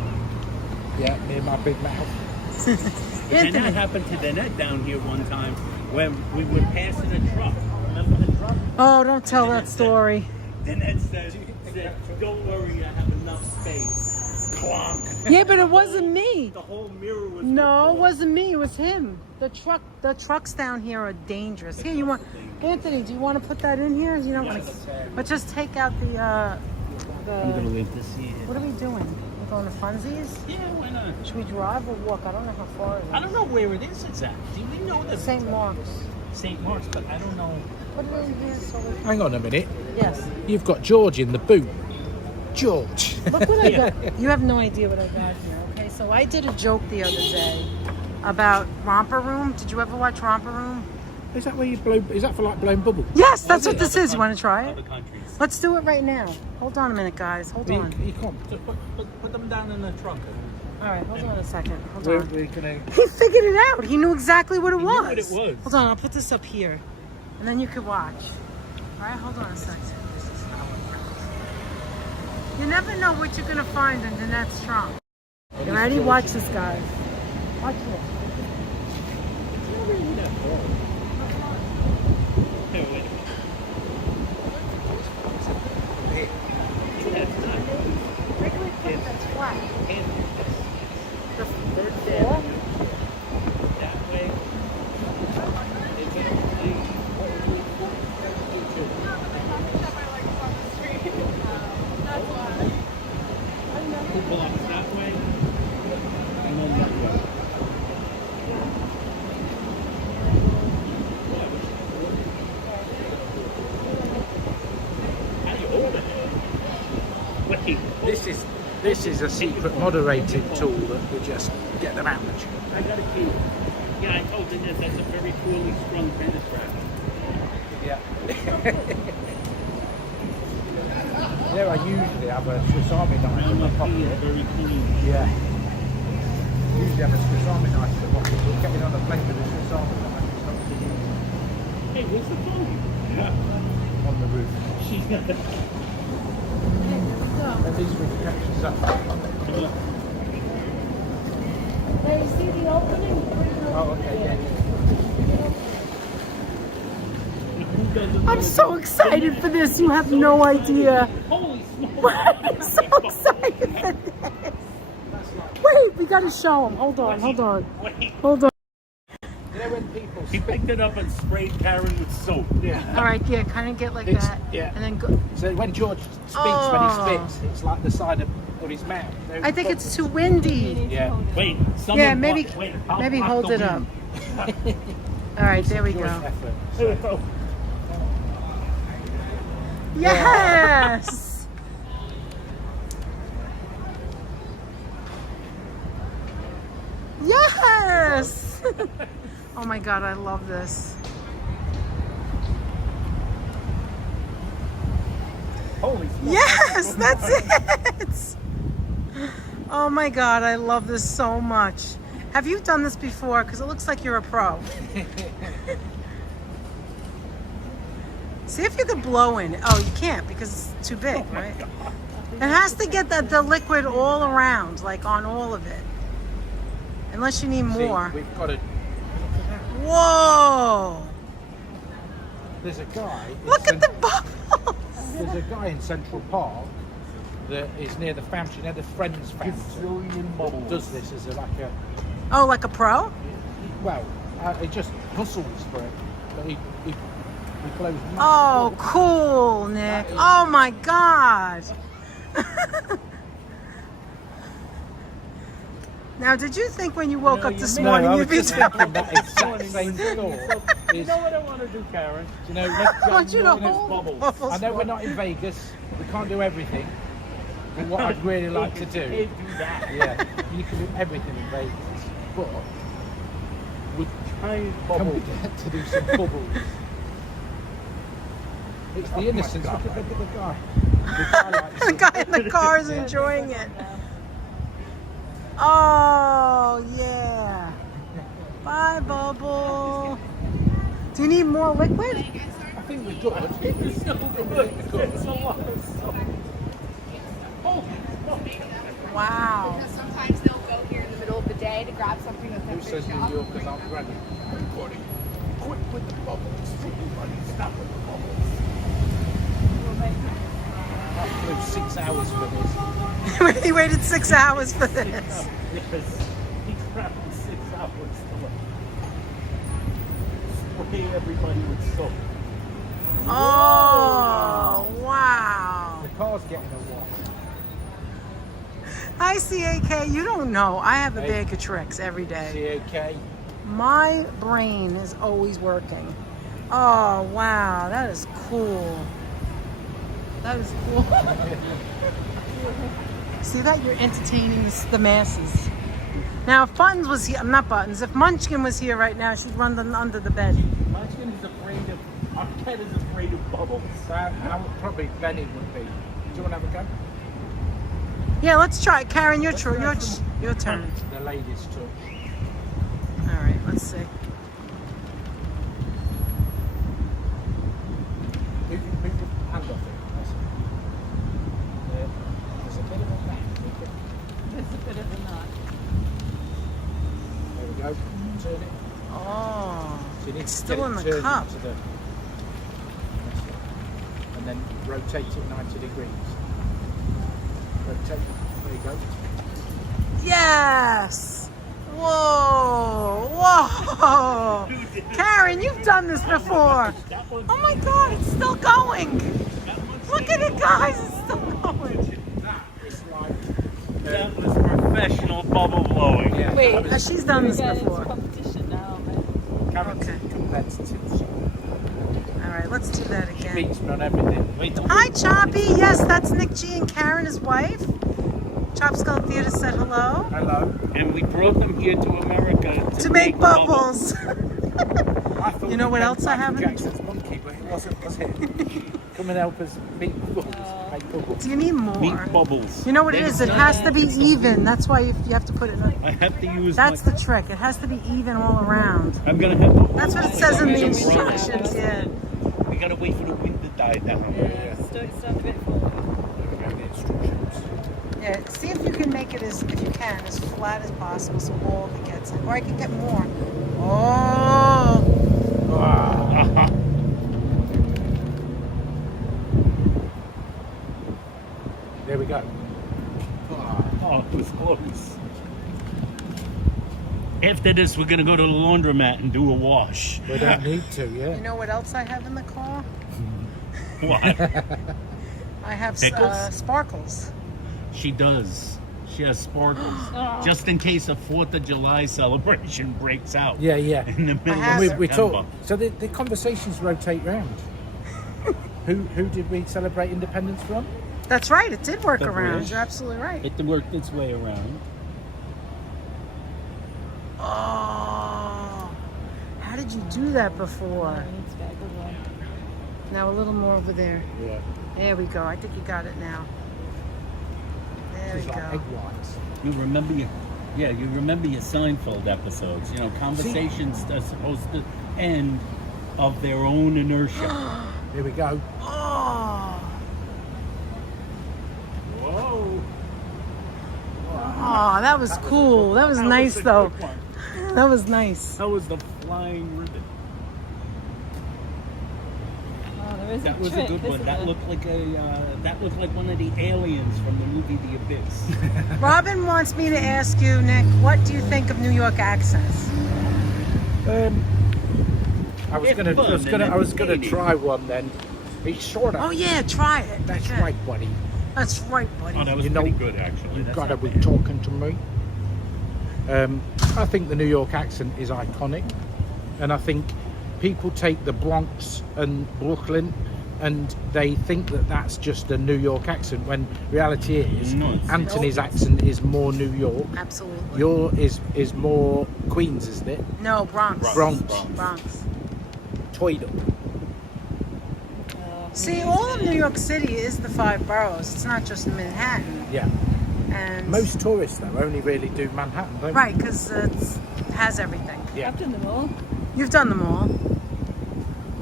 Yeah, me and my big mouth. And that happened to Danette down here one time when we were passing a truck. Remember the truck? Oh, don't tell that story. Danette said, "Don't worry, I have enough space." Clonk. Yeah, but it wasn't me. The whole mirror was. No, it wasn't me. It was him. The trucks down here are dangerous. Here, you want, Anthony? Do you want to put that in here? You don't want to, but just take out the. I'm gonna leave this here. What are we doing? We're going to Funzi's? Yeah, why not? Should we drive or walk? I don't know how far it is. I don't know where it is exactly. We know that St. Mark's. St. Mark's, but I don't know. Put it in here so we... Hang on a minute. Yes. You've got George in the boot. George. Look what I got. You have no idea what I got here. Okay, so I did a joke the other day about Romper Room. Did you ever watch Romper Room? Is that where you blow? Is that for like blowing bubbles? Yes, that's what this is. You want to try Other it? countries. Let's do it right now. Hold on a minute, guys. Hold on. You can't. Just put them down in the trunk. All right, hold on a second. Hold We're on. gonna. He figured it out. He knew exactly what it knew was. what it was. Hold on, I'll put this up here, and then you can watch. All right, hold on a second. You never know what you're gonna find in Danette's trunk. You ready? Watch this, guys. Watch this. pull up that way, and then that way. How do you hold it? Wait, This is a secret moderating tool that we just get them amateur. I got a key. Yeah, I told you that's a very poorly strung tennis racket. Yeah. Yeah, I usually have a Swiss Army knife in my pocket. Very clean. Yeah. Usually have a Swiss Army knife in my pocket. We're getting on a plane with a Swiss Army knife. It's not too easy. Hey, where's the phone? On the roof. She's got the... At least we can catch this up. There, you see the opening? Oh, okay, yeah. I'm so excited for this. You have no idea. Holy smokes! I'm so excited for this. Wait, we gotta show him. Hold on. Wait. Hold on. You know when people He picked it up and sprayed Karen with soap. Yeah. All right, yeah, kind of get like It's- that. yeah. And then go. So when George speaks, Oh. when he spits, it's like the side of his mouth. I think it's too windy. Yeah. Wait, someone Yeah, maybe I'll maybe block hold the it up. wind. All right, there we Joint go. effort. Here we go. Yes. Yes. Oh my God, I love this. Holy smokes. Yes, that's it. Oh my God, I love this so much. Have you done this before? Because it looks like you're a pro. See if you could blow in it. Oh, you can't because it's too big, right? It has to get the liquid all around, like on all of it. Unless you need more. See, we've got to. Whoa! There's a guy. Look at the bubbles. There's a guy in Central Park that is near the fountain. You know, the Friends fountain. That does this as like a. Oh, like a pro? Well, he just hustles for it, but he blows. Oh, cool, Nick. Oh my God. Now, did you think when you woke up this No, morning I you'd was be just thinking that exact same thought. You know what I want to do, Karen? You know, I want you to you know, hold bubbles. bubbles. I know we're not in Vegas. We can't do everything. But what I'd really like to do, Can't do that. yeah, you can do everything in Vegas, but With giant can we bubbles. get to do some bubbles? It's the innocence. Look at the guy. The guy in the car is enjoying it. Oh, yeah. Bye, Bubble. Do you need more liquid? I think we're good. It's so good. It's a lot of soap. Wow. Sometimes they'll go here in the middle of the day to grab something that's Who at their says New shop. Yorkers aren't ready? Everybody, quick with the bubbles. Everybody, stop with the bubbles. I flew 6 hours for this. He waited 6 hours for this. Because he traveled 6 hours to spray everybody with soap. Oh, wow. The car's getting a wash. Hi, CAK. You don't know. I have a Hey. bag of tricks every day. CAK. My brain is always working. Oh, wow. That is cool. That is cool. See that? You're entertaining the masses. Now, if Buttons was here, not Buttons, if Munchkin was here right now, she'd run under the bed. Munchkin is afraid of, our cat is afraid of bubbles. Probably Benny would be. Do you want to have a go? Yeah, let's try it. Karen, your turn. The ladies' touch. All right, let's see. Move your hand off it. That's it. There's a bit of a knot. There's a bit of a knot. There we go. Turn it. Oh, So you need it's to still get in it the turned cup. into the- and then rotate it 90 degrees. Rotate. There you go. Yes. Whoa, whoa. Karen, you've done this before. Oh my God, it's still going. Look at it, guys. It's still going. That is like That was professional bubble blowing. Yeah. Wait, I was she's done this We're getting into before. competition now, mate. Karen's Okay. competitive. So All right, let's do that she again. beats me on everything. Wait till Hi, Choppy. Yes, that's Nick G and Karen, his wife. Chop Skull Theater said hello. Hello. and we brought them here to America To make bubbles. I thought You know we what played else I Michael haven't- Jackson's Monkey, but it wasn't, was it? Come and help us make bubbles. Make bubbles. Do you need more? Meat bubbles. You know what it is? It has to be even. That's why you have to put it in. I have to use. That's the trick. It has to be even all around. I'm gonna have. That's what it says in the instructions. Yeah. We gotta wait for the wind to die down. Yeah, it's starting a bit forward. The instructions. Yeah. See if you can make it if you can, as flat as possible, so all of it gets it. Or I can get more. Oh. Ah. There we go. Oh, it was close. After this, we're gonna go to the laundromat and do a wash. We don't need to, yeah. You know what else I have in the car? What? I have Pickles? sparkles. She does. She has sparkles, just in case a 4th of July celebration breaks out. Yeah, yeah. In the middle have of it. We September. talk. So the conversations rotate round. Who did we celebrate independence from? That's right. It did work The around. British. You're absolutely right. It worked its way around. Oh. How did you do that before? I need to get a good one. Now a little more over there. Yeah. There we go. I think you got it now. There we It's like egg go. whites. You remember you remember your Seinfeld episodes. You know, conversations are supposed to end of their own inertia. Here we go. Oh. Whoa! Oh, that was cool. That was nice, a though. good one. That was nice. That was the flying ribbon. Oh, there is That a was trick, a good one. isn't That there? looked like one of the aliens from the movie The Abyss. Robin wants me to ask you, Nick, what do you think of New York accents? I was It's gonna fun, I was gonna isn't it? try one then. It's sort of. Oh, yeah, try it. That's Okay. right, buddy. That's right, buddy. Oh, that was You know, pretty good, actually. You've That's got to not be bad. talking to me. I think the New York accent is iconic, and I think people take the Bronx and Brooklyn and they think that that's just a New York accent, when reality is No, it's- Anthony's accent is more New York. Absolutely. Your is more Queens, isn't it? No, Bronx. Bronx. Bronx. Tweedle. See, all of New York City is the 5 boroughs. It's not just Manhattan. Yeah. And Most tourists though only really do Manhattan, don't right, because it has everything. Yeah. I've done them all. You've done them all.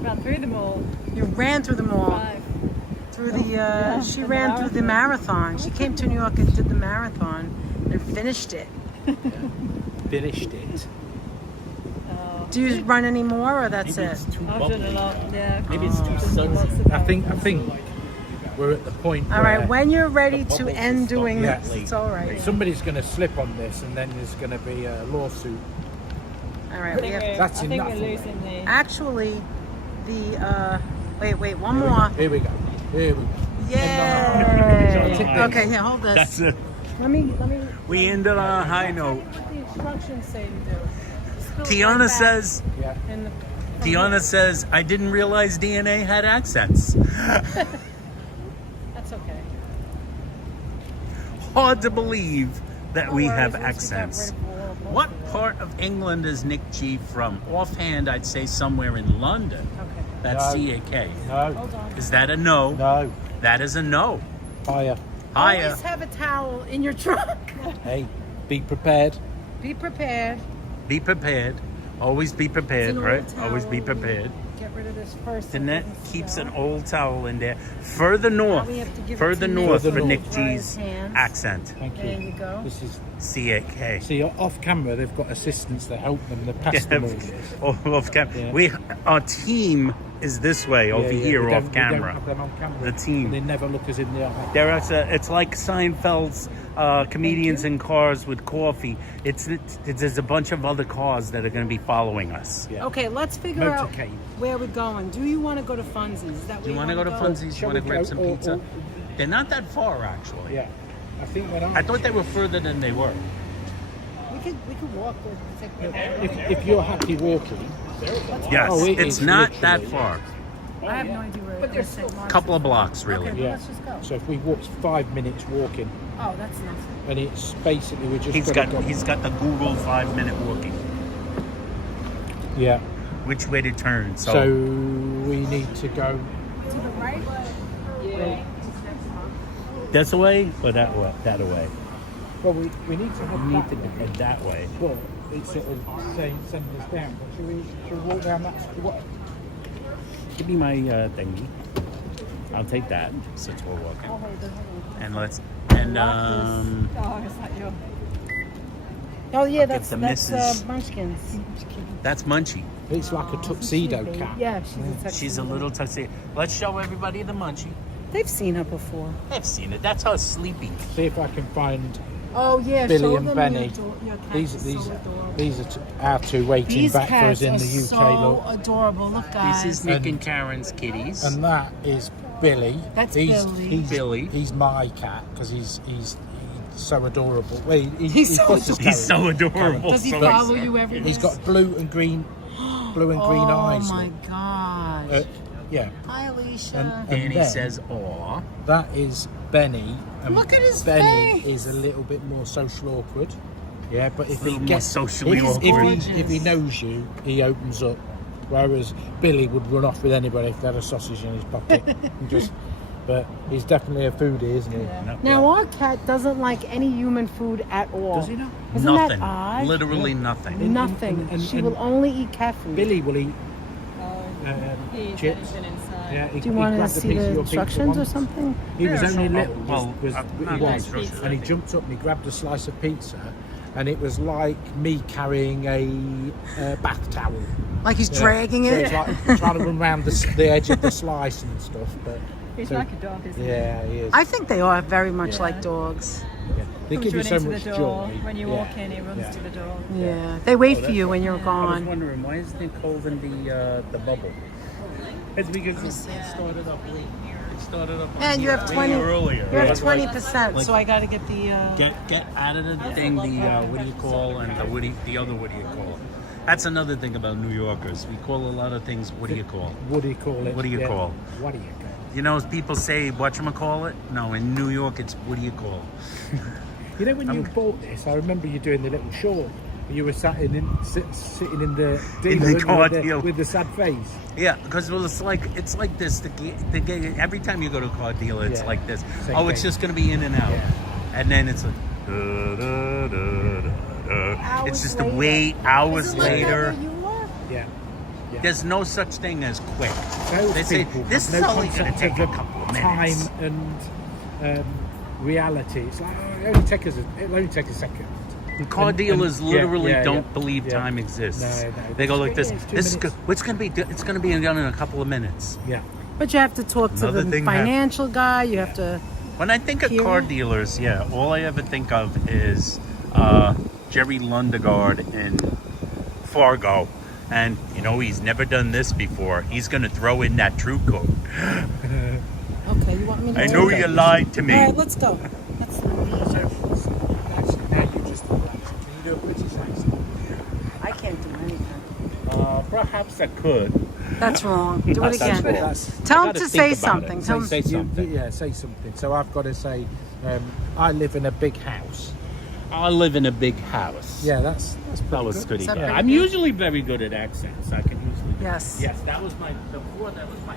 Ran through them all. You ran through them all. 5. Through the Yeah, she the ran through the marathon. She came to New York and did the marathon and finished it. they? Finished it. Oh. Do you run any more, or that's Maybe it? it's too I've bubbly. done a lot, yeah. Maybe it's too I've done sudsy. lots of I them. think we're at the point All where right, when you're ready The to bubbles end will stop doing yet. this, it's all right. somebody's going to slip on this and then there's going to be a lawsuit. All I right, we think have we're, That's I think enough we're already. losing the... actually the wait, one more. Here we go. Here we go. Yay! Okay, here, hold That's this. it. Let me. We ended on a high note. What the instructions say to do. Spill it Tiana right back says, Yeah. in the- Tiana says, I didn't realize DNA had accents. That's okay. Hard to believe that we No worries, have once we got accents. rid of all- most What of it. part of England is Nick G from? Offhand, I'd say somewhere in London. Okay. That's No. CAK. No. Hold on. Is that a no? No. That is a no. Higher. Hiya. Always have a towel in your trunk. Hey, be prepared. Be prepared. Be prepared. Always be prepared, It's an right? old Always be towel. prepared. Get rid of this first. so it Danette doesn't keeps smell. an old towel in there. Further north. we have to give it Further to north Nick for to Nick dry his G's hands. accent. Thank There you. you go. This is CAK. see off camera they've got assistants that help them. They pass them all. Off camera. Yeah. Our team is this way over here we don't- off we don't camera. have them on camera. The team. They never look us in the eye. It's like Seinfeld's comedians in cars with coffee. There's a bunch of other cars that are going to be following us. Yeah. Okay, let's figure out Motorcade. where we're going. Do you want to go to Funzi's? Is that Do you want to go to Funzi's? You Shall want to we grab go some or- pizza? or- They're not that far, actually. Yeah. I think when I thought they were further than they were. We could walk. if you're happy walking, Yes, Oh, it it's is not that literally- far. I have no idea where. But St. Mark's Couple is. of blocks, really. Okay. yeah. Let's just go. So if we walked 5 minutes walking, Oh, that's nothing. and it's basically we just He's gotta got the Google 5-minute walking. yeah. Which way to turn? So we need to go. To the right. this way or that way? That way. Well, we need to We need to head that way. Well, it's sort of saying send us down. But should we walk down that? What? Give me my thingy. I'll take that since we're walking. I'll hold it. And let's Oh, is that your? Oh yeah, I'll that's get the missus. Munchkins. That's Munchie. It's like a tuxedo Cute, cat. Yeah, she's a tuxedo. She's a little tuxedo. Let's show everybody the Munchie. They've seen her before. They've seen it. That's her sleeping. See if I can find Oh yeah, Billy show and them Benny. your cats. these. Are These so adorable. these are our two waiting These back for us cats in are the UK. so Look, adorable. Look, guys. This is Nick and Karen's kitties. and that is Billy. That's he's, Billy. He's, Billy. He's my cat because he's so adorable. Well, He's so got his He's so adorable. Does he So follow you everywhere? He's got blue and green eyes. Oh my look. gosh. Yeah. Hi, Alicia. And Danny then- says, "Aw." That is Benny. And Look at his Benny face. is a little bit more social awkward. Yeah, but if A little he more gets socially if, awkward. if he knows you, he opens up. Whereas Billy would run off with anybody if they had a sausage in his pocket. And just, but he's definitely a foodie, isn't he? No. Now our cat doesn't like any human food at all. Does he not? Isn't Nothing. that odd? Literally nothing. Nothing. And- She and- will only eat cat food. Billy will eat He eats chips. anything inside. Yeah, he, Do you he want to grabbed a see piece of the your pizza instructions or once. something? He was Yeah, only sure. little. Well, was, not he was, pizza, and he jumped up and he grabbed a slice of pizza, and it was like me carrying a bath towel. Like he's Yeah. dragging So it? it's like trying to run around the edge of the slice and stuff. But He's so- like a dog, isn't he? yeah, he is. I think they are very much Yeah. like dogs. Yeah. They Comes give you running so to much the door. joy. When you Yeah. walk in, he runs Yeah. to the door. Yeah. They wait for you when you're I was gone. wondering, why is Nick holding the bubble? It's because it started up late. It started up And you have 20. earlier. You have It's like- 20%, so I got to get the. Get out of the thing. What do you call and the other what do you call? That's another thing about New Yorkers. We call a lot of things. What do you call? What do you call it? What do you call? What do you call? You know, people say whatchamacallit? No, in New York it's what do you call? You know when you bought this, I remember you doing the little short. You were sitting in the dealer, weren't you, car with the- deal. with the sad face. Yeah, because it's like this. Every time you go to a car dealer, it's Yeah. like this. Same Oh, it's thing. just gonna be in and out, Yeah. and then it's like. It's just the wait hours later. Yeah. There's no such thing as quick. Those They say people this have is no only going to concept take of a couple of time minutes. and reality. It's like it'll only take a second. Car dealers literally yeah, don't yeah, believe yeah. time exists. No, They go like this. It's 2 This is minutes. it's going to be. It's going to be done in a couple of minutes. Yeah. But you have to talk to Another the thing financial guy. You have to. When I think of Here? car dealers, yeah, all I ever think of is Jerry Lundegaard in Fargo. And, you know, he's never done this before. He's going to throw in that true code. Okay, you want me to? I know you lied to me. All right, let's go. Let's Actually, now you just relax. Can you do a British accent? I can't do anything. Perhaps I could. That's wrong. Do it That's again. wrong. Tell I him gotta to think say about something. it. Tell him. Say something. Yeah, say something. So I've got to say, I live in a big house. I live in a big house. Yeah, that's That pretty was good. good. Is that Yeah. pretty I'm good? usually very good at accents. I can usually. Yes. Yes, that was my early. That was my.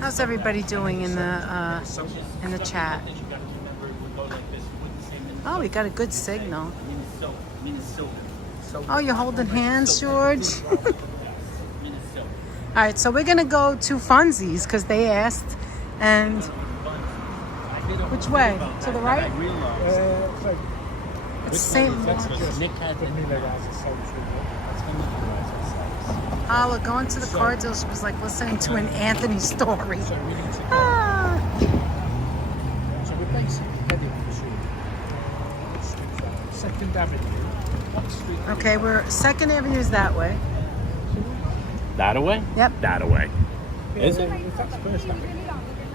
How's everybody doing in the chat? Oh, we got a good signal. Oh, you're holding hands, George. All right, so we're gonna go to Funzi's because they asked, and which way? To the right? So, It's St. Mark's. Nick had the Oh, we're going to the car deal. She was like listening to an Anthony story. So we need to go. Ah. So we're basically heading to Second Avenue. What street? Okay, we're Second Avenue is that way. That away? Yep. That away. Is it? If that's First Avenue.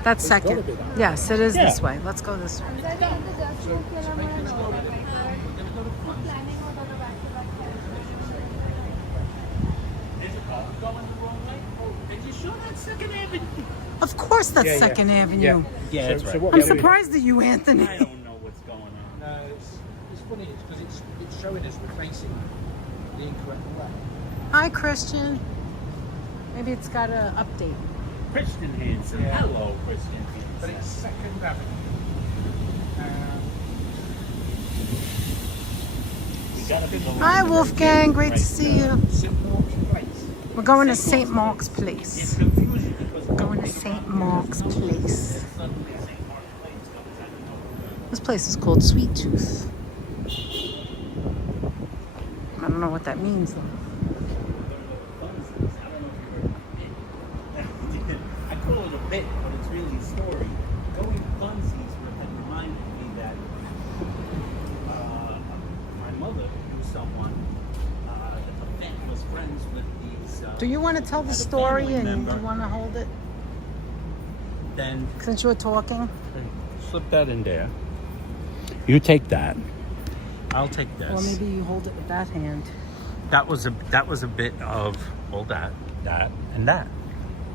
That's It's gotta second. be that. Yes, it is Yeah. this way. Let's go this way. Did you show that Second Avenue? Of course, that's Yeah, yeah. Second Avenue. Yeah. Yeah, that's right. what I'm we're doing- surprised at you, Anthony. I don't know what's going on. No, it's funny because it's showing us we're facing the incorrect way. Hi, Christian. Maybe it's got an update. Christian Hansen. Yeah. Hello, Christian But Hansen. it's Second Avenue. We gotta be going Hi, in the Wolfgang. right Great to see you. St. Mark's Place. We're going to St. Mark's It's Place. confusing because We're going to St. Mark's Place. suddenly St. Mark's Place comes out of nowhere. This place is called Sweet Tooth. I don't know what that means, though. I call it a bit, but it's really a story. Going to Funzi's reminded me that my mother knew someone that was friends with these. Do you want to tell the a story family and member. you want to hold it Then since you're talking? slip that in there. You take that. I'll take this. Or maybe you hold it with that hand. That was a bit of all that, and that.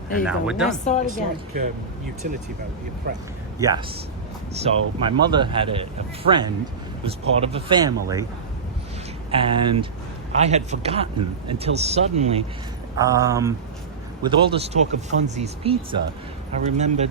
There And you now go. we're Now done. start It's again. like utility belt, you prep. Yes. So my mother had a friend who was part of a family, and I had forgotten until suddenly, with all this talk of Funzi's Pizza, I remembered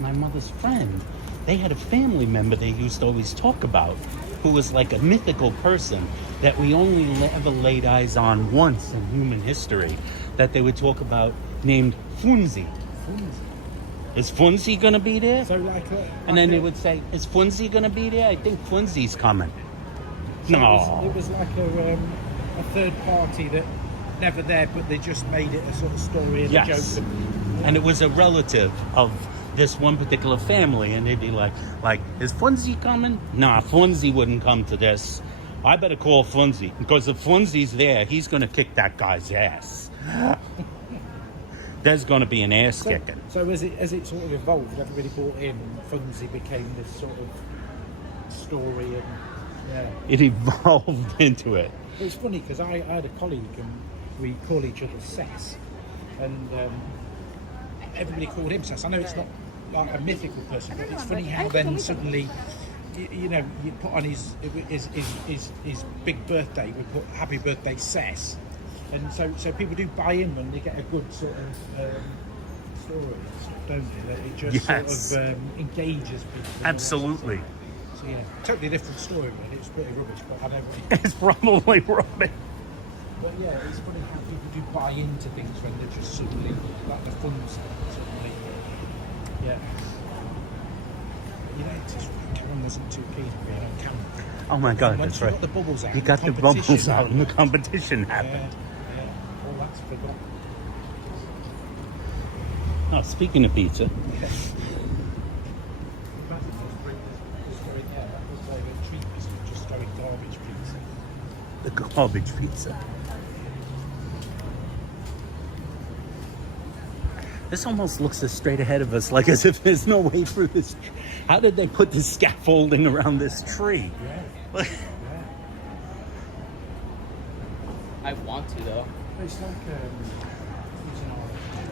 my mother's friend. They had a family member they used to always talk about, who was like a mythical person that we only ever laid eyes on once in human history, that they would talk about, named Funzi. Is Funzi gonna be there? So like And then they would say, is Funzi gonna be there? I think Funzi's coming. No. It was like a third party that never there, but they just made it a sort of story and a Yes. joke. And it was a relative of this one particular family, and they'd be like, is Funzi coming? Nah, Funzi wouldn't come to this. I better call Funzi, because if Funzi's there, he's gonna kick that guy's ass. There's gonna be an ass kicking. So as it sort of evolved, everybody bought in. Funzi became this sort of story, and yeah. It evolved into it. It's funny because I had a colleague and we call each other Sess, and everybody called him Sess. I know it's not like a mythical person, but it's funny how then suddenly, you put on his big birthday, we put Happy Birthday Sess, and so people do buy in when they get a good sort of story, don't they? That it just Yes. sort of engages people. Absolutely. So yeah, totally different story, really. It's pretty rubbish, but I know what It's probably rubbish. But yeah, it's funny how people do buy into things when they're just suddenly, like the fun stuff, suddenly. Yeah. You know, it's just Karen wasn't too keen on being on camera. Oh my God, Once that's you right. got the bubbles out, You got the competition bubbles out and the competition Yeah, happened. yeah. All that's forgotten. Oh, speaking of pizza, Imagine just going, yeah, that was like a treat, just going garbage pizza. the garbage pizza. This almost looks as straight ahead of us, like as if there's no way through this. How did they put this scaffolding around this tree? Yeah. I want to though. It's like,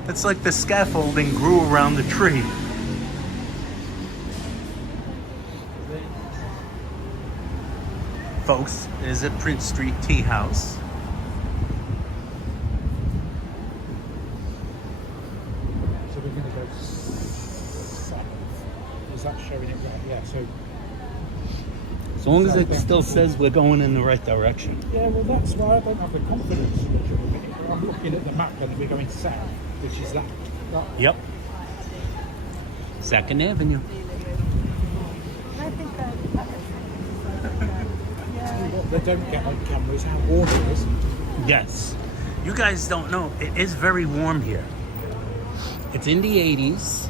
It's like the scaffolding grew around the tree. Folks, there's a Prince Street Tea House. so we're going to go south. Is that showing it right? Yeah, so. As long as it still says we're going in the right direction. Yeah, well, that's why I don't have the confidence in it. I'm looking at the map and we're going south, which is that. Yep. Second Avenue. I think that. What they don't get on camera is how warm it is. Yes. You guys don't know, it is very warm here. It's in the 80s.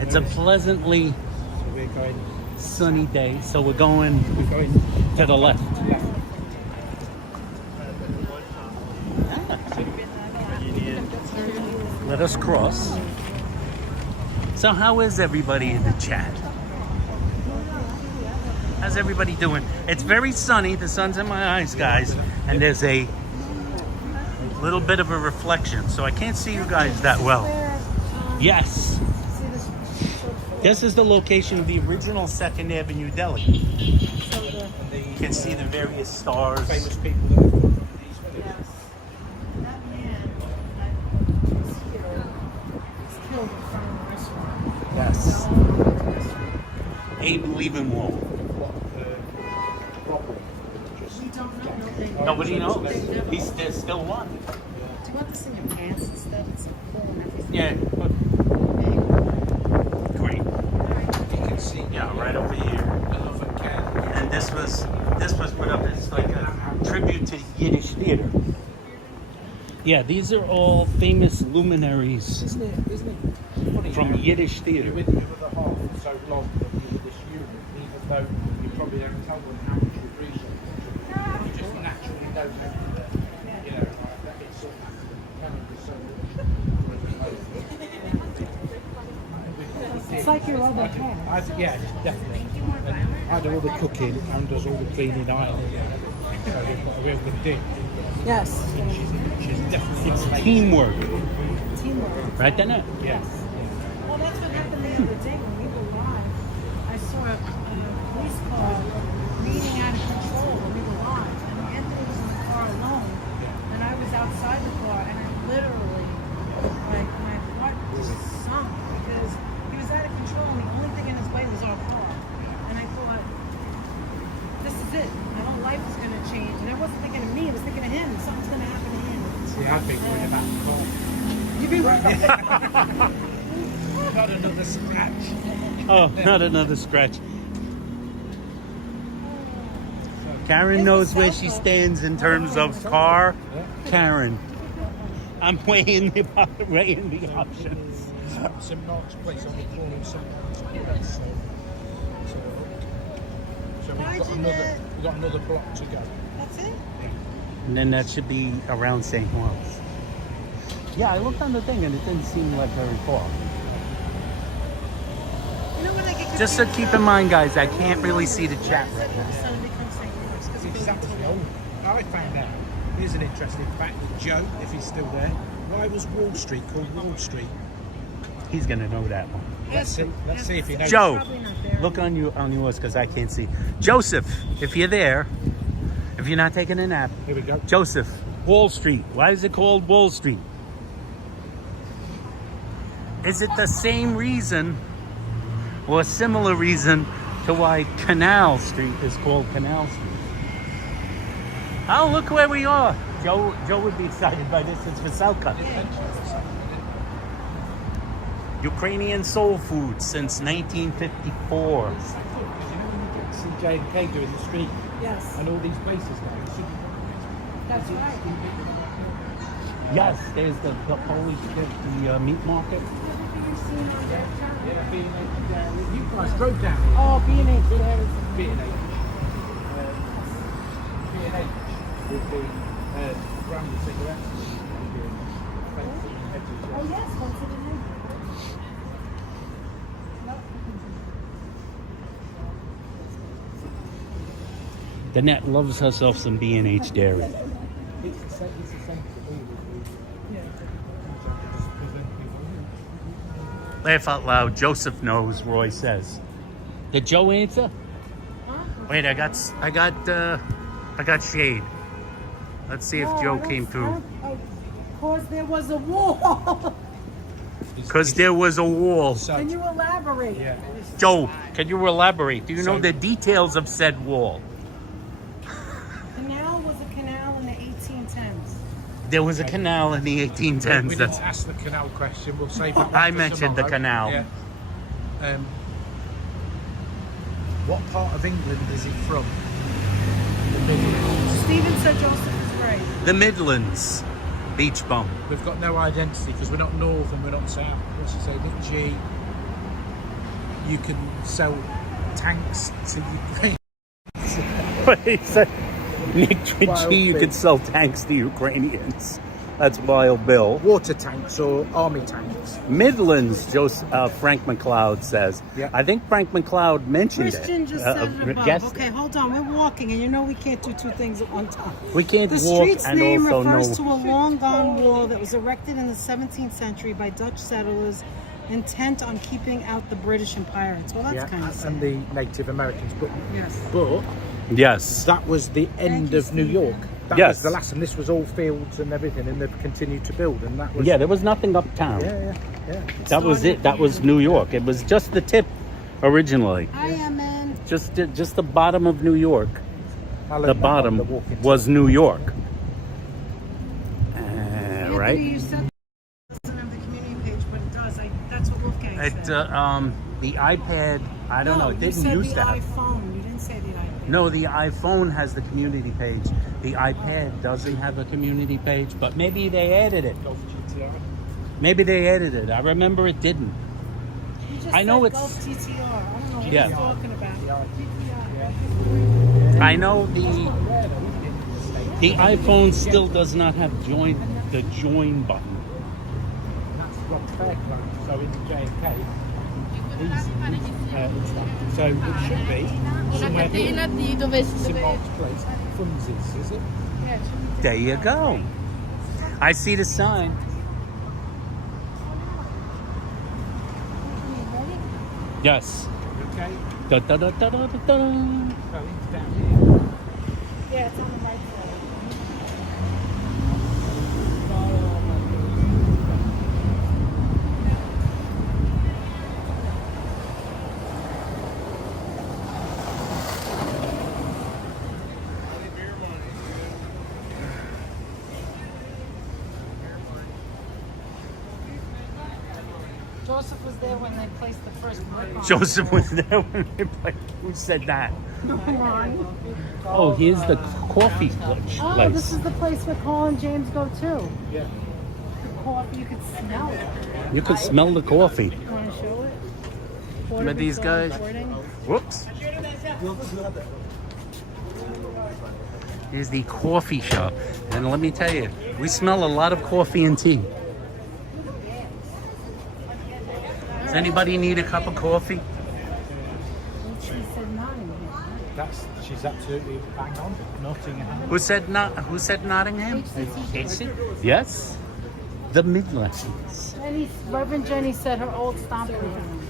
It's a pleasantly So we're going sunny day, so we're going to the left. left. Let us cross. So how is everybody in the chat? How's everybody doing? It's very sunny. The sun's in my eyes, guys. And there's a little bit of a reflection. So I can't see you guys that well. Yes. This is the location of the original 2nd Avenue Deli. You can see the various stars. Famous people that have come from these villages. Yes. That man is here. He's killed in front of the restaurant. Yes. The restaurant. Abe Leavenwald. We don't know. Nobody knows. There's still one. Do you want this in your pants instead? It's so cool and everything. Yeah. Great. You can see Yeah, right over here. another can. And this was put up as like a tribute to Yiddish theater. Yeah, these are all famous luminaries Isn't it funny from how Yiddish theater. you're with the half for so long that you're with this unit, even though you probably don't tell them how much you appreciate it. You just naturally know how you know, like, that it's sort of so It's like your other half. yeah, definitely. And I do all the cooking and does all the cleaning, ironing. So we've got a real good team. Yes. She's definitely It's teamwork. Teamwork. Right, Dana? Yes. Well, that's what happened the other day when we were live. I saw a police car leaning out of control when we were live. And Anthony was in the car alone. And I was outside the car and I literally, like, my heart just sunk because he was out of control and the only thing in his way was our car. And I thought, this is it. My whole life is going to change. And I wasn't thinking of me, I was thinking of him. Something's going to happen to him. See, I've been worried about the call. You've been worried. Not another scratch. Oh, not another scratch. Karen knows where she stands in terms of car. Karen. I'm weighing the options. St. Mark's Place on the corner of St. Mark's Place. So we've got another block to go. That's it? And then that should be around St. Mark's. Yeah, I looked on the thing and it didn't seem like very far. You know when I get Just to keep in mind, guys, I can't really see the chat right now. Exactly. I found out. Here's an interesting fact with Joe, if he's still there. Why was Wall Street called Wall Street? He's gonna know that one. Let's see if he knows. Joe, look on yours because I can't see. Joseph, if you're there, if you're not taking a nap, Here we go. Joseph, Wall Street. Why is it called Wall Street? Is it the same reason or a similar reason to why Canal Street is called Canal Street? Oh, look where we are. Joe would be excited by this. It's Veselka. Ukrainian soul food since 1954. Because you know when you get see J&K doing the street Yes, and all these places now, it should be that's right. Yes, there's the Polish, the meat market. Yeah, B&H. You guys drove down here. Oh, B&H, there is. B&H. B&H with the brand of cigarettes. Oh, yes, once it in. Danette loves herself some B&H dairy. It's the same for me. Laugh out loud. Joseph knows. Roy says. Did Joe answer? Wait, I got shade. Let's see if Joe came through. Because there was a wall. Because there was a wall. Can you elaborate? Yeah. Joe, can you elaborate? Do you know the details of said wall? Canal was a canal in the 1810s. There was a canal in the 1810s. We That's didn't ask the canal question. We'll save that. I for mentioned the tomorrow. canal. Yeah. What part of England is it from? The Midlands. Stephen said Joseph is right. the Midlands. Beach bum. We've got no identity because we're not north and we're not south. What's it say? Nick G. You can sell tanks to Ukraine. He said, Nick G, you could sell tanks to Ukrainians. That's Wild Bill. Water tanks or army tanks. Midlands, Frank McLeod says. Yeah. I think Frank McLeod mentioned Christian it. just said it above. guessed Okay, it. hold on. We're walking, and you know we can't do two things at one time. We can't The walk street's and name also refers know. to a long-gone wall that was erected in the 17th century by Dutch settlers intent on keeping out the British and pirates. Well, that's kind of sad. and the Native Americans. But Yes. that was the end you, of New Stephen. York. That Yes. was the last, and this was all fields and everything, and they've continued to build, and that was Yeah, there was nothing uptown. yeah. That was it. That was New York. It was just the tip originally. I am in. Just the bottom of New York. Alan The Mahon, bottom the walking was New York. Anthony, Right? you said it doesn't have the community page, but it does. That's what Wolfgang It, said. the iPad, I don't know, it you didn't said use the that. iPhone. You didn't say the iPad. No, the iPhone has the community page. The iPad doesn't have a community page, but maybe they added it. Maybe they added it. I remember it didn't. You just I know said it's- Golf TTR. I don't know what Yeah. you're talking about. I know the iPhone still does not have the join button. That's Rob Fairclough, so in JFK. So it should be Una catena di dove Simon's place. Funzi's, is it? There you go. I see the sign. Yes. Okay. Da, da, da, da, da, da, da. So it's down here. Yeah, it's on the right side. Joseph was there when they placed the first brick on. Joseph was there when they played. Who said that? Ron. Oh, here's the coffee place. Oh, this is the place where Paul and James go too. Yeah. The coffee, you could smell it. You could smell the coffee. You want to show it? Porter But these before guys- importing. Whoops. Here's the coffee shop. And let me tell you, we smell a lot of coffee and tea. Does anybody need a cup of coffee? She said Nottingham. She's absolutely bang on. Nottingham. Who said Nottingham? Yes. The Midlands. Reverend Jenny said her old stomping ground.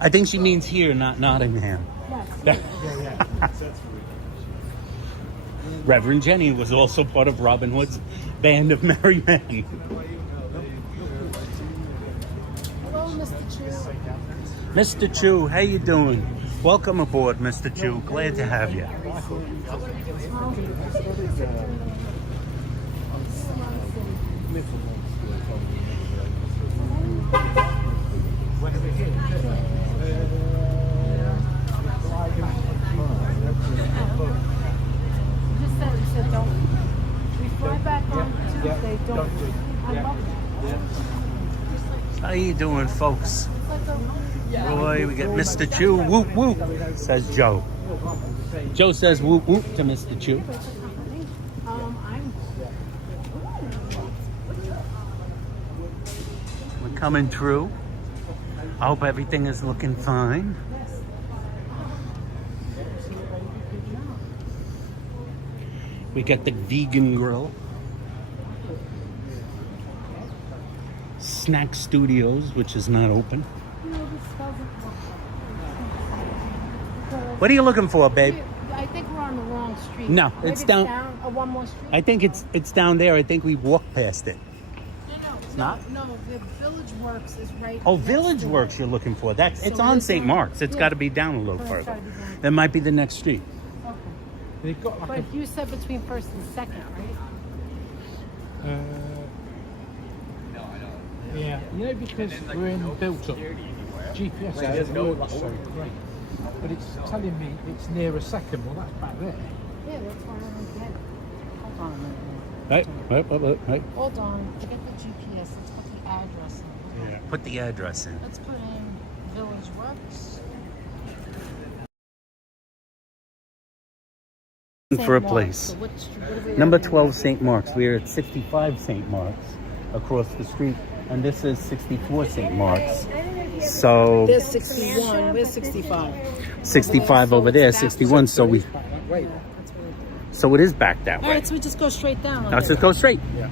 I think she means here, not Nottingham. Yes. Reverend Jenny was also part of Robin Hood's band of merry men. Hello, Mr. Chu. Mr. Chu, how you doing? Welcome aboard, Mr. Chu. Glad to have you. He said don't. We fly back on Tuesday. Don't. I love that. How you doing, folks? It's like a Boy, we get Mr. Chu. Whoop, whoop, says Joe. Joe says whoop, whoop to Mr. Chu. I'm. We're coming through. I hope everything is looking fine. We got the vegan grill. Snack Studios, which is not open. What are you looking for, babe? I think we're on the wrong street. No, Maybe it's down- one more street. I think it's down there. I think we walked past it. No, the Village Works is right. Oh, next Village door. Works you're looking for. It's So on it's St. on- Mark's. It's yeah. got to be down a little Oh, it's further. gotta be down. That might be the next street. Okay. They've got like But you said between first and second, right? yeah. You know, because we're in built up. GPS doesn't work so great. But it's telling me it's near a second. Well, that's back there. Yeah, that's why I don't get it. Hold on a minute. Hey. Hold on. Forget the GPS. Let's put the address in. Yeah. Put the address in. Let's put in Village Works. For a place. Number 12 St. Mark's. We're at 65 St. Mark's across the street, and this is 64 St. Mark's. So There's 61. We're 65. 65 over there, 61. So it is back that All way. right, so we just go straight down. Let's just go straight. Yeah.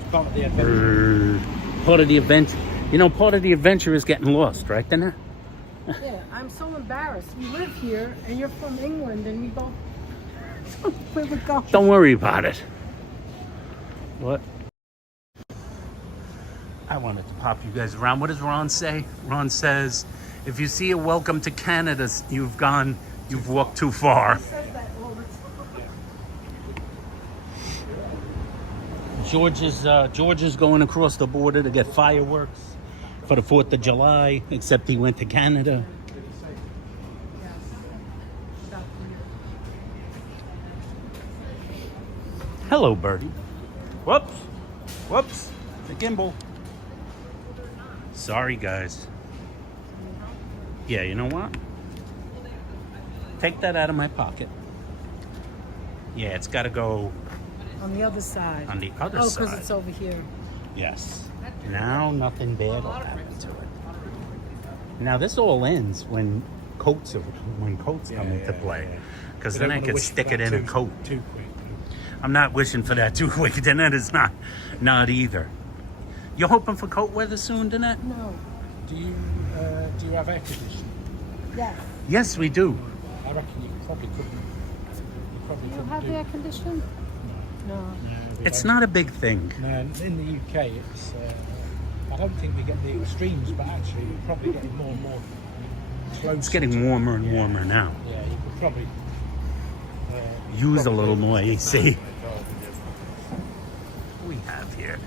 It's part of the adventure. Part of the adventure. You know, part of the adventure is getting lost, right, Dana? Yeah, I'm so embarrassed. We live here, and you're from England, and we both. Where we go? Don't worry about it. What? I wanted to pop you guys around. What does Ron say? Ron says, if you see a welcome to Canada, you've walked too far. He says that all the time. George is going across the border to get fireworks for the 4th of July, except he went to Canada. Hello, birdie. Whoops. The gimbal. Sorry, guys. Yeah, you know what? Take that out of my pocket. Yeah, it's got to go On the other side. on the other Oh, side. because it's over here. Yes. Now nothing bad will happen to it. Now this all ends when coats come into play, because then I could stick it in a coat. Too quick. I'm not wishing for that too quick. Danette is not either. You're hoping for coat weather soon, Danette? No. Do you have air conditioning? Yes. Yes, we do. I reckon you probably couldn't. Do you have the air conditioning? No. It's not a big thing. No, in the UK, it's. I don't think we get the extremes, but actually we're probably getting more and more close. It's getting warmer and warmer now. Yeah, you could probably Use a little more AC. We have here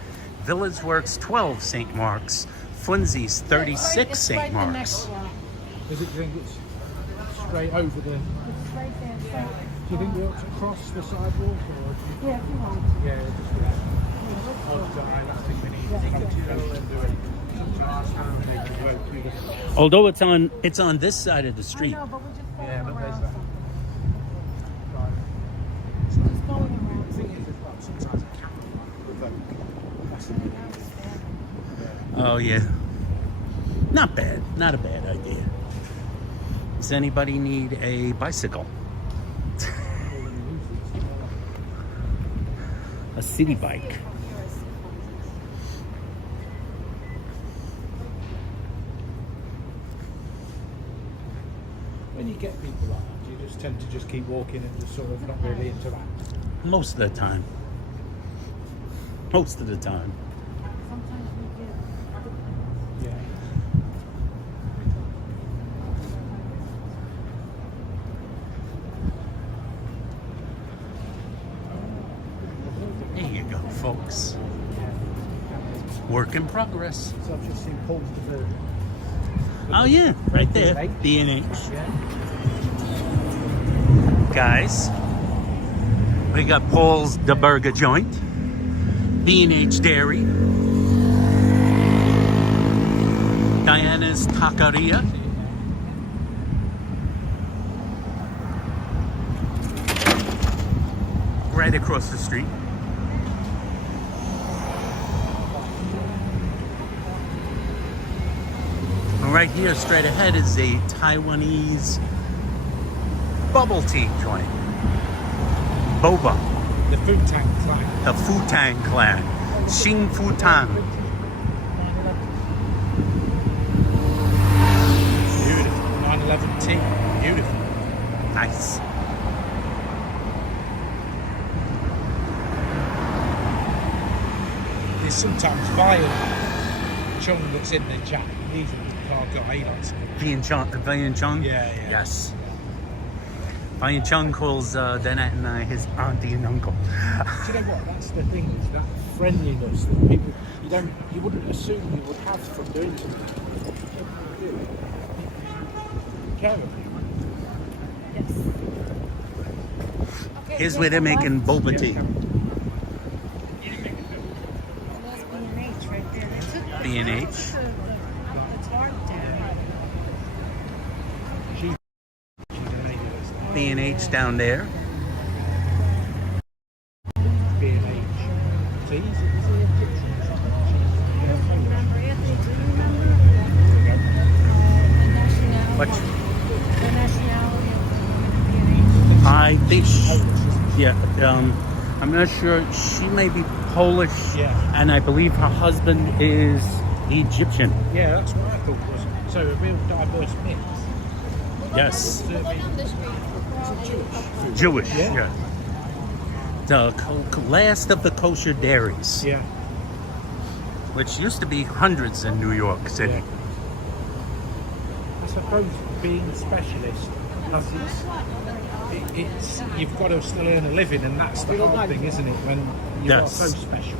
Village Works 12 St. Mark's, Funzi's 36 St. Mark's. Does it think it's straight over the? It's right there. So, Do you think we ought to cross the sidewalk or? yeah, if you want. Yeah, just I think we need to go and do it. Although it's on this side of the I street. know, but we're just going Yeah, but there's around. that. Just going around. Sometimes a camera with Oh yeah. Not bad. Not a bad idea. Does anybody need a bicycle? A city bike. When you get people like that, do you just tend to just keep walking and just sort of not really interact? Most of the time. Most of the time. Sometimes we get. Yeah. There you go, folks. Work in progress. So I've just seen Paul's the Oh yeah, right there. B&H. Guys, we got Paul's the burger joint, B&H Dairy, Diana's Taqueria, right across the street. And right here, straight ahead, is a Taiwanese bubble tea joint. Boba. The food tank clan. The Futang clan. Xing Futang. Beautiful. 9/11 tea. Beautiful. Nice. There's sometimes Vian Chung that's in the chat. He's a guy, he likes it. Vian Chung? Yeah. Yes. Vian Chung calls Danette and I his auntie and uncle. Do you know what? That's the thing, is that friendliness that people you wouldn't assume you would have from doing something. Care of people. Yes. Here's where they're making boba tea. B&H. B&H down there. What? The nationality of I think I'm not sure. She may be Polish, and I believe her husband is Egyptian. Yeah, that's what I thought was. So a real diverse mix. Yes, We'll go down the street. Jewish. Yeah. The last of the kosher dairies, Yeah. which used to be hundreds in New York City. Yeah. I suppose being a specialist, because it's you've got to still earn a living, and that's the hard thing, isn't it? When you're not so special.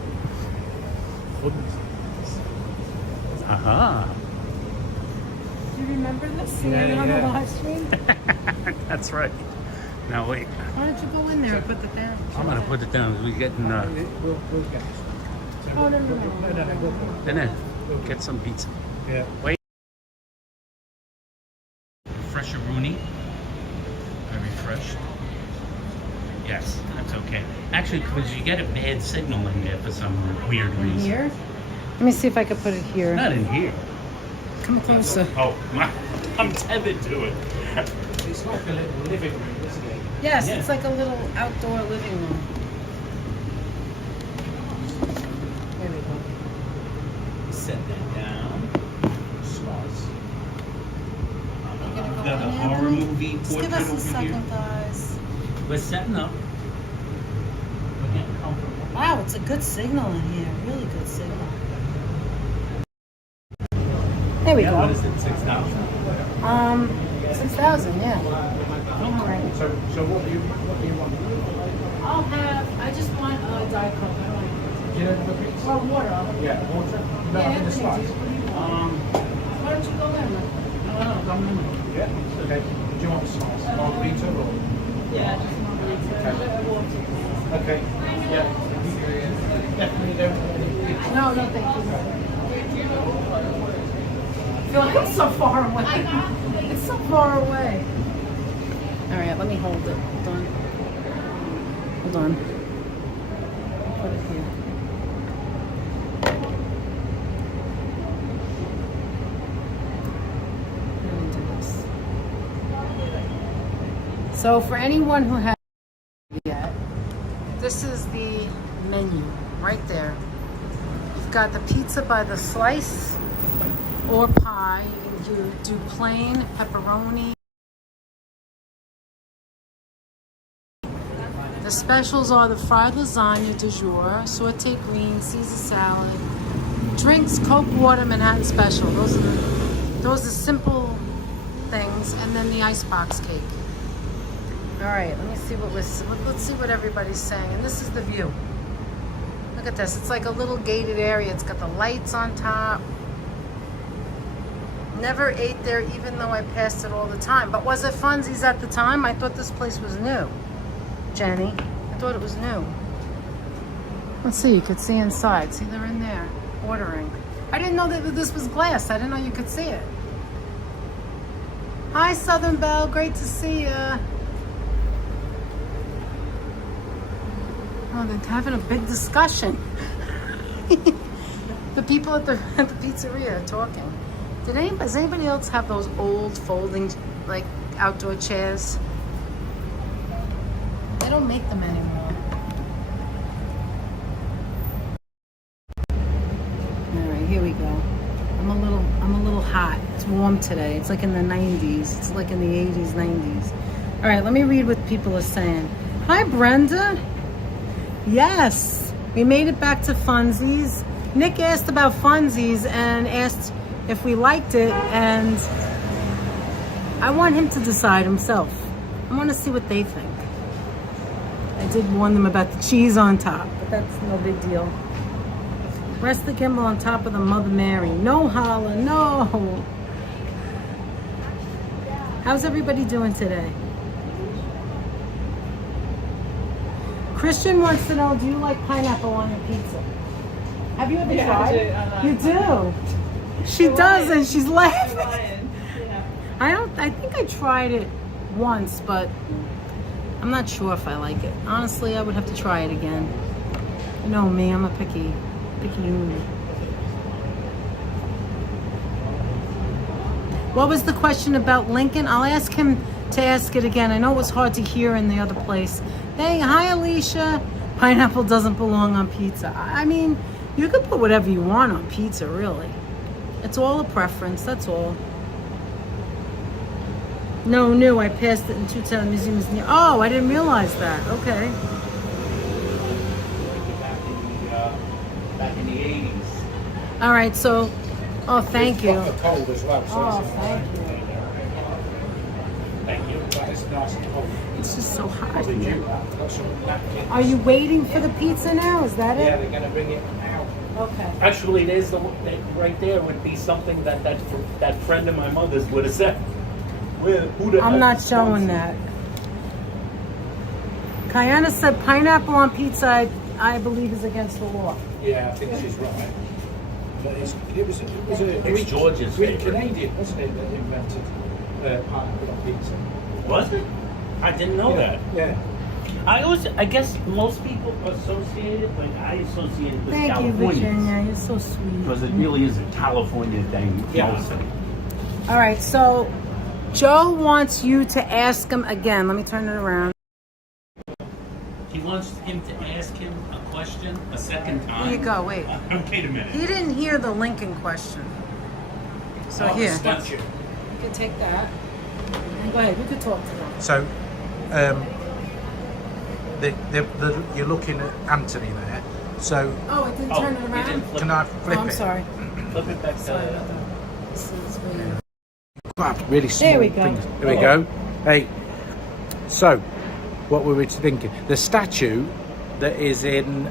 Funzi. Aha. Do you remember this? Seeing Yeah, it on the yeah. live stream? That's right. Now wait, Why don't you go in there and put it down? I'm gonna put it down. We're getting We'll get it. So Oh, no. then get some pizza. Yeah. Wait. Fresher Rooney. Very fresh. Yes, that's okay. Actually, because you get a bad signal in there for some weird reason. Here? Let me see if I can put it here. Not in here. Come closer. Oh, I'm tethered to it. It's like a little living room, isn't it? Yes, Yeah. it's like a little outdoor living room. There we go. Set that down. Slice. You're gonna go Got a in there? horror movie Just portrait give us a over second, here. guys. We're setting up. We're getting comfortable. Wow, it's a good signal in here. Really good signal. There we Yeah, go. what is it, 6,000? 6,000, yeah. All right. So what do you want? I'll have, I just want a Diet Coke. I don't like Do you know the pizza? Or water. Yeah, water. No, Yeah, in the slice. Why don't you go in? No, come in. Yeah. Okay. Do you want a slice? Margarita or? Yeah, just water. Okay. Yeah. Definitely don't want any pizza. No, thank you. I feel like I'm so far away. It's so far away. All right, let me hold it. Hold on. Hold on. Put it here. Let me do this. So for anyone who hasn't yet, this is the menu right there. You've got the pizza by the slice or pie. You can do plain pepperoni. The specials are the fried lasagna du jour, sauteed greens, Caesar salad, drinks, Coke, water, Manhattan special. Those are simple things, and then the icebox cake. All right, let me see let's see what everybody's saying. And this is the view. Look at this. It's like a little gated area. It's got the lights on top. Never ate there, even though I passed it all the time. But was it Funzi's at the time? I thought this place was new. Jenny, I thought it was new. Let's see. You could see inside. See, they're in there ordering. I didn't know that this was glass. I didn't know you could see it. Hi, Southern Belle. Great to see you. Oh, they're having a big discussion. The people at the pizzeria are talking. Does anybody else have those old folding, like, outdoor chairs? They don't make them anymore. All right, here we go. I'm a little hot. It's warm today. It's like in the 90s. It's like in the 80s, 90s. All right, let me read what people are saying. Hi, Brenda. Yes, we made it back to Funzi's. Nick asked about Funzi's and asked if we liked it, and I want him to decide himself. I want to see what they think. I did warn them about the cheese on top, but that's no big deal. Rest the gimbal on top of the Mother Mary. No holla, no. How's everybody doing today? Christian wants to know, do you like pineapple on your pizza? Have you ever tried it? You do? She does, and she's laughing. I think I tried it once, but I'm not sure if I like it. Honestly, I would have to try it again. You know me, I'm a picky eater. What was the question about Lincoln? I'll ask him to ask it again. I know it was hard to hear in the other place. Hey, hi Alicia. Pineapple doesn't belong on pizza. I mean, you could put whatever you want on pizza, really. It's all a preference, that's all. No, new. I passed it in 210. The museum is near. Oh, I didn't realize that. Okay. Back in the 80s. All right, so, oh, thank you. It's got the cold as well. So Oh, it's thank you. Thank you. that is nice and cold. It's just so hot Probably here. due that. Got some napkins. Are you waiting for the pizza now? Is that Yeah, it? they're going to bring it now. Okay. Actually, there's right there would be something that friend of my mother's would have said. Who the I'm heck not is showing Funzi? that. Kayana said pineapple on pizza, I believe, is against the law. Yeah, I think she's right. But it was a It's George's Greek favorite. Canadian, wasn't it, that invented pineapple on pizza? Was it? I didn't know that. Yeah. I guess most people associate it, like I associate it with Thank you, California. Virginia. You're so sweet. Because it really is a California thing, Yeah. mostly. All right, so Joe wants you to ask him again. Let me turn it around. He wants him to ask him a question a second time. Here you go, wait. Wait a minute. He didn't hear the Lincoln question. So Oh, here, the statue. you can take that. And go ahead, you could talk to them. So, you're looking at Anthony there. So, Oh, it didn't Oh, turn it he around? didn't flip can it. I Oh, flip I'm it? sorry. Flip it back Sorry to about that. This is weird. Grab really small There we go. things. There we go. Hey, so what were we thinking? The statue that is in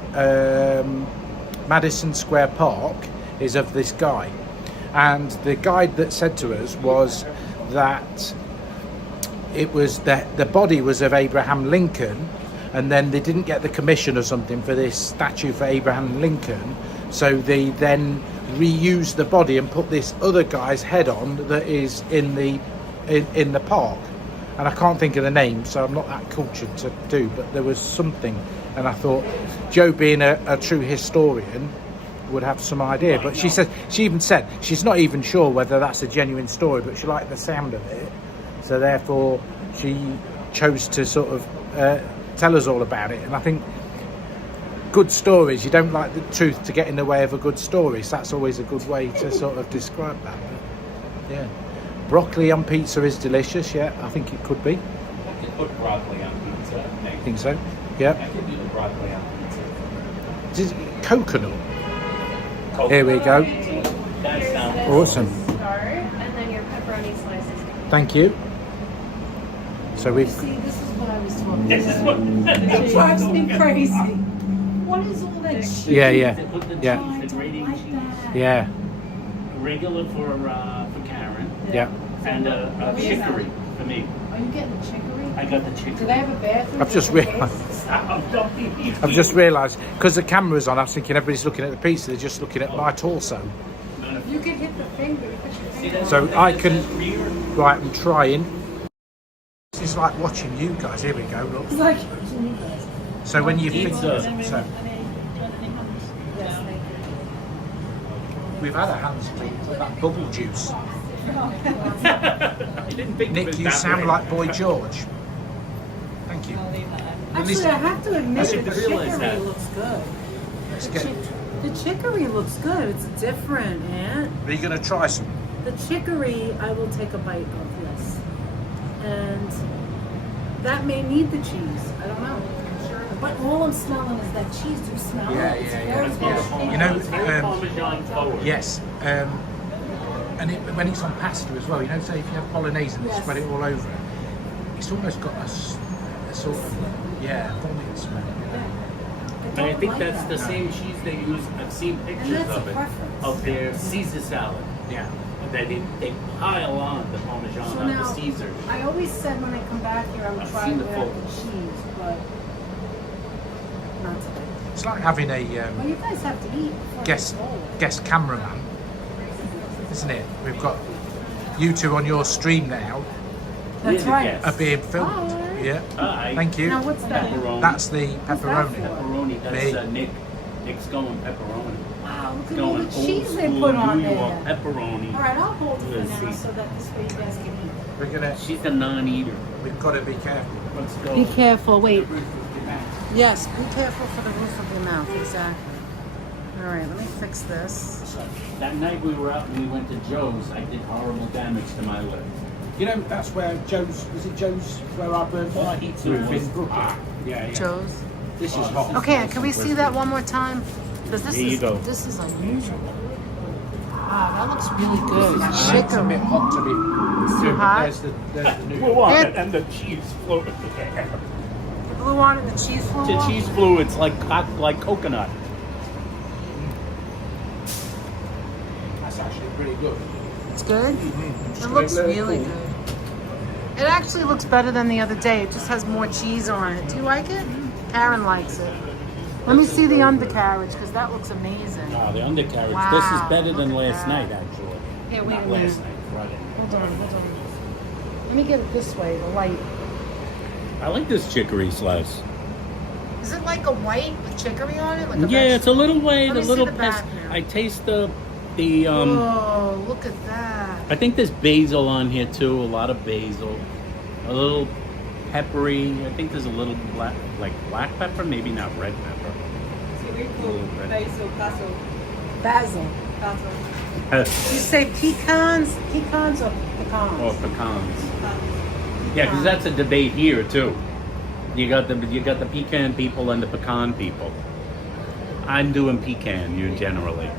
Madison Square Park is of this guy, and the guide that said to us was that it was the body was of Abraham Lincoln, and then they didn't get the commission or something for this statue for Abraham Lincoln, so they then reused the body and put this other guy's head on that is in the park, and I can't think of the name, so I'm not that cultured to do, but there was something, and I thought Joe, being a true historian, would have some idea. But she even said she's not even sure whether that's a genuine story, but she liked the sound of it, so therefore she chose to sort of tell us all about it. And I think good stories, you don't like the truth to get in the way of a good story, so that's always a good way to sort of describe that. But, yeah, broccoli on pizza is delicious. Yeah, I think it could be. I could put broccoli on pizza. I think so. Yeah. I could do the broccoli on pizza. Is it coconut? Here we go. That sounds Awesome. Start, and then your pepperoni slices. Thank you. So we've See, this is what I was talking This is about. what. It drives me crazy. What is all that shit? yeah. They put the Yeah. cheese, the grating Like cheese. that. Yeah. Regular for Karen. Yeah. And a chicory for me. Are you getting the chicory? I got the chicory. Do they have a bathroom? I've just realised. I've just realised because the camera's on. I was thinking everybody's looking at the pizza. They're just looking at my torso. You can hit the finger. You put your finger. So I can. Right, I'm trying. This is like watching you guys. Here we go. Look. It's like, So when you think, Pizza. so yes, thank we've had a hands clean with that bubble juice. I didn't think of Nick, it you that sound way. like Boy George. Thank you. you. Actually, I have to admit, I the didn't realize chicory that. looks good. Let's get. The chicory looks good. It's different, Aunt. Are you going to try some? The chicory, I will take a bite of, yes. And that may need the cheese. I don't know. But all I'm smelling is that cheese. Do you smell Yeah, it? It's yeah, very yeah. good. You know, It's very Parmesan forward. Yes. And when it's on pasta as well, you know, say if you have bolognese and Yes. spread it all over it, it's almost got a sort of, vomit smell. And I don't think like that's that. the same cheese they use. I've seen pictures that's a of it, preference. of their Caesar salad. Yeah. They pile on the Parmesan So on now, the Caesar. I always said when I come back here, I would I've try seen the without the photos. cheese, but not today. It's like having Well, a you guys have to eat before guest you roll. guest cameraman, isn't it? We've got you two on your stream now That's We're the right. guests. are being filmed. Hi. Yeah. Hi. Thank you. Now, what's that? Pepperoni. That's the pepperoni. for? Pepperoni. That's Me. Nick. Nick's going pepperoni. Wow, look at all Going the cheese old they school put on New York there. pepperoni. All right, I'll hold it for Let's now see. so that this way you guys can eat. We're gonna. She's a non-eater. We've got to be careful. Let's go. Be careful, wait. The roof of your mouth. Yes, be careful for the roof of your mouth, exactly. All right, let me fix this. That night we were out and we went to Joe's, I did horrible damage to my lip. You know, that's where Joe's. Was it Joe's where I burned Oh, my he roof too in was- Brooklyn? Yeah. Joe's. This is hot. Okay, can we see that one more time? Because this Here you is go. this is unusual. Wow, that looks really good. It's a bit Chicken. hot to be. too hot? There's the new. Flew on Yeah. it and the cheese flew. Blue on and the cheese flew The off? cheese flew, it's like coconut. That's actually pretty good. It's good? It's It looks really really cool. good. It actually looks better than the other day. It just has more cheese on it. Do you like it? Karen likes it. Let me see the undercarriage because that looks amazing. Oh, the undercarriage. Wow, This is better than look at last that. night, actually. Here, wait Not a minute. last night, Friday. Hold on. Let me get it this way, the light. I like this chicory slice. Is it like a white with chicory on it? Like a Yeah, it's a little white, Let a me see little the back pest. now. I taste the Whoa, look at that. I think there's basil on here too, a lot of basil. A little peppery. I think there's a little black pepper, maybe not red pepper. Basil. You say pecans? Pecans or pecans? Or pecans. Yeah, because that's a debate here too. You got the pecan people and the pecan people. I'm doing pecan, you generally.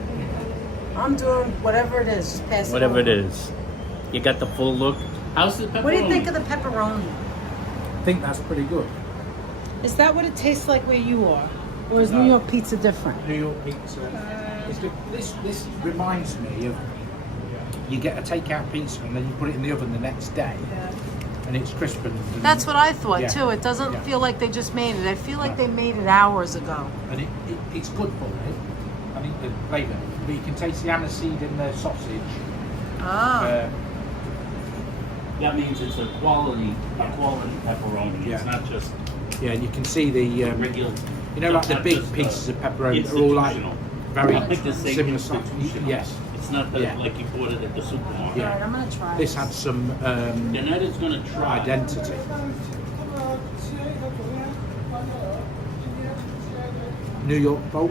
I'm doing whatever it is. Just pass Whatever it it over. is. You got the full look. How's the pepperoni? What do you think of the pepperoni? I think that's pretty good. Is that what it tastes like where you are? Or is New York pizza different? New York pizza. It's good. This reminds me of you get a takeout pizza and then you put it in the oven the next day, and it's crisp and That's what I thought Yeah. too. It doesn't Yeah. feel like they just made it. I feel like they made it hours ago. and it's good for it. I think the flavour, but you can taste the aniseed in the sausage. Ah. That means it's a quality pepperoni. It's Yeah. not just Yeah, and you can see the regular. you know, like the not big just, pieces of pepperoni that are all like institutional. very I like to say similar size. institutional. Yes. It's not the, Yeah. like you bought it at the supermarket. Yeah. All right, I'm gonna try This had some Janetta's gonna try. identity. New York folk.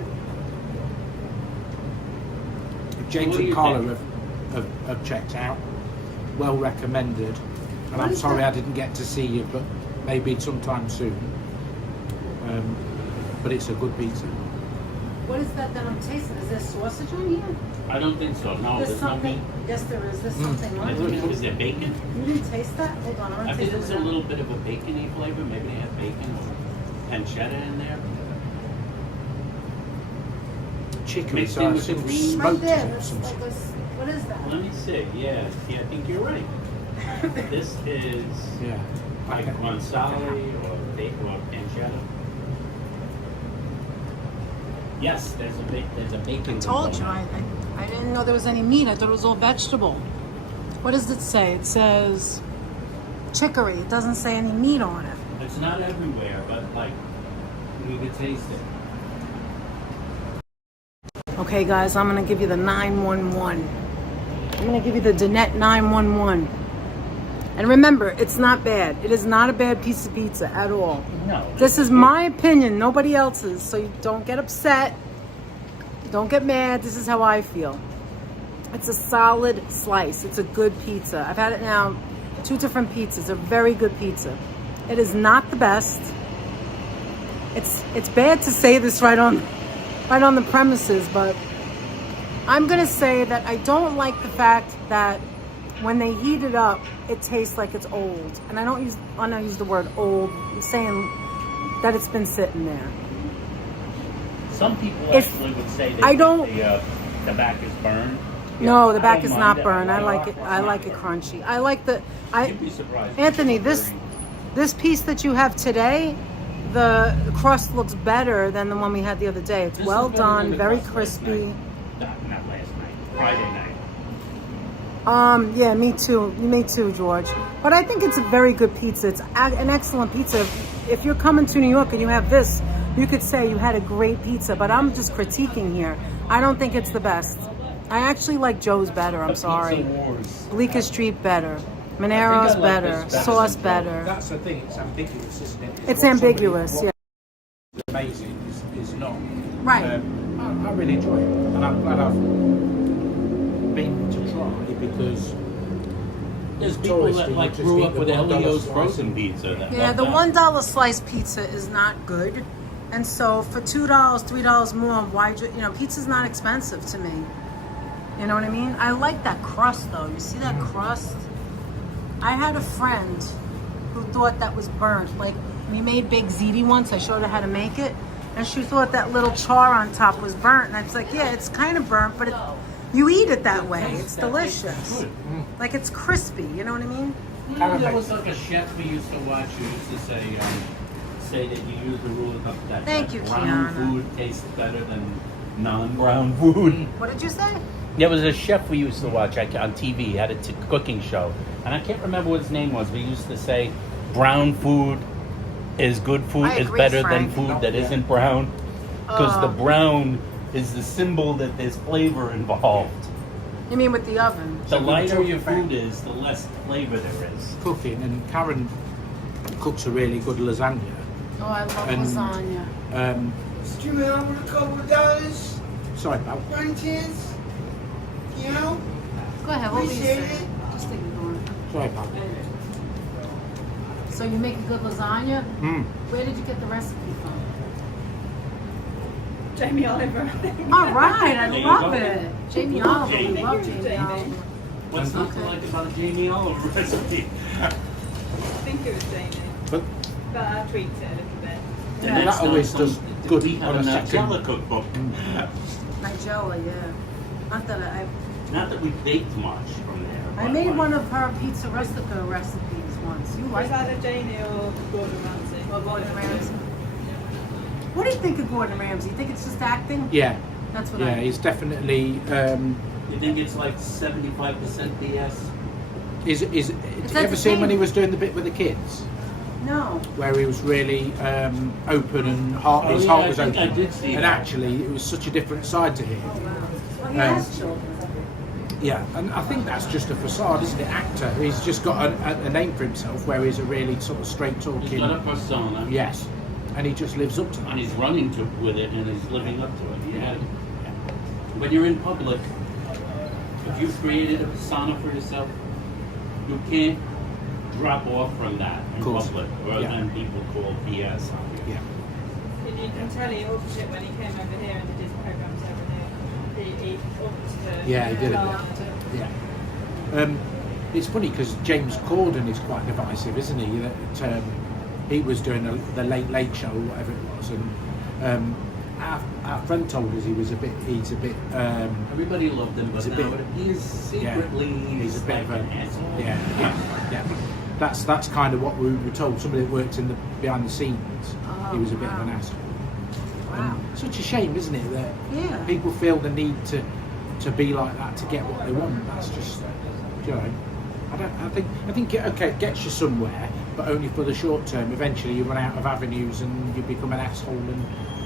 James What do and you Carla think? have checked out. Well recommended. And What I'm is sorry that? I didn't get to see you, but maybe sometime soon. But it's a good pizza. What is that I'm tasting? Is there sausage on here? I don't think so. No, There's there's no something. meat. Yes, there is. There's something on Is, it. is there bacon? You didn't taste that? Hold on, I'm I gonna think taste there's it. a little bit of a bacony flavor. Maybe they have bacon or pancetta in there. Chicken, Mixed so in I with the think green. smoked Right there. it or That's some like what is that? Let me see. Yeah, I think you're right. This is Yeah. like guanciale or bacon or pancetta. Yes, there's a bacon. I told you. component. I didn't know there was any meat. I thought it was all vegetable. What does it say? It says chicory. It doesn't say any meat on it. It's not everywhere, but like you could taste it. Okay, guys, I'm gonna give you the 911. I'm gonna give you the Danette 911. And remember, it's not bad. It is not a bad piece of pizza at all. No. This is my opinion, nobody else's. So you don't get upset. Don't get mad. This is how I feel. It's a solid slice. It's a good pizza. I've had it now, 2 different pizzas. A very good pizza. It is not the best. It's bad to say this right on the premises, but I'm gonna say that I don't like the fact that when they heat it up, it tastes like it's old. And I don't use the word old. I'm saying that it's been sitting there. Some people If- actually would say that I don't- the back is burned. No, the I back don't is mind not that. burned. I like it. I like it crunchy. I like the. You'd be surprised. Anthony, this piece that you have today, the crust looks better than the one we had the other day. It's This well is better than done, the very crust last crispy. night. Not last night. Friday night. Yeah, me too. Me too, George. But I think it's a very good pizza. It's an excellent pizza. If you're coming to New York and you have this, you could say you had a great pizza. But I'm just critiquing here. I don't think it's the best. I actually like Joe's better. I'm sorry. Bleecker Street better. Monero's like better. this better Sauce than Joe's. better. That's the thing. It's ambiguous, isn't it? It's what ambiguous, somebody- yeah. what Amazing is not. Right. I really enjoy it, and I'm glad I've been to try because There's people tourists that who like just grew eat up the with $1 Elio's slice. frozen pizza. Yeah, the $1 slice pizza is not good. And so for $2, $3 more, why, pizza's not expensive to me. You know what I mean? I like that crust though. You see that crust? I had a friend who thought that was burnt. Like, we made baked ziti once. I showed her how to make it. And she thought that little char on top was burnt. And I was like, yeah, it's kind of burnt, but you eat it that way. It's delicious. Like, it's crispy. You know what I mean? There was like a chef we used to watch who used to say that you use the rule of that Thank you, brown Kiana. food tastes better than non-brown food. What did you say? There was a chef we used to watch on TV. He had a cooking show, and I can't remember what his name was. We used to say, "Brown food is good food I is agree, better Frank. than food that isn't brown," because the brown is the symbol that there's flavor involved. You mean with the oven? The lighter talking your about- food is, the less flavor there is. cooking, and Karen cooks a really good lasagna. Oh, I love And- lasagna. Excuse me, I want a couple of dollars. Sorry, pal. One chance. You know? Go ahead, what were you Appreciate saying? it. Just take it going. Sorry, pal. So you make a good lasagna? Mm. Where did you get the recipe from? Jamie Oliver. All right, I There you love go. it. Jamie Oliver, we Jamie. love Jamie Oliver. What's not to like about a Jamie Oliver recipe? I think it was Jamie, But but I tweaked it a little bit. The Yeah. next That always time does good we have on a a second. Nigella cookbook. Nigella, yeah. Not that Not that we baked much from there. I but made like- one of her pizza rustica recipes once. You Was like that a Jamie or Gordon Ramsay? or Gordon Ramsay? What do you think of Gordon Ramsay? You think it's just acting? yeah, That's what yeah, I he's definitely. You think it's like 75% BS? Did you ever see him entertaining. when he was doing the bit with the kids, No. where he was really open and Oh, his yeah, heart I was think open, I did see and that. actually it was such a different side to him. Oh, wow. Well, he Um, has children. Yeah, and I think that's just a facade, isn't it? Actor. He's just got a name for himself, where he's a really sort of straight He's talking. got a persona. Yes, and he just lives up to And that. he's running with it and he's living up to it. Yeah. When you're in public, if you've created a persona for yourself, you can't drop off from that in Course. public, or Yeah. then people call BS on you. Yeah. And you can tell he upped it when he came over here and did his programs over here. He upped the. Yeah, he did a laugh. bit. Yeah. It's funny because James Corden is quite divisive, isn't he? That he was doing the Late Late Show, whatever it was, and our friend told us he's a bit. Everybody loved him, but He's a now bit- he's secretly he's a bit like of an a asshole. yeah. That's kind of what we were told. Somebody that worked in the behind the scenes, he was a bit of an asshole. Wow. Such a shame, isn't it, that Yeah. people feel the need to be like that to get what they want. That's just, you know, I think okay, it gets you somewhere, but only for the short term. Eventually, you run out of avenues and you become an asshole, and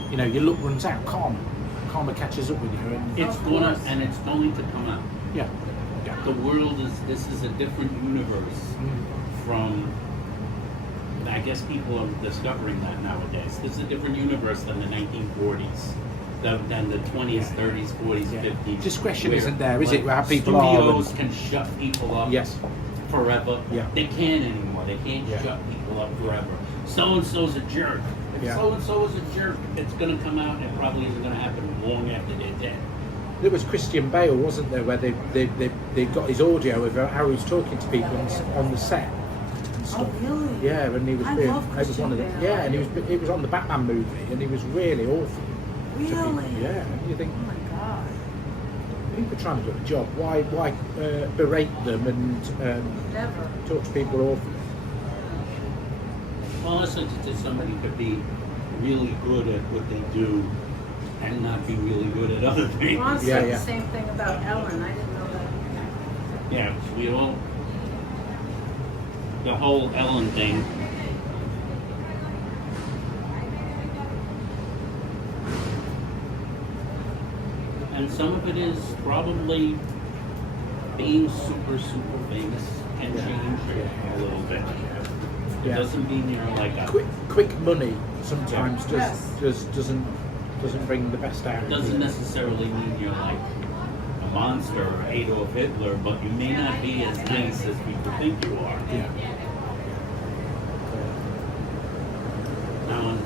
you know your luck runs out. Karma catches up with you, and It's going to come out. yeah. The world this is a different universe from, I guess people are discovering that nowadays. This is a different universe than the 1940s, than the 20s, 30s, 40s, Yeah. 50s. Discretion where, isn't there, is it, like, where people are studios and- can shut people up Yes. forever. Yeah. They can't anymore. They can't Yeah. shut people up forever. So-and-so's a jerk. If Yeah. so-and-so is a jerk, it's going to come out and it probably isn't going to happen long after they're dead. There was Christian Bale, wasn't there, where they got his audio of how he was talking to people on the set and stuff. Oh, really? Yeah, and he was I being, love it was Christian one of the, Bale. yeah, and he was on the Batman movie, and he was really awful. to people. Really? Yeah, and you think Oh my God. people are trying to do a job. Why berate them and Never. talk to people awfully? Well, unless somebody could be really good at what they do and not be really good at other things. Ron said Yeah, the yeah. same thing about Ellen. I didn't know that. Yeah, we all, the whole Ellen thing. some of it is probably being super famous can change a little bit. It Yeah. doesn't mean you're like a Quick money sometimes Yes. doesn't bring the best out. It of doesn't you. necessarily mean you're like a monster or Adolf Hitler, but you may not be as nice as people think you are. Yeah.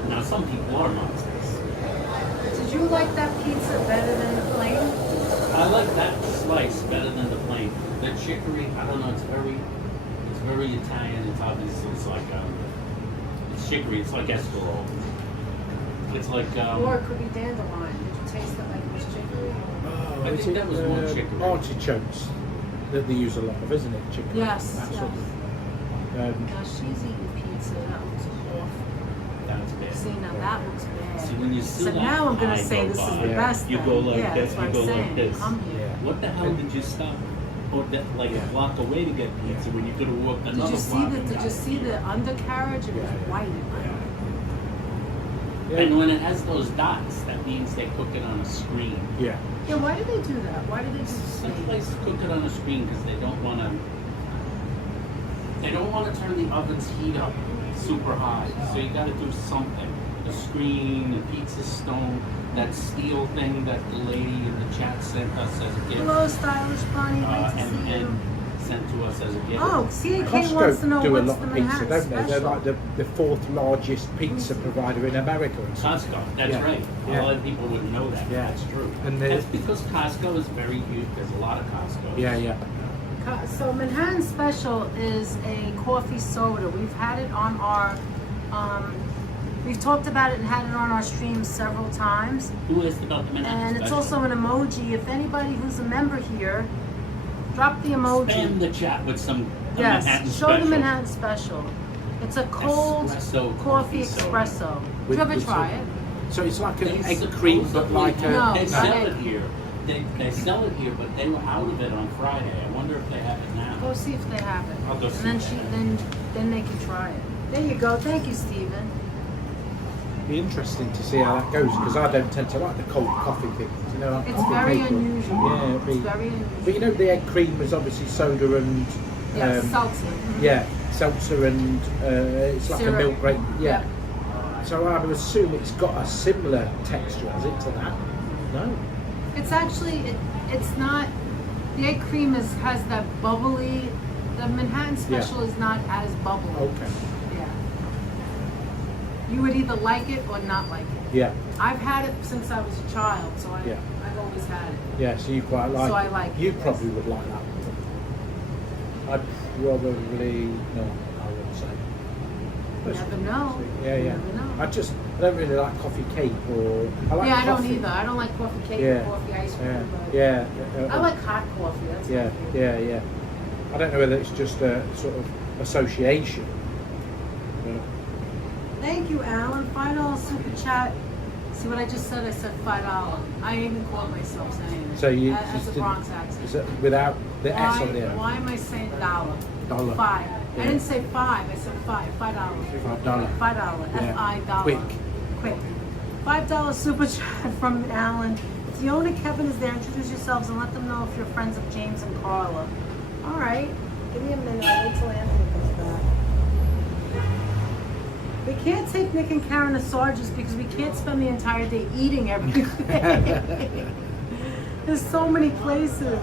Now some people are monsters. Did you like that pizza better than the plain? I like that slice better than the plain. The chicory, I don't know, it's very Italian. It's obviously it's like it's chicory. It's like escarole. It's like Or it could be dandelion. Did you taste it like it was chicory? Oh, I is think it, that was more chicory. artichokes that they use a lot of, isn't it? Chicken. Yes, That yes. sort of, Now she's eating pizza. That looks awful. That's bad. See, now that looks bad. See, when you see So that now I'm gonna eye say go this is by, the best you thing. go like Yeah, this. that's what You I'm go saying. like this. I'm here. Yeah. What the hell did you stop? Or that, like a block away to get pizza when you could have walked another Did you see block the and Did got you see the undercarriage? It was Yeah. white. Yeah. And when it has those dots, that means they cook it on a screen. Yeah. Yeah, why do they do that? Why do they do Some steak? places cook it on a screen because they don't want to. They don't want to turn the oven's heat up super high. So you got to do something. A screen, a pizza stone, that steel thing that the lady in the chat sent us as a gift, Hello, stylish bunny. Great to and see you. sent to us as a gift. Oh, CAK wants to know Costco do a what's lot the of pizza, Manhattan don't they? They're special. like the fourth largest pizza provider in America. Or something. Costco, that's Yeah. right. Yeah. A lot of people wouldn't know that. Yeah. That's true. And that's because Costco is very huge. There's a lot of Costco. Yeah. So Manhattan Special is a coffee soda. We've had it on our, we've talked about it and had it on our streams several times. Who asked about the Manhattan And it's Special? also an emoji. If anybody who's a member here, drop the emoji. Spam the chat with some Yes, Manhattan show Special. the Manhattan Special. It's a cold Espresso coffee coffee soda. espresso. Did With- you ever with try some- it? So it's like an They egg cream, but supposedly- like a. No, They it's sell not it egg. here. They sell it here, but they were out of it on Friday. I wonder if they have it now. Go see if they have it. I'll go see And if they then they can try it. There you go. Thank you, Stephen. Be interesting to see how that goes because I don't tend to like the cold coffee thing. You know, like It's coffee very maker. unusual. Yeah, it'd be, It's very unusual. but you know the egg cream was obviously soda and Yeah, seltzer. yeah, seltzer and it's like Syrup. a milk grape. Yeah. Yep. So I would assume it's got a similar texture as it to that. No. It's actually it's not. The egg cream has that bubbly. The Manhattan Special is not as bubbly. Okay. Yeah. You would either like it or not like it. Yeah. I've had it since I was a child, so Yeah. I've always had it. Yeah. So you quite like. So it. I like it, You yes. probably would like that. I'd probably no. I wouldn't say. You never know. Yeah, You yeah. never know. I don't really like coffee cake or. I like Yeah, I don't coffee. either. I don't like coffee cake Yeah. or coffee ice cream. Yeah, But yeah. I like hot coffee. That's my Yeah, favorite. yeah. I don't know whether it's just a sort of association. But Thank you, Alan. $5 super chat. See what I just said? I said $5. I even caught myself saying it. so you As just a didn't- Bronx accent. is it without the S on the end? Why am I saying dollar? Dollar. Five. Yeah. I didn't say five. I said $5. $5. $5. $5. Yeah. F-I dollar. Quick. Quick. $5 super chat from Alan. Fiona, Kevin is there. Introduce yourselves and let them know if you're friends of James and Carla. All right. Give me a minute. I'll wait till Anthony comes back. We can't take Nick and Karen to Sarge's because we can't spend the entire day eating everything. There's so many places.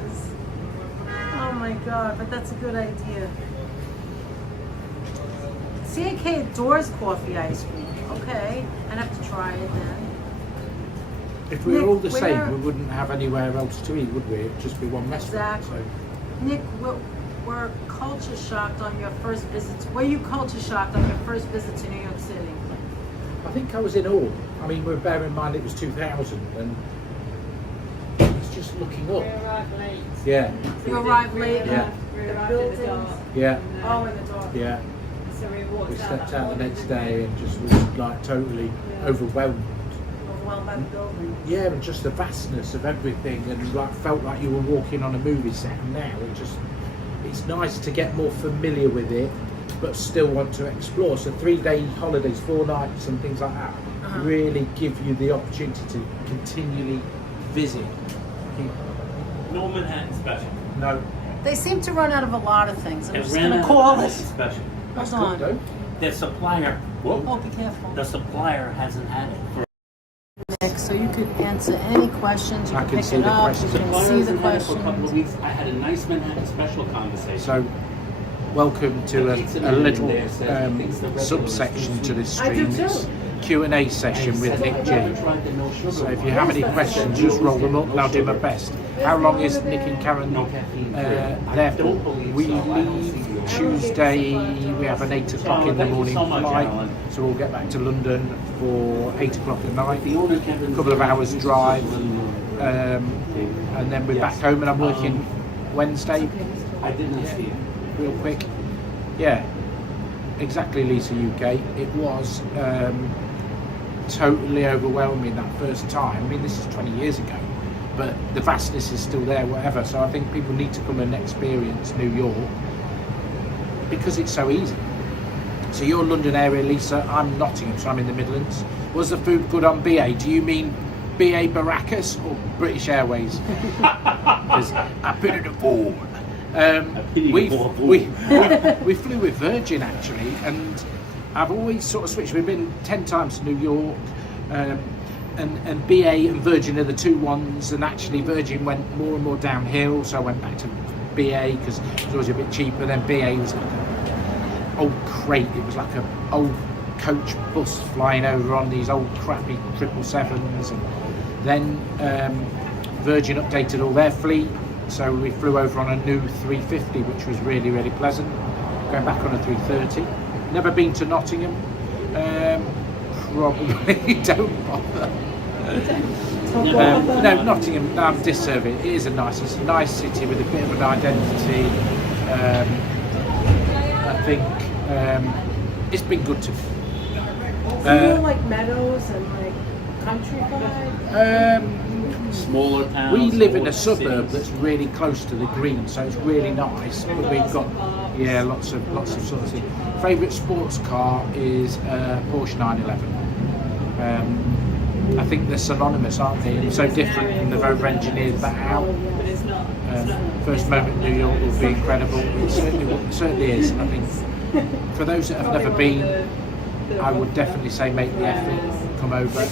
Oh my God, but that's a good idea. CAK adores coffee ice cream. Okay, I'd have to try it then. If we were Nick, all the where- same, we wouldn't have anywhere else to eat, would we? It'd just be one restaurant. Exactly. Nick, we're culture shocked on your first visit. Were you culture shocked on your first visit to New York City? So I think I was in awe. I mean, we're bearing in mind it was 2000 and it's just looking We up. arrived late. Yeah, You arrived late. Yeah. We The arrived in the buildings. dark. yeah, Oh, in the dark. yeah. So we walked We out stepped that out the morning, next didn't we? day and just was like totally overwhelmed. Overwhelmed by the building. Yeah, and just the vastness of everything, and like felt like you were walking on a movie set. And now it's nice to get more familiar with it, but still want to explore. So 3-day holidays, 4 nights, and things like that really give you the opportunity to continually visit No Manhattan special. No. They seem to run out of a lot of things. I'm It just ran gonna out call of this. special. Hold on. Though. The supplier. Whoa. Oh, be careful. The supplier hasn't had it for. Nick, so you could answer any questions. You I can can pick see it the up. questions. You can Supplier see the hasn't had it for a couple of questions. weeks. I had a nice Manhattan special conversation. So, welcome to a little regular subsection to this I do stream. too. It's Q&A session with Nick G. So if you have any questions, just roll them up and I'll do my best. How long is Nick and Karen there for? We leave Tuesday, we have an 8 o'clock in the morning flight, so we'll get back to London for 8 o'clock at night. A couple of hours drive, and then we're back home, and I'm working Wednesday. I didn't see it. Real quick. Yeah, exactly, Lisa UK. It was totally overwhelming that first time. I mean, this is 20 years ago, but the vastness is still there, whatever. So I think people need to come and experience New York because it's so easy. So you're London area, Lisa. I'm Nottingham, so I'm in the Midlands. Was the food good on BA? Do you mean BA Baracus or British Airways? Because I've been in a ball. We flew with Virgin actually, and I've always sort of switched. We've been 10 times to New York, and BA and Virgin are the two ones, and actually Virgin went more and more downhill, so I went back to BA because it was always a bit cheaper. Then BA was like an old crate, it was like an old coach bus flying over on these old crappy 777s, and then Virgin updated all their fleet. So we flew over on a new 350, which was really, really pleasant. Going back on a 330. Never been to Nottingham. Probably don't bother. No, Nottingham, I'm disserving. It is it's a nice city with a bit of an identity. I think it's been good to me. More like meadows and like countryside. Smaller towns. We live in a smaller suburb cities. that's really close to the green, so it's really nice. But we've got lots of sort of things. Favourite sports car is Porsche 911. I think they're synonymous, aren't they? And so different from they've over-engineered that out. First moment in New York will be incredible. It certainly is. I think for those that have never been, I would definitely say make the effort, come over.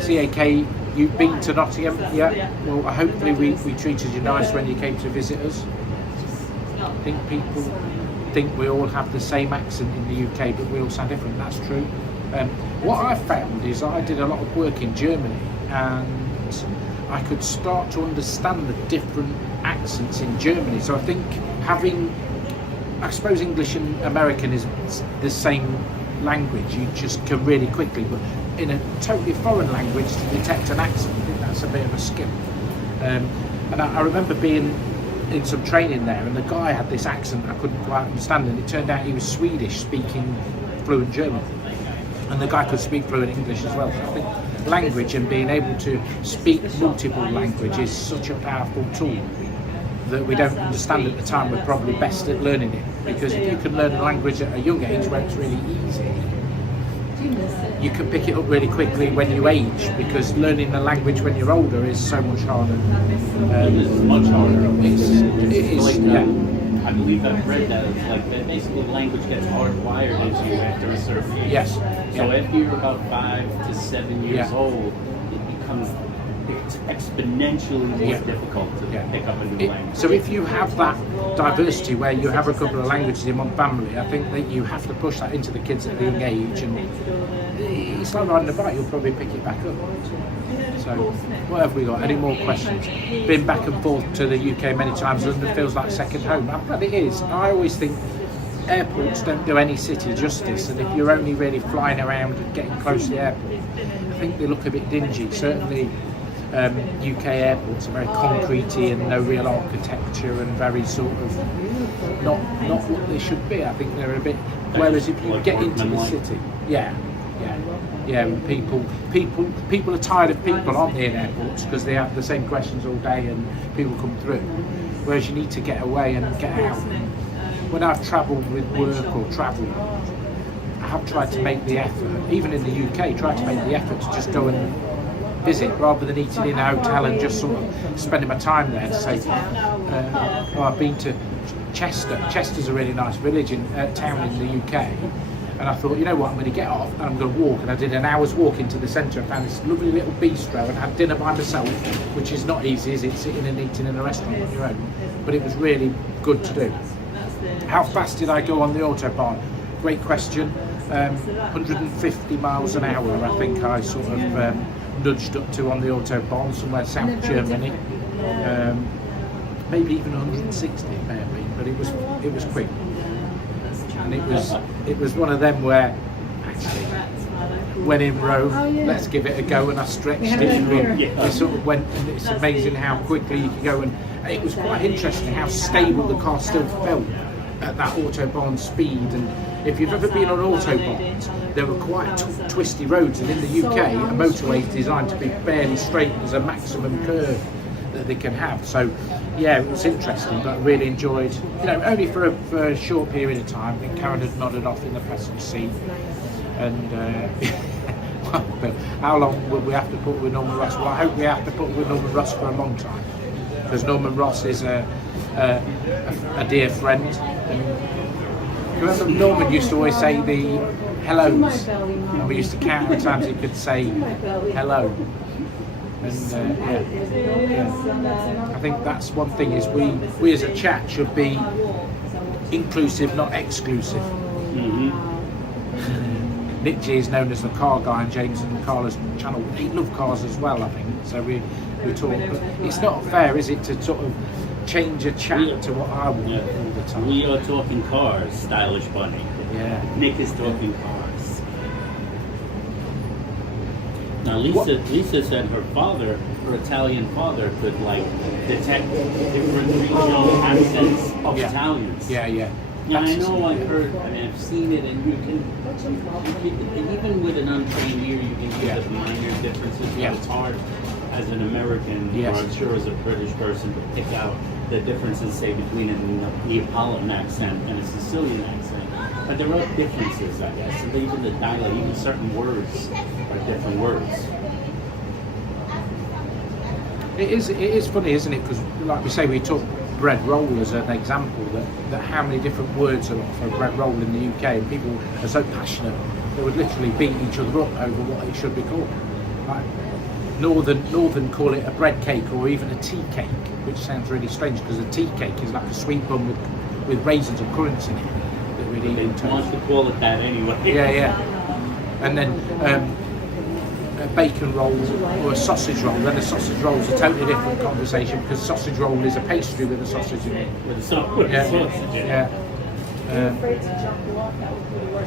CAK, you've been to Nottingham? Yeah. Well, hopefully we treated you nice when you came to visit us. I think people think we all have the same accent in the UK, but we all sound different. That's true. What I found is I did a lot of work in Germany, and I could start to understand the different accents in Germany. So I think I suppose English and American is the same language. You just can really quickly, but in a totally foreign language to detect an accent, I think that's a bit of a skill. And I remember being in some training there, and the guy had this accent I couldn't quite understand, and it turned out he was Swedish speaking fluent German, and the guy could speak fluent English as well. So I think language and being able to speak multiple languages is such a powerful tool that we don't understand at the time. We're probably best at learning it, because if you can learn a language at a young age where it's really easy, you can pick it up really quickly when you age, because learning a language when you're older is so much harder. It's much harder. It is, yeah. I believe I've read that it's like that basically language gets hardwired into you after a certain age. Yes. So after you're about 5 to 7 years old, it becomes exponentially more difficult to pick up a new language. So if you have that diversity where you have a couple of languages in one family, I think that you have to push that into the kids at a young age, and it's like riding a bike, you'll probably pick it back up. So what have we got? Any more questions? Been back and forth to the UK many times. London feels like second home. But it is. I always think airports don't do any city justice, and if you're only really flying around and getting close to the airport, I think they look a bit dingy. Certainly UK airports are very concretey and no real architecture, and very sort of not what they should be. I think they're a bit. Whereas if you get into the city, people are tired of people, aren't they, in airports, because they have the same questions all day and people come through. Whereas you need to get away and get out. When I've travelled with work or travel, I have tried to make the effort, even in the UK, tried to make the effort to just go and visit rather than eating in a hotel and just sort of spending my time there to say, oh, I've been to Chester. Chester's a really nice village town in the UK. And I thought, you know what, I'm going to get off and I'm going to walk. And I did an hour's walk into the centre and found this lovely little bistro and had dinner by myself, which is not easy, is it, sitting and eating in a restaurant on your own? But it was really good to do. How fast did I go on the Autobahn? Great question. 150 miles an hour, I think I sort of nudged up to on the Autobahn, somewhere South Germany. Maybe even 160 maybe, but it was quick. And it was one of them where actually when in Rome, let's give it a go, and I stretched it and I sort of went, and it's amazing how quickly you can go, and it was quite interesting how stable the car still felt at that Autobahn speed. And if you've ever been on Autobahns, there were quite twisty roads, and in the UK a motorway is designed to be fairly straight. There's a maximum curve that they can have. So yeah, it was interesting, but I really enjoyed, only for a short period of time. I think Karen had nodded off in the passenger seat, and but how long will we have to put with Norman Ross? Well, I hope we have to put with Norman Ross for a long time, because Norman Ross is a dear friend. And remember, Norman used to always say the hellos, and we used to count how many times he could say hello. And I think that's one thing, is we as a chat should be inclusive, not exclusive. Nick G is known as the car guy, and James and Carla's channel, they love cars as well, I think. So we talk, but it's not fair, is it, to sort of change a chat to what I want all the time. We are talking cars, Stylish Bunny. Yeah. Nick is talking cars. Now Lisa said her Italian father, could detect different regional accents of Italians. Yeah. Yeah, I know. I've heard. I mean, I've seen it, and you can even with an untrained ear, you can hear the minor differences. But it's hard as an American, or I'm sure as a British person, to pick out the differences, say, between a Neapolitan accent and a Sicilian accent. But there are differences, I guess, and even the dialect, even certain words are different words. It is funny, isn't it? Because, like we say, we took bread roll as an example, that how many different words are for bread roll in the UK, and people are so passionate they would literally beat each other up over what it should be called. Like Northern call it a bread cake or even a tea cake, which sounds really strange, because a tea cake is like a sweet bun with raisins or currants in it. They want to call it that anyway. Yeah. And then a bacon roll or a sausage roll. Then a sausage roll is a totally different conversation, because sausage roll is a pastry with a sausage in it.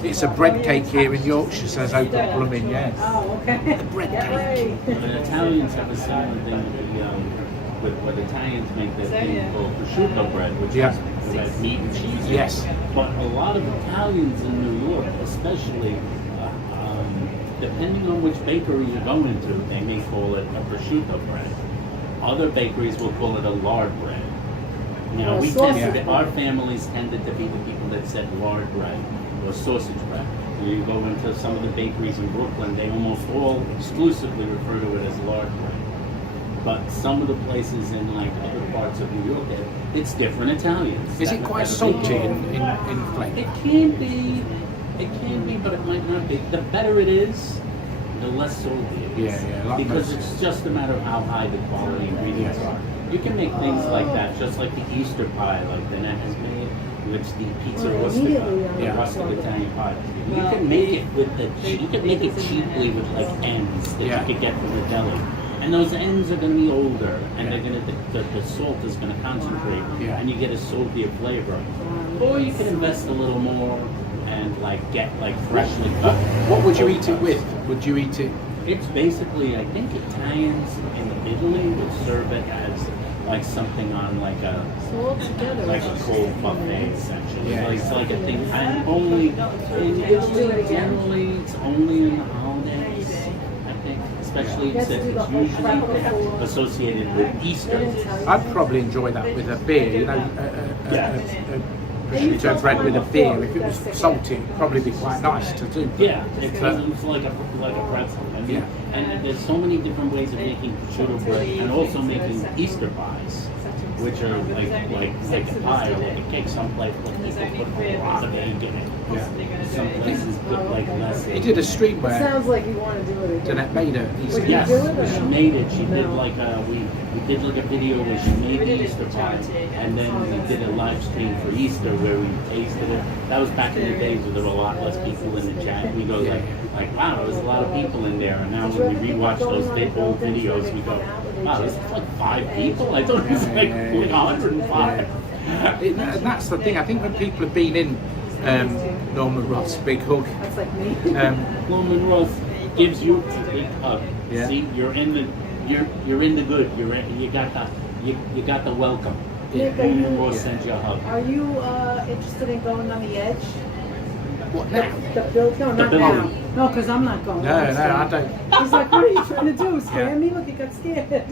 It's a bread cake here in Yorkshire, says Open Plumbing. Oh, okay. A bread cake. But Italians have a similar thing with what Italians make that thing called prosciutto bread, which has meat and cheese. Yes. But a lot of Italians in New York, especially, depending on which bakery you go into, they may call it a prosciutto bread. Other bakeries will call it a lard bread. Now, our families tended to be the people that said lard bread or sausage bread. When you go into some of the bakeries in Brooklyn, they almost all exclusively refer to it as lard bread. But some of the places in other parts of New York, it's different Italians. Is it quite salty in flavour? It can be, but it might not be. The better it is, the less salty it is. Like because it's just a matter of how high the quality ingredients are. You can make things like that, just like the Easter pie, like the Nat has made, which the pizza rustica, the rustic Italian pie. You can make it you can make it cheaply with ends that you could get from the deli. And those ends are going to be older, and they're going to the salt is going to concentrate, and you get a saltier flavor. Or you can invest a little more and get freshly cut. What would you eat it with? Would you eat it? It's basically, I think Italians in Italy would serve it as something on a cold buffet, essentially. It's like a thing. And only in Italy, generally, it's only in the holidays. I think, especially since it's usually associated with Easter. I'd probably enjoy that with a beer. A especially to bread with a beer. If it was salty, it'd probably be quite nice to do. Yeah, it's like a pretzel. I mean, and there's so many different ways of making prosciutto bread, and also making Easter pies, which are like a pie or like a cake. Some places people put a lot of egg in it. Yeah. Some places put like less. He did a stream where Sounds like you want to do it again. Jeanette made it. Would you Yes, do it or she no? made it. She did No. like we did like a video where she made the Easter pie, and then we did a live stream for Easter where we tasted it. That was back in the days where there were a lot less people in the chat. We go like wow, there was a lot of people in there. And now when we rewatch those old videos, we go, wow, there's like 5 people. I thought it was like 105. And that's the thing. I think when people have been in Norman Ross, big hug. That's like me. Norman Ross gives you a big hug. Yeah. See, you're in the good. You got the welcome. Nick, Norman Ross sends you a hug. Are you interested in going on the edge? What now? The build? No, not building. now. No, because I'm not going. No, I don't. He's like, what are you trying to do? Scare me? Look, he got scared.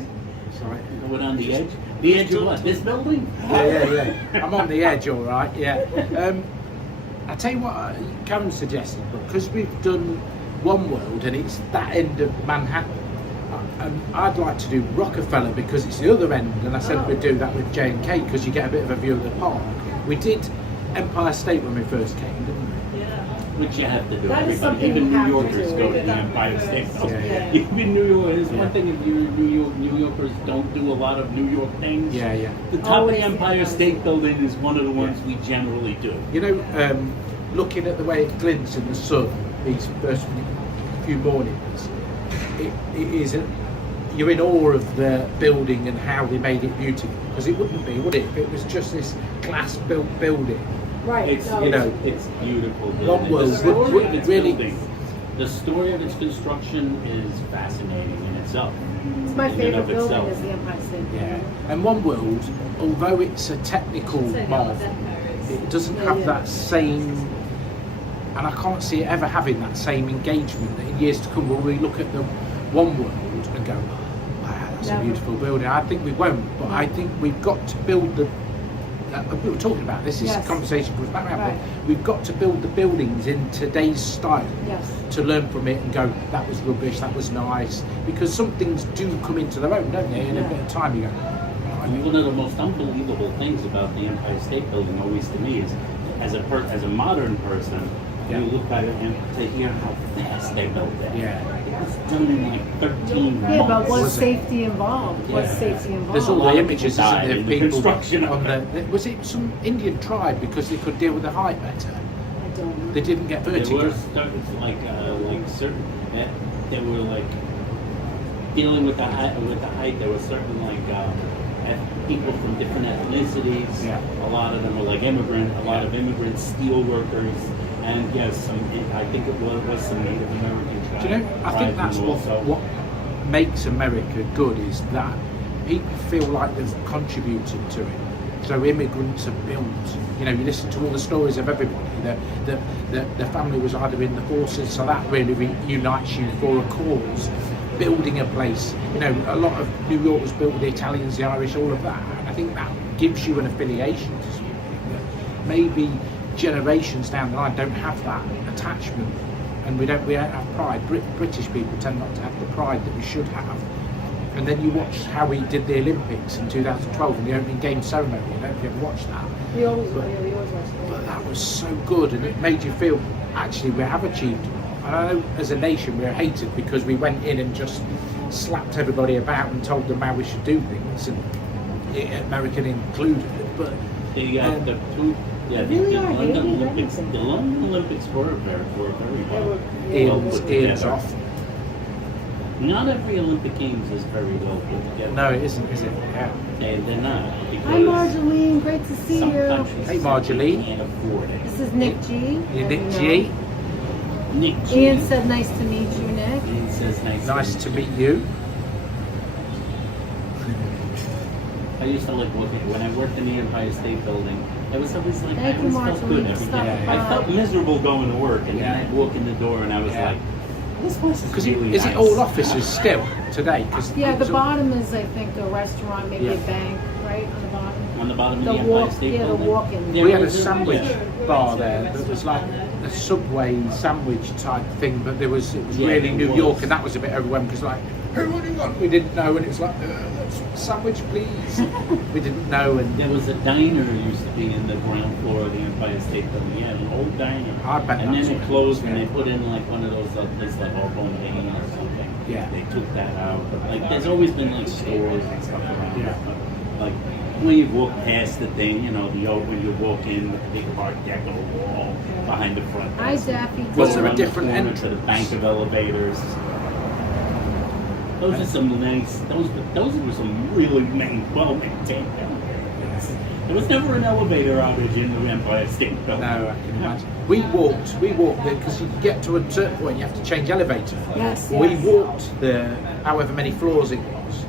Sorry. Went on the edge. The edge of what? This building? Yeah. I'm on the edge, all right. Yeah. I tell you what, Karen suggested, because we've done One World and it's that end of Manhattan. I'd like to do Rockefeller because it's the other end, and I said we'd do that with J&K because you get a bit of a view of the park. We did Empire State when we first came, didn't we? Which you have to do. That is Everybody, something even you New have to Yorkers do. go to the Empire State Building. Yeah. Even New York is one thing. If you're New Yorkers don't do a lot of New York things. Yeah. The top Always of the Empire State Building is one of the ones we generally do. You know, looking at the way it glints in the sun these first few mornings, it is you're in awe of the building and how they made it beautiful. Because it wouldn't be, would it? If it was just this glass-built building. Right. It's no. You know, it's beautiful. One World The story would of its really- building, the story of its construction is fascinating in itself. It's my in and favorite of building itself. is the Empire State Building. Yeah. And One World, although it's a technical marvel, it doesn't have that same, and I can't see it ever having that same engagement that in years to come when we look at the One World and go, wow, that's a beautiful building. I think we won't, but I think we've got to build the. We were talking about this. Yes. This conversation goes back around. Right. But we've got to build the buildings in today's style Yes. to learn from it and go, that was rubbish, that was nice. Because some things do come into their own, don't they? In a bit of time, you go. I mean, one of the most unbelievable things about the Empire State Building, always to me, is as a modern person, you look at it and to hear how fast they built it. Yeah. It was done in like 13 months. Yeah, but what's Was it? safety involved? What's Yeah. safety involved? There's all A lot the of images, people isn't died there, in of the people construction of on the. Was it some Indian tribe because they could deal with the height better? I don't know. They didn't get There vertigo. were like certain they were like dealing with the height. There were certain people from different ethnicities. Yeah. A lot of them were like a lot of immigrant steel workers, and yes, I think it was some Native American tribes. Do you know? I think that's what makes America good is that people feel like they've contributed to it. So immigrants have built. You know, you listen to all the stories of everybody. The family was either in the forces, so that really unites you for a cause. Building a place. You know, a lot of New York was built with the Italians, the Irish, all of that. And I think that gives you an affiliation to something that maybe generations down the line don't have that attachment, and we don't have pride. British people tend not to have the pride that we should have. And then you watch how we did the Olympics in 2012 in the opening game ceremony. I don't know if you ever watched that. We always watch it. But that was so good, and it made you feel actually we have achieved a lot. And I know as a nation we're hated because we went in and just slapped everybody about and told them how we should do things, and American included. But the really are London hating Olympics. everything. The London Olympics were very well. Ian's put together. off. Not every Olympic Games is very well put together. No, it isn't, is it? Yeah. They're not. Hi, Marjoleine. Great to see Some you. countries Hey, Marjoleine. can't afford it. This is Nick G. You're as Nick you G. know. Nick G. Ian said, "Nice to meet you, Nick." Ian says Nice to meet you. I used to like working when I worked in the Empire State Building. It was always like Thank I you, always felt Marjoleine, good every for day. stopping I felt by. miserable going to work, and Yeah. then I'd walk in the door and I was Yeah. like, "This place is Because really is nice." it all offices still today? 'Cause Yeah, it the was all- bottom is, I think, a restaurant, maybe Yeah. a bank, right on the bottom. on the bottom of The the Empire walk, State yeah, the Building. walk-in. There We had a was sandwich yeah. bar there that was like a Subway sandwich type thing, but it was Yeah, really it New was. York, and that was a bit overwhelming because like, who would you want? We didn't know, and it was like, sandwich please. We didn't know, and There was a diner used to be in the ground floor of the Empire State Building. Yeah, an old diner. I bet and that's then what it it closed was, and yeah. they put in like one of those places like Arbonne Lane or something. Yeah. They took that out. But like there's always been like stores and stuff around. Yeah. But, like when you walk past the thing, you know, when you walk in with the big Art Deco wall behind the front. Hi, desk. Daffy. Was there a Around the different corner entrance? to the bank of elevators? Those are some nice. Those were some really well maintained elevators. There was never an elevator outage in the Empire State Building. no, I can imagine. We walked there because you get to a certain point, you have to change elevator. Yes, We yes. walked there, however many floors it was.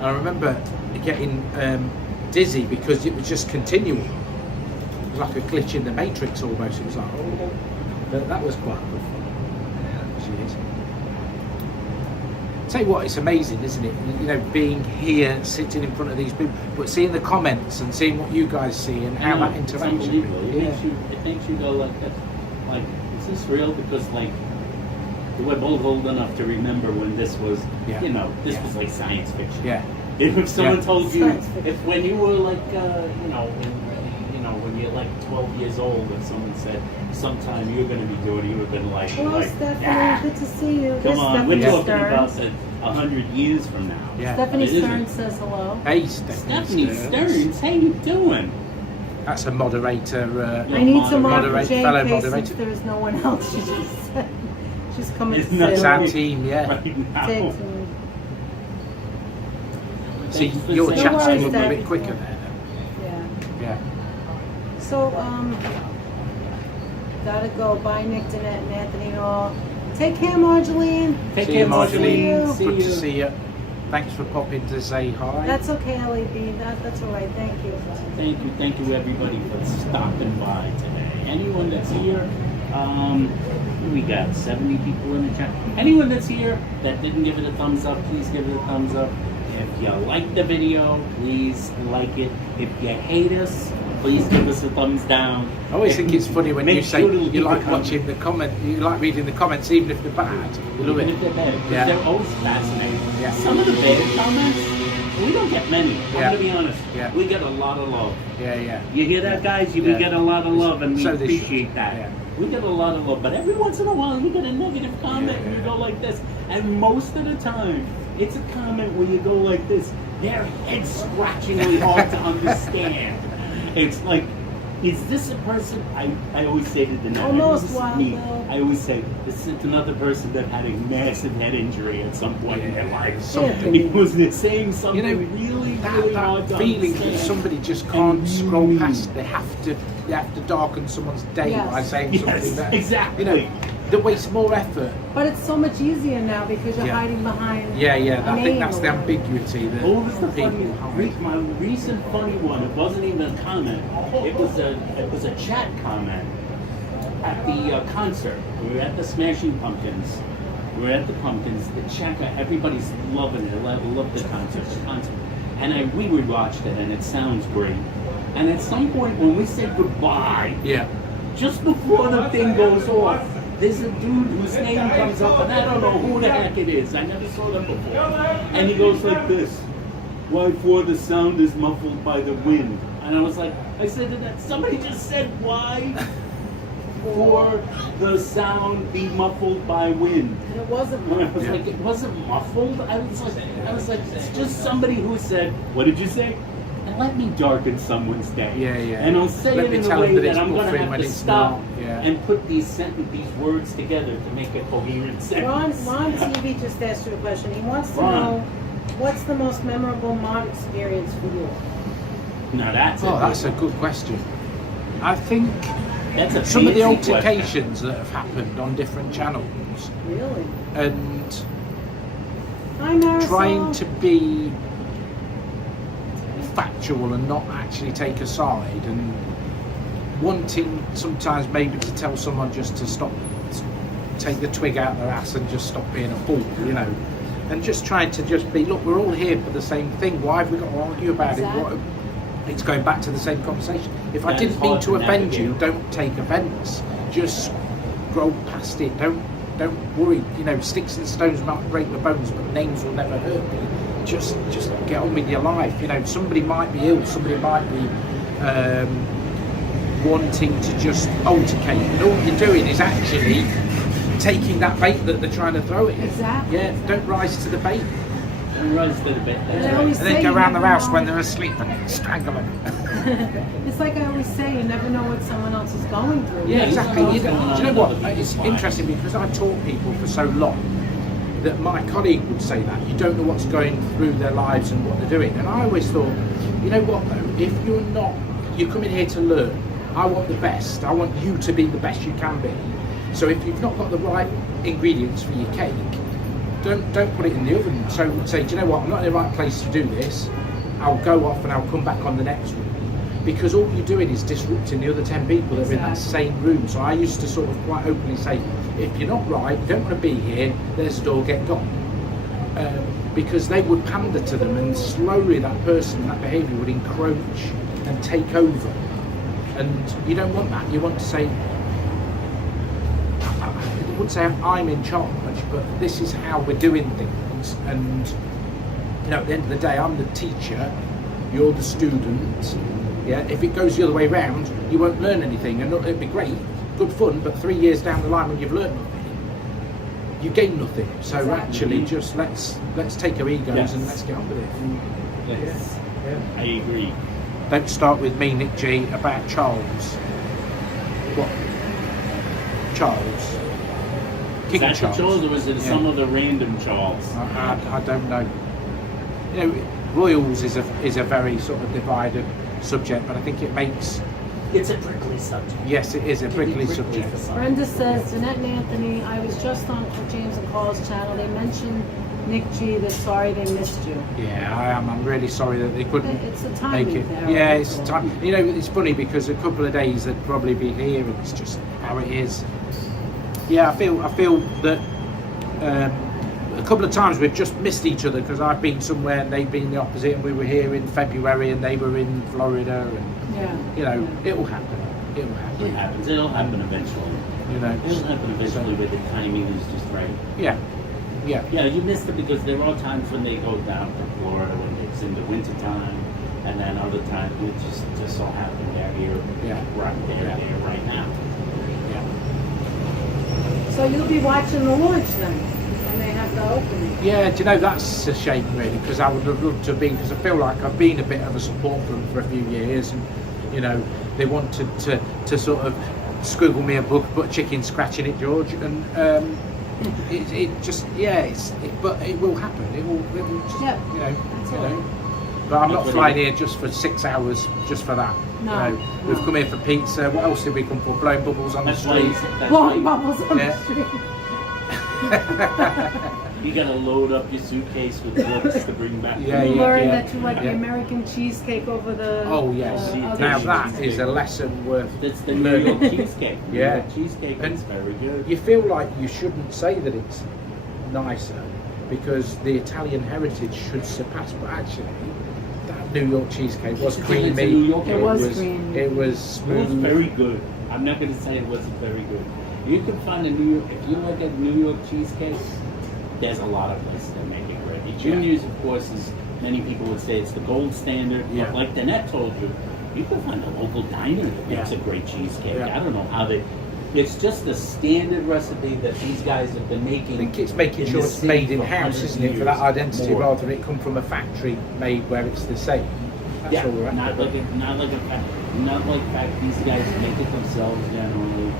I remember getting dizzy because it was just continual. It was like a glitch in the Matrix almost. It was like, oh, but that was quite good fun. Cheers. Tell you what, it's amazing, isn't it? You know, being here, sitting in front of these people, but seeing the comments and seeing what you guys see and how that It's interacts. unbelievable. It Yeah. makes you go like this. Like, is this real? Because like we're both old enough to remember when this was, Yeah. you know, this Yeah. was like science fiction. Yeah. If someone Yeah. told you, Science fiction. if when you were like, when you're like 12 years old, and someone said sometime you're going to be doing it, you would have been like, Hello, Stephanie. "Ah, Good to see you. come There's on, we're Stephanie talking about Stearns. 100 years from now." Yeah. Stephanie It isn't. Stearns says hello. Hey, Stephanie Stephanie Stearns, how you doing? That's a moderator. Yeah. I need to mark Moderate- Jane fellow case moderator. since there's no one else. She just said she's coming Isn't to that say our hello. team, yeah. Right now. Say to me. See, Thanks for your saying chat's that. come up a Stephanie. bit quicker there. Yeah. Yeah. So, gotta go. Bye, Nick, Danette, and Anthony and all. Take care, Marjolaine. Take See care, you, Marjolaine. See Good you. to see you. Thanks for popping to say hi. That's okay, LAB. That's all right. Thank you. Thank you everybody for stopping by today. Anyone that's here, we got 70 people in the chat. Anyone that's here that didn't give it a thumbs up, please give it a thumbs up. If you like the video, please like it. If you hate us, please give us a thumbs down. I always think it's funny when Make you say sure to leave you a like comment. watching the comment, you like reading the comments, even if they're bad. You love Even it. if they're bad, 'cause Yeah. they're always fascinating. Yeah. Some of the bad comments, we don't get many. I'm Yeah. gonna be honest. Yeah. We get a lot of love. Yeah. You hear that, guys? We Yeah. get a lot of love, and we So they should. appreciate that. Yeah. We get a lot of love, but every once in a while, you get a negative comment, Yeah. and you go like this. And most of the time, it's a comment where you go like this. They're head-scratchingly hard to understand. It's like, is this a person? I always say to the Almost this is Wild me. Bill. I always say, this is another person that had a massive head injury at some point in their life. Something. It was saying something You know, really, really hard that to feeling understand. that somebody just can't And scroll really- past. They have to darken someone's day Yes. by saying Yes, something that exactly. you know that wastes more effort. But it's so much easier now because you're Yeah. hiding behind. Yeah. a I think name that's or the whatever. ambiguity that What was the people funny? hide. My recent funny one. It wasn't even a comment. It was a chat comment at the concert. We were at the Smashing Pumpkins. We were at the Pumpkins. The chat. Everybody's loving it. Love the concert. And we rewatched it, and it sounds great. And at some point when we said goodbye, Yeah. just before the thing goes off, there's a dude whose name comes up, and I don't know who the heck it is. I never saw them before. And he goes like this: "Why for the sound is muffled by the wind?" And I said to that, somebody just said, "Why for the sound be muffled by wind?" And it wasn't. And I was like, it wasn't muffled. I was like, it's just somebody who said, "What did you say?" And let me darken someone's day. Yeah. And I'll say Let it me in a tell way them that that it's I'm going to buffering have when to it's stop not. Yeah. and put these words together to make a coherent sentence. Ron TV just asked you a question. He wants to Ron. know what's the most memorable mod experience for you? Now that's That's a good question. I think that's a some of the fancy question. altercations that have happened on different channels Really? and Hi, Marisol. trying to be factual and not actually take a side and wanting sometimes maybe to tell someone just to stop, take the twig out of their ass and just stop being a fool, you know. and just trying to just be, look, we're all here for the same thing. Why have we got to argue about it? It's going back to the same conversation. If I didn't mean to offend you, don't take offence. Just grow past it. Don't worry. You know, sticks and stones might break my bones, but names will never hurt me. Just get on with your life. You know, somebody might be ill. Somebody might be wanting to just altercate, and all you're doing is actually taking that bait that they're trying to throw at you. Exactly. Yeah. Don't rise to the bait. And runs to the bit. And I always And then say go you around the never house know. when they're asleep and strangle them. It's like I always say, you never know what someone else is going through. Yeah, exactly. Yeah. Do you know what? It's interesting because I've taught people for so long that my colleague would say that you don't know what's going through their lives and what they're doing. And I always thought, you know what though, if you're coming here to learn. I want the best. I want you to be the best you can be. So if you've not got the right ingredients for your cake, don't put it in the oven. So say, do you know what? I'm not in the right place to do this. I'll go off and I'll come back on the next one. Because all you're doing is disrupting the other 10 people that are in that same room. So I used to sort of quite openly say, if you're not right, you don't want to be here, there's the door, get gone. Because they would pander to them, and slowly that person, that behaviour would encroach and take over. And you don't want that. You want to say, I wouldn't say I'm in charge, but this is how we're doing things. And you know, at the end of the day, I'm the teacher, you're the student. Yeah, if it goes the other way around, you won't learn anything, and it'd be great, good fun, but 3 years down the line when you've learned nothing, you gain nothing. So actually, just let's take our egos and let's get on with it. Yes. I agree. Don't start with me, Nick G, about Charles. What? Charles? King Is that the Charles, or is it some other random Charles? I don't know. You know, royals is a very sort of divided subject, but I think it makes. It's a prickly subject. Yes, it is a prickly subject. Brenda says, Jeanette and Anthony, I was just on James and Carl's channel. They mentioned Nick G. They're sorry they missed you. Yeah, I am. I'm really sorry that they couldn't It's a make timing it. there. Yeah, it's time. You know, it's funny because a couple of days they'd probably be here, and it's just how it is. Yeah, I feel that a couple of times we've just missed each other because I've been somewhere and they've been the opposite, and we were here in February and they were in Florida, and you know, it'll happen. It'll happen. It happens. It'll happen eventually. You know, It'll happen eventually, but the timing is just right. Yeah. Yeah, you missed it because there are times when they go down to Florida when it's in the winter time, and then other times it just so happen they're here, there right now. So you'll be watching the launch then, when they have the opening. Yeah, do you know, that's a shame really, because I would have loved to have been, because I feel like I've been a bit of a support for them for a few years, and you know, they wanted to sort of scribble me a book, put a chicken scratch in it, George, and it just, but it will happen. It will just, you know. But I'm not flying here just for 6 hours, just for that. No, you know, we've come here for pizza. What else did we come for? Blowing bubbles on the That's why street. Blowing bubbles on Yeah. the street. You gotta load up your suitcase with goods to bring back. Yeah, You yeah, learn yeah. that you like the Yeah. American cheesecake over the. Oh yes. other Now cheese. that is a lesson worth That's the New learning. York cheesecake. Yeah. New York cheesecake And is very good. You feel like you shouldn't say that it's nicer because the Italian heritage should surpass, but actually that New York cheesecake was It's creamy. New York. It was creamy. It was It was smooth. very good. I'm not going to say it wasn't very good. You can find a New York, if you look at New York cheesecake, there's a lot of places that make it great. Junior's, of course, is many people would say it's the gold standard. Yeah. But like Danette told you, you can find a local diner that makes a great cheesecake. Yeah. I don't know how they. It's just the standard recipe that these guys have been making. I think it's making in sure the it's city made in for house, 100 isn't it? For that years identity, more. rather than it come from a factory made where it's the same. That's Yeah, all we're not after. like fact these guys make it themselves generally.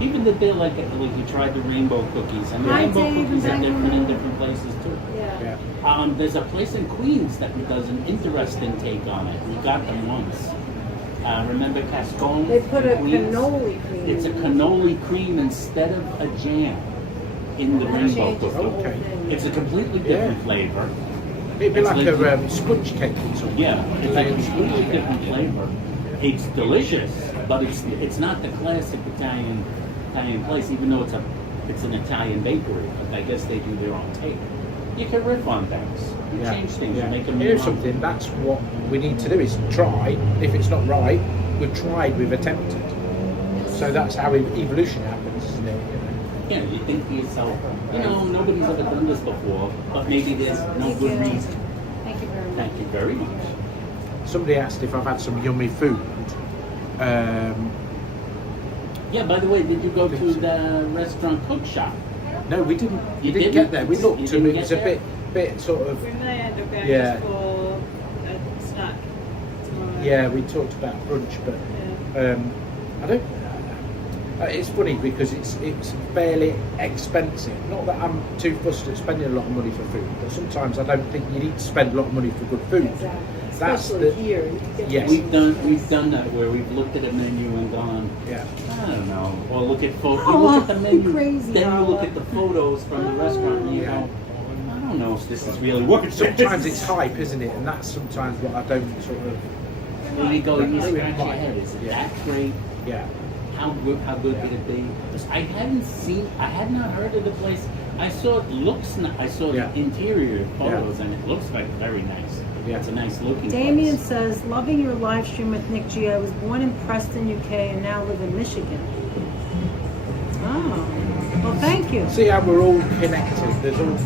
Even that they're like you tried the rainbow cookies, and the Hi, rainbow Dave, cookies are and different in Dave. different places too. Yeah. Yeah. There's a place in Queens that does an interesting take on it. We got them once. Remember Cascone? They put a in Queens? cannoli cream. It's a cannoli cream instead of a jam in the That rainbow changes the cookie. whole Okay. thing. It's a completely different Yeah. flavor. It'd be It's like like- a sponge cake or something. Yeah, it's Like a a sponge completely cake. different flavor. It's delicious, but it's not the classic Italian place. Even though it's an Italian bakery, but I guess they do their own take. You can riff on things. You change things. You make them. Here's something. That's what we need to do: is try. If it's not right, we've tried. We've attempted. So that's how evolution happens, isn't it? Yeah, you think to yourself, nobody's ever done this before, but maybe there's no good reason. Thank you very much. Thank you very much. Somebody asked if I've had some yummy food. Yeah, by the way, did you go to the restaurant cook shop? No, we didn't. You We didn't didn't? get there. We looked, You and didn't it was get a there? bit sort of. We may end up going Yeah. just for a snack tomorrow. Yeah, we talked about brunch, but I don't. It's funny because it's fairly expensive. Not that I'm too fussed at spending a lot of money for food, but sometimes I don't think you need to spend a lot of money for good food. That's Especially the here. You can get yes. We've done that where we've looked at a menu and gone, Yeah. I don't know, or look at photos. Oh, You look at the you menu, crazy, then you look Nala. at the photos from the restaurant, and you go, I don't know if this is really worth it. Sometimes it's hype, isn't it? And that's sometimes what I don't sort of. And you go, you That's scratch your right. head. Is it Yeah. that great? Yeah. How good could it be? 'Cause I had not heard of the place. I saw it looks. I saw Yeah. the interior photos, and it looks like very nice. Yeah. It's a nice looking. Damien place. says, loving your live stream with Nick G. I was born in Preston, UK, and now live in Michigan. Oh, well, thank you. See how we're all connected. There's all.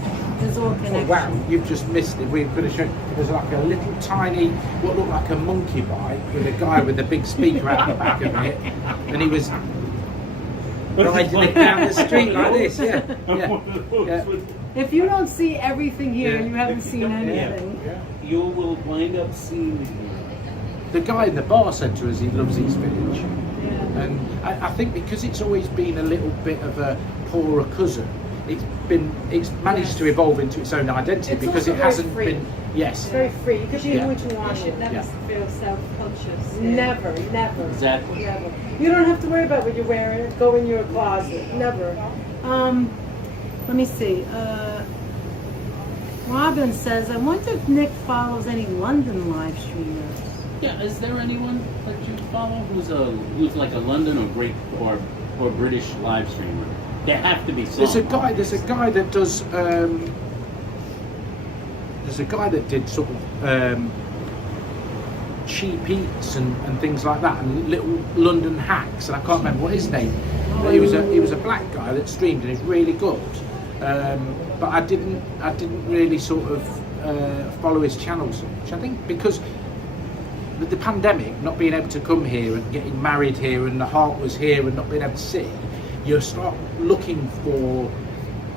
There's all Oh, connection. wow, you've just missed it. We're going to show. There's like a little tiny, what looked like a monkey bike with a guy with a big speaker out the back of it, and he was riding it down the street like this. Yeah, yeah. If you don't see everything here, you haven't seen anything. Yeah. You will wind up seeing. The guy in the bar said to us he loves East Village, and I think because it's always been a little bit of a poorer cousin, it's managed to evolve into its own identity It's because also it very hasn't free. been. Yes. It's very free. You could be Yeah. what you want. You should never Yeah. feel self-conscious. Never, never. Exactly. Never. You don't have to worry about what you're wearing. Go in your closet. Never. Let me see. Robin says, I wonder if Nick follows any London live streamers. Yeah, is there anyone that you follow who's like a London or British live streamer? There have to be some. There's a guy that does. There's a guy that did sort of cheap eats and things like that, and little London hacks, and I can't remember what his name. But he was a black guy that streamed, and he's really good. But I didn't really sort of follow his channel so much. I think because with the pandemic, not being able to come here and getting married here, and the heart was here and not being able to see, you start looking for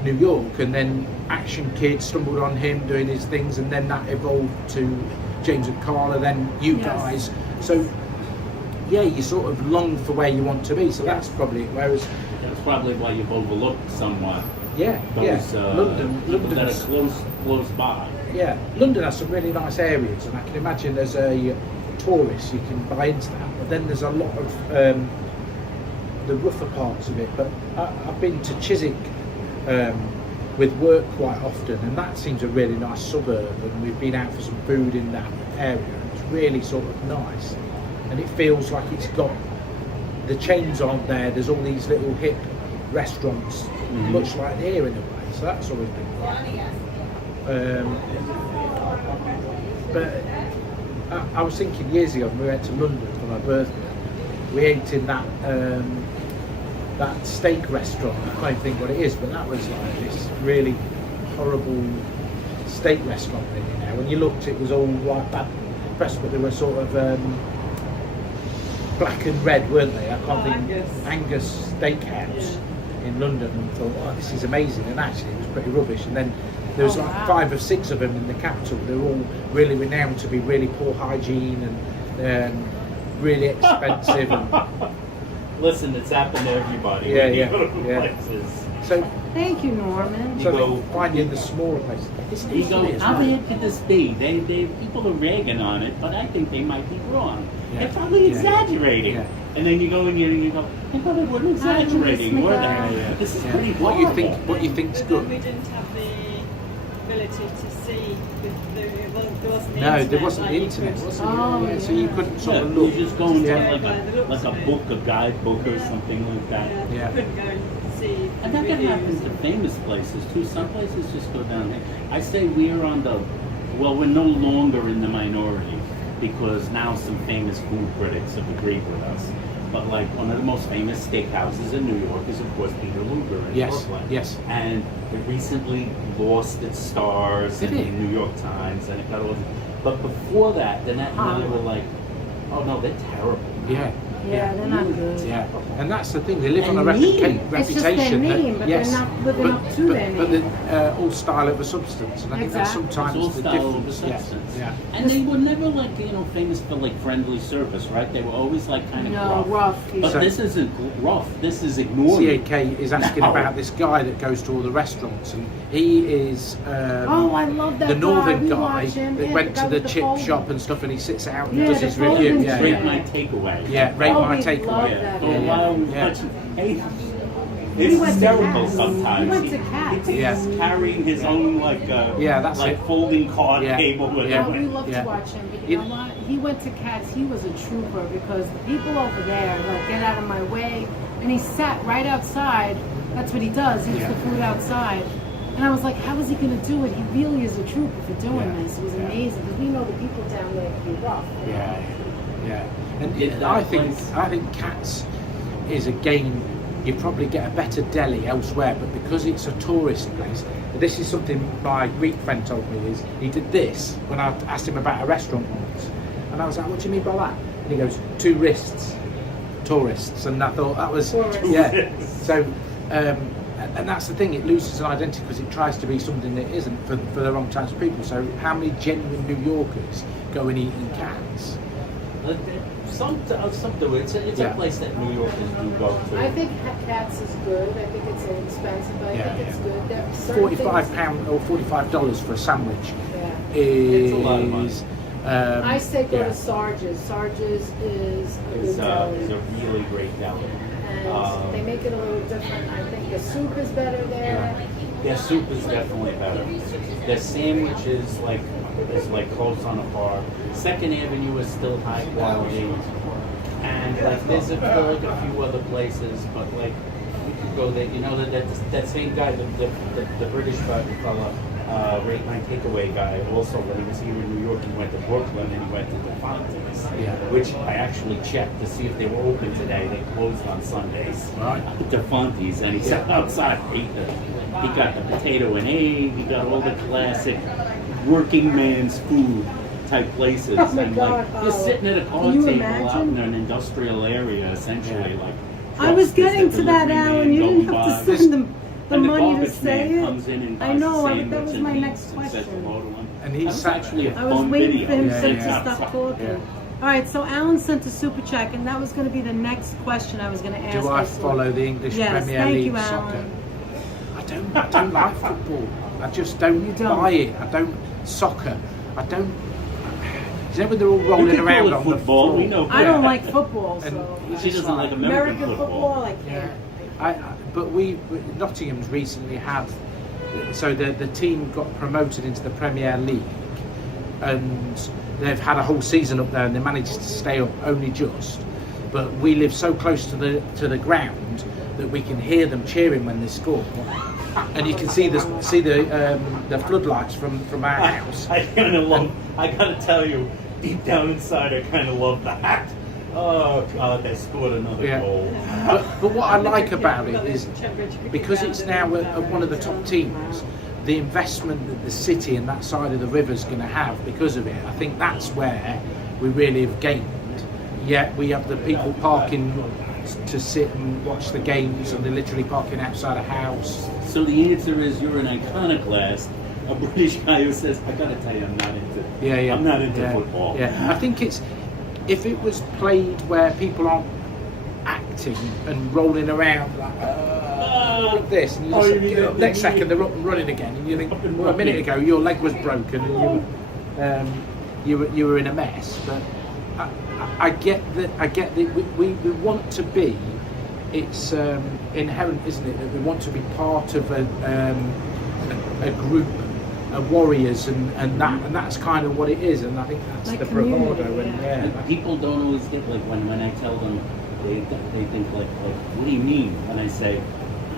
New York, and then Action Kid stumbled on him doing his things, and then that evolved to James and Carla, then you guys. So yeah, you sort of long for where you want to be. So that's probably it. Whereas That's probably why you've overlooked somewhat yeah, those London, people that London's, are close by. yeah, London has some really nice areas, and I can imagine as a tourist you can buy into that. But then there's a lot of the rougher parts of it. But I've been to Chiswick with work quite often, and that seems a really nice suburb, and we've been out for some food in that area. It's really sort of nice, and it feels like it's got, the chains aren't there, there's all these little hip restaurants, much like here in a way, so that's always been fun. But I was thinking years ago when we went to London for my birthday, we ate in that that steak restaurant. I can't even think what it is, but that was like this really horrible steak restaurant thing, you know. When you looked, it was all like bad press, but they were sort of black and red, weren't they? I can't think. Angus Steakhouse in London, and thought, oh, this is amazing, and actually it was pretty rubbish. And then there was like 5 or 6 of them in the capital. They were all really renowned to be really poor hygiene and really expensive. And, Listen, it's happened to everybody. Yeah, when you yeah, go to yeah. places. so Thank you, Norman. so go- they find you in the smaller places. Isn't You it go, funny as how well? bad could this be? They people are ragging on it, but I think they might be wrong. Yeah. They're probably Yeah. exaggerating. Yeah. And then you go in here and you go, I thought they weren't exaggerating, were they? Yeah, This is Yeah. pretty What you horrible. what you think's But then good? we didn't have the ability to see. There wasn't the No, internet. there wasn't like the you internet, could. was there? Oh, So you couldn't sort Yeah, of look. you just go into Yeah. like a book, a guidebook or something like that. Yeah. Yeah. couldn't go and see. And that can happen reviews. to famous places too. Some places just go down there. I say we're on the, well, we're no longer in the minority because now some famous food critics have agreed with us. But like one of the most famous steakhouses in New York is of course Peter Luger in Yes, Brooklyn. yes. And it recently lost its stars Did in it? the New York Times, and it got all. But before that, then they were like, oh no, they're terrible. Yeah. Yeah, they're not good. Yeah, and that's the thing. They live on a And mean. reputation. It's just their name, but they're not living up to their But name. all style over substance, and I think that's Exactly. sometimes It's all the style over difference. substance. Yeah. And they were never like, famous for like friendly service, right? They were always like kind of No, rough. rough. But So- this isn't rough. This is ignoring. CAK is asking No. about this guy that goes to all the restaurants, and he is Oh, I love that the guy. northern We guy watch him. that Yeah, went the guy to the with the chip folding. shop and stuff, and he sits out and Yeah, does the his review. folding Yeah, Rate chair. my takeaway. yeah. Rate Oh, my we takeaway. love Yeah. that. For a Yeah, while, we yeah. watched- hey, He it's went to hysterical Cats. sometimes. He went to Cats. He's Yeah. carrying his own like Yeah, that's like it. folding card Yeah. table with Yeah. Oh, him. we love Yeah. to watch him, but you know what? He went to Cats. He was a trooper because the people over there like get out of my way, and he sat right outside. That's what he does. He eats Yeah. the food outside. And I was like, how is he going to do it? He really is a trooper for doing Yeah. this. It was Yeah. amazing because we know the people down there can be rough. you know? Yeah, yeah. And Is that I think place- Cats is again. You probably get a better deli elsewhere, but because it's a tourist place, this is something my Greek friend told me. Is he did this when I asked him about a restaurant once, and I was like, "What do you mean by that?" And he goes, "Two wrists, tourists," and I thought that was Tourists. yeah. So. And that's the thing, it loses an identity because it tries to be something that isn't for the wrong types of people. So how many genuine New Yorkers go and eat in Cats? Some do. It's a Yeah. place that New Yorkers do go to. I think Cats is good. I think it's expensive, but I Yeah, think it's yeah. good. There are certain £45 or $45 for a sandwich things- is It's a lot of money. I say go yeah. to Sarge's. Sarge's is a It's good a deli. really great deli. And they make it a little different. I think the soup is better there. Their soup is definitely better. Their sandwiches is like close on a par. Second Avenue is still high quality, and like there's like a few other places, but like you could go there. You know that same guy, the British fella, Rate My Takeaway guy. Also, when he was here in New York, he went to Brooklyn and he went to the Funzi's, Yeah. which I actually checked to see if they were open today. They closed on Sundays. Right. The Funzi's, and he sat outside, ate the. He got the potato and egg. He got all the classic working man's food type places. Oh my and God, like you're sitting at a car Can you table out imagine? in an industrial area, essentially. Like I was trucks, getting there's to the that, delivery Alan. man You didn't going have to by. send them the And the money to garbage say man it. comes in and I buys know. a That sandwich was and my eats next and says question. hello to him. And he's That was sat- actually a I was fun waiting video. for him Yeah, to yeah. stop talking. Yeah. All right, so Alan sent a super check, and that was going to be the next question I was going to ask. Do I this follow week. the English Yes, Premier thank League you, soccer? Alan. I don't like football. I just don't, You don't? buy it. I don't soccer. I don't. You know when they're all You rolling can around call it on football. the floor? We know. I don't like football, And so it's She just doesn't like American football. I can't. But Nottingham's recently had, so the team got promoted into the Premier League, and they've had a whole season up there, and they managed to stay up only just. But we live so close to the ground that we can hear them cheering when they score, and you can see the floodlights from our house. I kind of love. I gotta tell you, deep down inside, I kind of love that. Oh God, they scored another Yeah. goal. But what I like about it is because it's now one of the top teams, the investment that the city and that side of the river is going to have because of it, I think that's where we really have gained. Yet we have the people parking to sit and watch the games, and they're literally parking outside a house. So the answer is you're an iconoclast, a British guy who says, I gotta tell you, I'm not into. I'm not into football. Yeah, I think it's if it was played where people aren't acting and rolling around like this, and you just, you mean next second they're up and running again, and you think, well, a minute ago your leg was broken and you were in a mess. But I get that. I get that we want to be. It's inherent, isn't it, that we want to be part of a group of warriors, and that's kind of what it is, and I think that's Like the community, bravado. And yeah. And people don't always get like when I tell them they think like, what do you mean? And I say,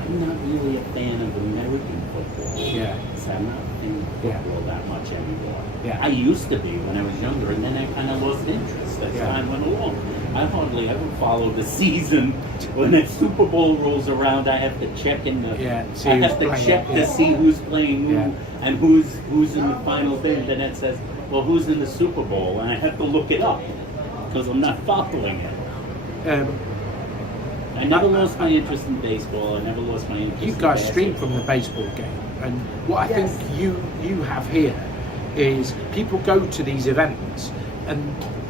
I'm not really a fan of American football. Yeah. So I'm not in football that much anymore. Yeah. I used to be when I was younger, and then I kind of lost interest as Yeah. time went along. I hardly ever follow the season. When the Super Bowl rolls around, I have to check in the. see I who's have to playing, check yeah. to see who's playing who Yeah. and who's in the final thing. Then it says, well, who's in the Super Bowl, and I have to look it up because I'm not following it. I never lost my interest in baseball. I never lost my interest. You in guys stream basketball. from the baseball game, and what I Yes. think you have here is people go to these events, and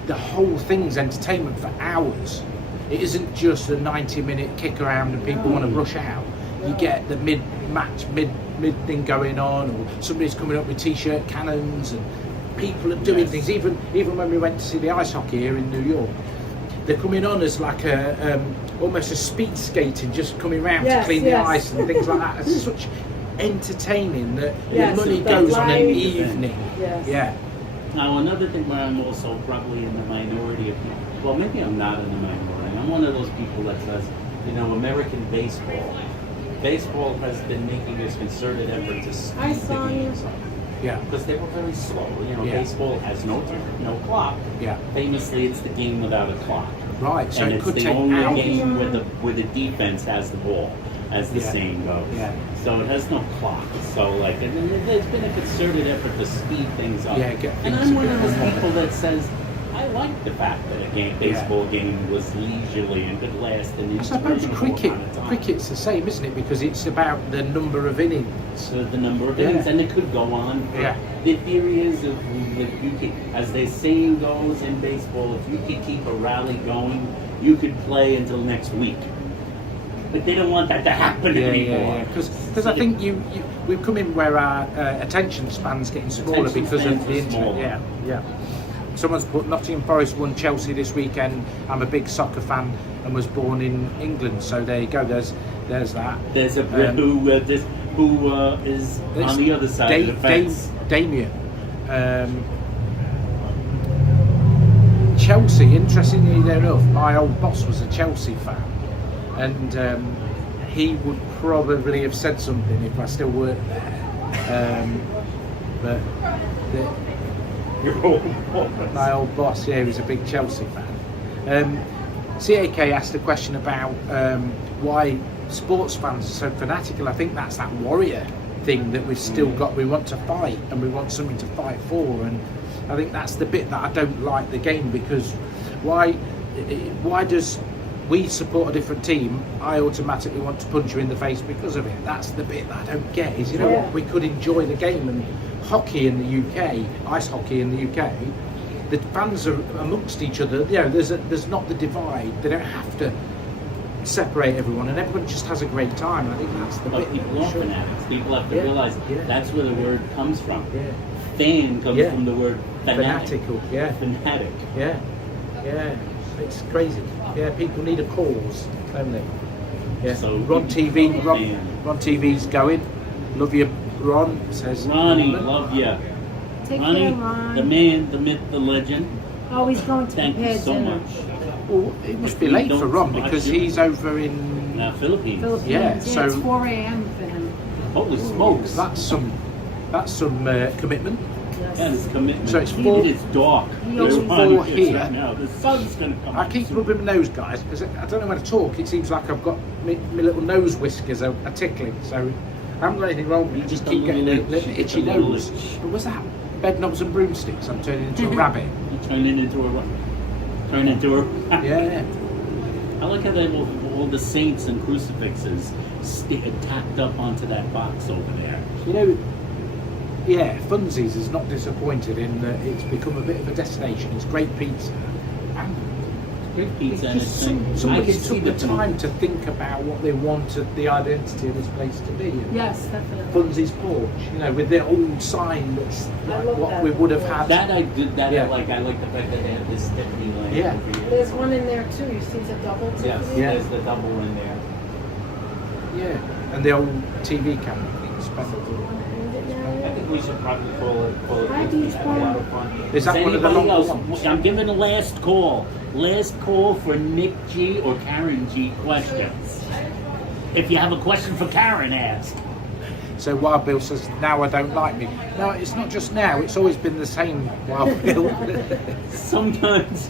the whole thing's entertainment for hours. It isn't just a 90-minute kick around and people want to rush out. You get the mid-match, mid thing going on, or somebody's coming up with t-shirt cannons, and people are doing Yes. things. Even when we went to see the ice hockey here in New York, they're coming on as like a almost a speed skating, just coming around Yes, to clean yes. the ice and things like that. It's such entertaining that Yes, the money the goes on an flying evening. Yes. Yeah. Now, another thing where I'm also probably in the minority of people, well, maybe I'm not in the minority. I'm one of those people that says, American baseball has been making this concerted effort to speed Hi, the Sonia. games up. Yeah. Because they were very slow. Yeah. Baseball has no time, no clock. Yeah. Famously, it's the game without a clock. Right. So And it it's could the take only hours. game where the defense has the ball, as the Yeah. saying goes. Yeah. So it has no clock. So and then there's been a concerted effort to speed things up. Yeah, get and things I'm a one bit of those more people that says, I like the fact that a baseball game was leisurely and could last an I suppose interminable amount of time. cricket's the same, isn't it? Because it's about the number of innings. So the number of Yeah. innings, and it could go on. Yeah. The theory is, if you could, as the saying goes in baseball, if you could keep a rally going, you could play until next week. But they don't want that to happen anymore. Because I think we've come in where our attention span's getting smaller Attention because of spans the are internet. smaller. Yeah. Someone's put Nottingham Forest won Chelsea this weekend. I'm a big soccer fan and was born in England, so there you go. There's that. There's a who is on the other side of the fence. Damien. Chelsea, interestingly enough, my old boss was a Chelsea fan, and he would probably have said something if I still worked there. But my old boss, he was a big Chelsea fan. CAK asked a question about why sports fans are so fanatical. I think that's that warrior thing that we've still got. We want to fight and we want something to fight for, and I think that's the bit that I don't like the game, because why does we support a different team, I automatically want to punch you in the face because of it? That's the bit that I don't get, is what, we could enjoy the game. And hockey in the UK, ice hockey in the UK, the fans are amongst each other. There's not the divide. They don't have to separate everyone, and everyone just has a great time. I think that's the But bit. people are fanatics. People have to realize that's where the word comes from. Yeah. Fan comes from the word fanatic. Fanatical, yeah. Fanatic. Yeah, it's crazy. Yeah, people need a cause, don't they? Yeah. So Ron people- Ron TV's going. Love you, Ron. Says Ronnie, Norman. love ya. Take Ronnie, care, Ron. the man, the myth, the legend. Always going to Thank you prepare so dinner. much. Well, it must be We late don't for Ron spot because you. he's over in. Philippines. Philippines. Yeah, It's so- 4 a.m. for him. Holy smokes. That's some commitment. That is commitment. So it's four- It is dark. He Where always- Ronnie four is here. right now. The sun's going to come I out keep soon. rubbing my nose, guys, because I don't know when to talk. It seems like I've got my little nose whiskers are tickling. So I haven't got anything wrong with me. I just keep getting a little itchy Just a little nose. itch. But what's that? Bed knobs and broomsticks. I'm turning into a rabbit. You turn it into a. Turn into a. Yeah. I like how they have all the saints and crucifixes tacked up onto that box over there. Funzi's is not disappointed in that it's become a bit of a destination. It's great pizza. And Great pizza and it's it's just thing. somebody I can see took the the time to think about what they wanted the identity of this place to be. And Yes, definitely. Funzi's porch, with the old sign that's like love what that. we would have had. That I did. That Yeah. I like. I like the fact that they have this Tiffany lamp Yeah. over here. There's one in there too. You see the double Yes, Tiffany? Yeah. there's the double in there. Yeah, and the old TV camera things. I think we should probably call it. Hi, We Beach had Bum. a lot of fun. Is that one of the anybody longer else? ones? I'm giving a last call. Last call for Nick G or Karen G questions. If you have a question for Karen, ask. So Wild Bill says, now I don't like me. No, it's not just now, it's always been the same, Wild Bill. Sometimes.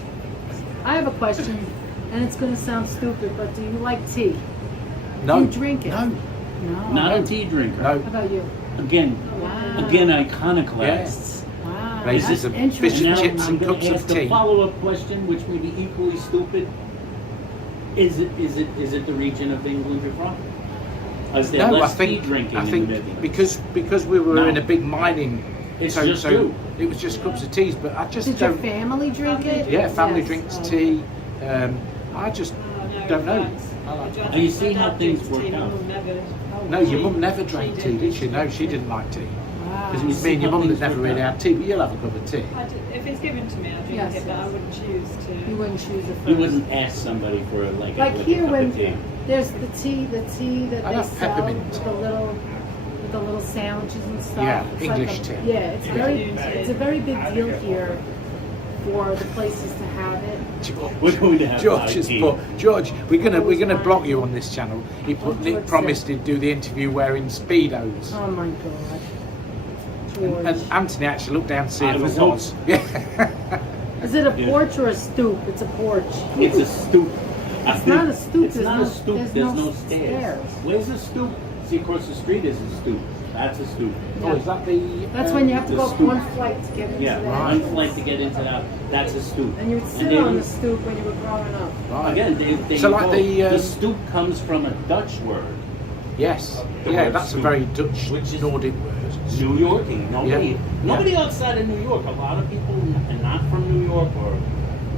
I have a question, and it's going to sound stupid, but do you like tea? No. Do you drink it? No. No. Not a tea drinker. No. How about you? Again, Wow. iconoclasts. Wow. Racism. That's interesting. Fish And and now chips I'm and going cups to of ask tea. a follow-up question, which may be equally stupid. Is it the region of England you're from? Is there No, less I think tea drinking I in think the Midlands? because we were No. in a big mining, It's so, just so you. it was just cups of teas. But I just Did your don't. family drink it? Yeah, family Yes. drinks Oh. tea. I just don't know. Oh, you see how things work out. No, your mum never drank tea, did she? No, she didn't like tea. Wow. Because it was me and your mum that never really had tea. But you'll have a cup of tea. If it's given to me, I drink Yes, it, but I yes. wouldn't choose to. You wouldn't choose it first. You wouldn't ask somebody for like Like a here cup when of tea. there's the tea that I they love sell peppermint. with the little sandwiches and stuff. Yeah, It's English like tea. Yeah, it's a very big deal here for the places to have it. We're going to have George has tea. put George. We're gonna block you on this channel. He put What Nick George promised said. he'd do the interview wearing speedos. Oh my god. George. And Anthony actually looked down to see I if was it was. Yeah. Is it a Yeah. porch or a stoop? It's a porch. It's a stoop. It's not a stoop, It's there's not no- a stoop. there's There's no no stairs. stairs. Where's a stoop? See, across the street is a stoop. That's a stoop. Oh, is that the? That's when you have to the go up stoop. one flight to get into Yeah, that. one flight to get into that. That's a stoop. And you would sit they on the would- stoop when you were growing up. Right. Again, they So like evolved. the, stoop comes from a Dutch word. Yes. The Yeah, word that's a stoop, very Dutch which is- Nordic word. New Yorkie. Nobody, Yeah. nobody outside of New York. A lot of people not from New York or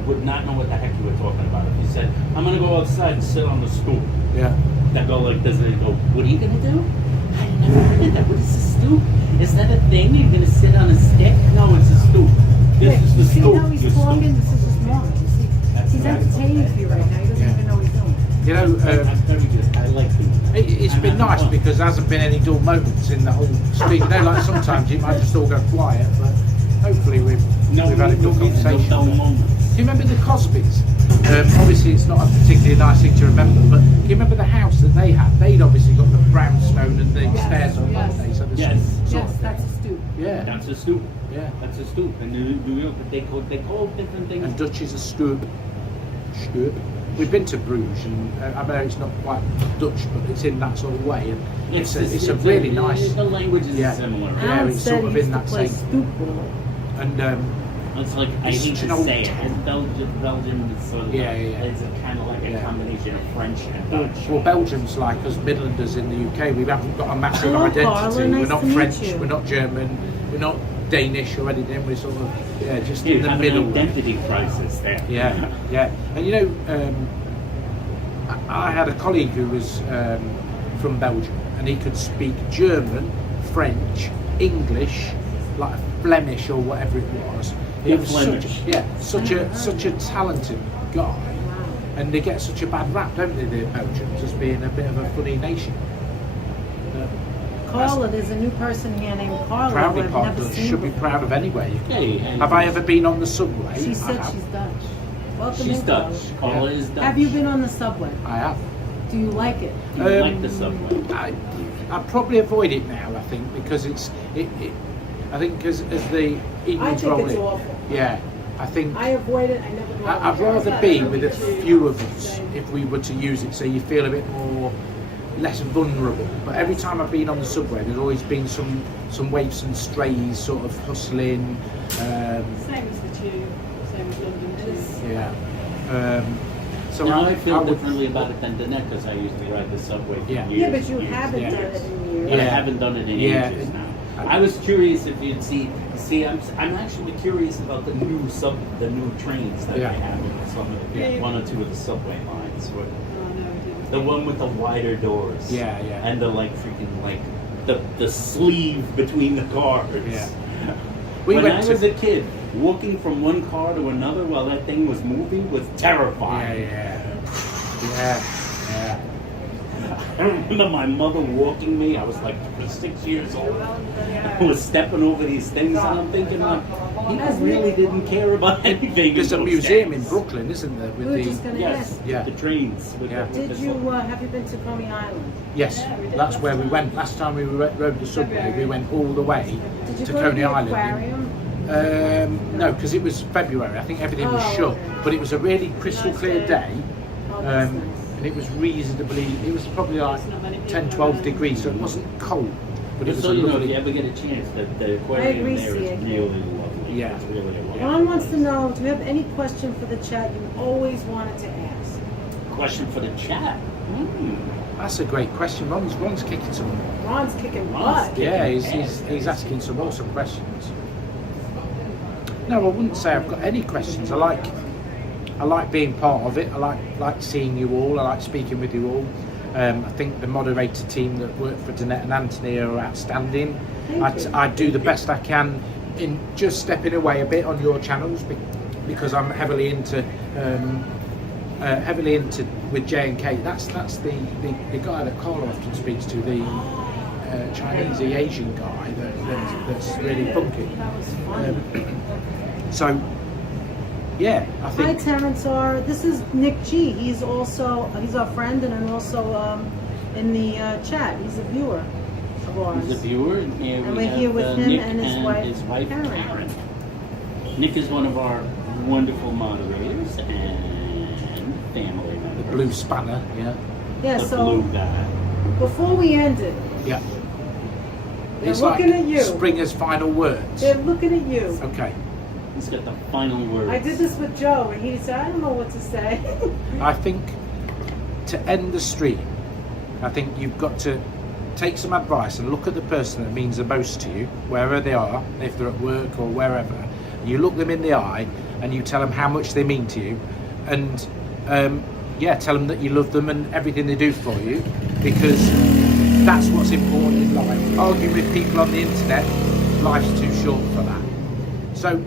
would not know what the heck you were talking about. If you said, "I'm gonna go outside and sit on the stoop," Yeah. that go like this, and they go, "What are you gonna do? I never heard of that. What is a stoop? Is that a thing? You're gonna sit on a stick? No, it's a stoop. This Yeah, is the you see stoop. how he's Your talking? stoop. This is his mom. You see, That's he's right. entertaining to you right now. He doesn't Yeah. even know what he's doing. You know, That's very good. I like it. it's been nice because there hasn't been any dull moments in the whole street. You know, like sometimes you might just all go quiet, but hopefully we've had a good conversation. No moments. Do you remember the Cosbys? Obviously, it's not a particularly nice thing to remember, but do you remember the house that they had? They'd obviously got the brownstone and the stairs on, yes. hadn't they? So there's Yes. some sort Yes, of that's thing. a stoop. Yeah, That's a stoop. yeah. That's a stoop. In New York, they call different things. And Dutch is a stoop. Stoop. We've been to Bruges, and I know it's not quite Dutch, but it's in that sort of way. And it's a really nice. The language is Yeah. similar. Yeah, Alan it's said sort he of used in to that play same- stoop ball. And It's like I It's hate such an to old say it. town. Belgium is sort of Yeah, yeah, yeah. it's a kind of like a Yeah. combination of French and Dutch. well, Belgium's like us Midlanders in the UK. We haven't got a massive Hello, identity. Carla, nice We're not to meet French. you. We're not German. We're not Danish or anything. We're sort of just You in the have middle. an identity crisis there. Yeah, yeah. And you know, I had a colleague who was from Belgium, and he could speak German, French, English, like Flemish or whatever it was. He Yeah, was Flemish. such a talented guy, and they get such a bad rap, don't they? The Belgians as being a bit of a funny nation. Carla, there's a new person here named Carla who Proudly I've part never of seen should be before. proud of anywhere. Hey, Have I ever been on the subway? She I said have. she's Dutch. Welcome She's in, Dutch. Carla. Carla is Dutch. Have you been on the subway? I have. Do you like it? Do you like the subway? I probably avoid it now. I think because it I think as the I evenings think roll it's in, awful. yeah, I think I avoid it. I never go. I'd rather be with a few of us if we were to use it, so you feel a bit more less vulnerable. But every time I've been on the subway, there's always been some waifs and strays sort of hustling. Same as the tube, same as London too. Yeah. So Now I feel would- differently about it than Danette because I used to ride the subway for Yeah. years. Yeah, but you years, haven't years. done it in years. But I Yeah. haven't done it in Yeah. ages now. I was curious if you'd see. I'm actually curious about the new trains that Yeah. they have in some of the, Yeah. one or two of the subway lines. Oh no, I didn't. The one with the wider doors. Yeah, yeah. And the the sleeve between the cars. Yeah. We When went I to- was a kid, walking from one car to another while that thing was moving was terrifying. Yeah. I remember my mother walking me. I was like 6 years old. I was stepping over these things, and I'm thinking, like, people really didn't care about anything. There's a in those museum days. in Brooklyn, isn't there? We With were the just going to Yes, ask. Yeah. the trains. With Yeah. the, with Did the you, have you been to Coney Island? yes, that's where we went. Last time we rode the subway, we went all the way Did you to go Coney to the Island. aquarium? No, because it was February. I think everything was Oh, shut, okay. but it was a really crystal clear day. Oh, that's nice. And it was reasonably, it was probably like 10, 12 degrees, so it wasn't cold, but it Just was so a you know, if lovely. you ever get a chance, the aquarium agree, there see, is I really lovely. Yeah. It's really a Ron wants to know, do you have any question for the chat you always wanted to ask? Question for the chat. That's a great question. Ron's kicking some. Ron's kicking Ron's butt. kicking- Yeah, he's asking some awesome questions. No, I wouldn't say I've got any questions. I like being part of it. I like seeing you all. I like speaking with you all. I think the moderator team that work for Danette and Anthony are outstanding. Thank you. I do the best I can in just stepping away a bit on your channels because I'm heavily into with J&K. That's the guy that Carla often speaks to, the Chinese Asian guy that's really funky. That was fun. So yeah, I Hi think Terrence R. This is Nick G. He's our friend and also in the chat. He's a viewer of ours. He's a viewer, and here And we we're have here with him Nick and his wife, Karen. Karen. Nick is one of our wonderful moderators and family the members. blue spanner. Yeah, Yeah, The so blue guy. before we end it, yeah. they're It's looking like at you. Springer's final words. They're looking at you. Okay. He's got the final words. I did this with Joe and he said, I don't know what to say. I think to end the stream, I think you've got to take some advice and look at the person that means the most to you, wherever they are, if they're at work or wherever. You look them in the eye and you tell them how much they mean to you, and tell them that you love them and everything they do for you, because that's what's important in life. Arguing with people on the internet, life's too short for that. So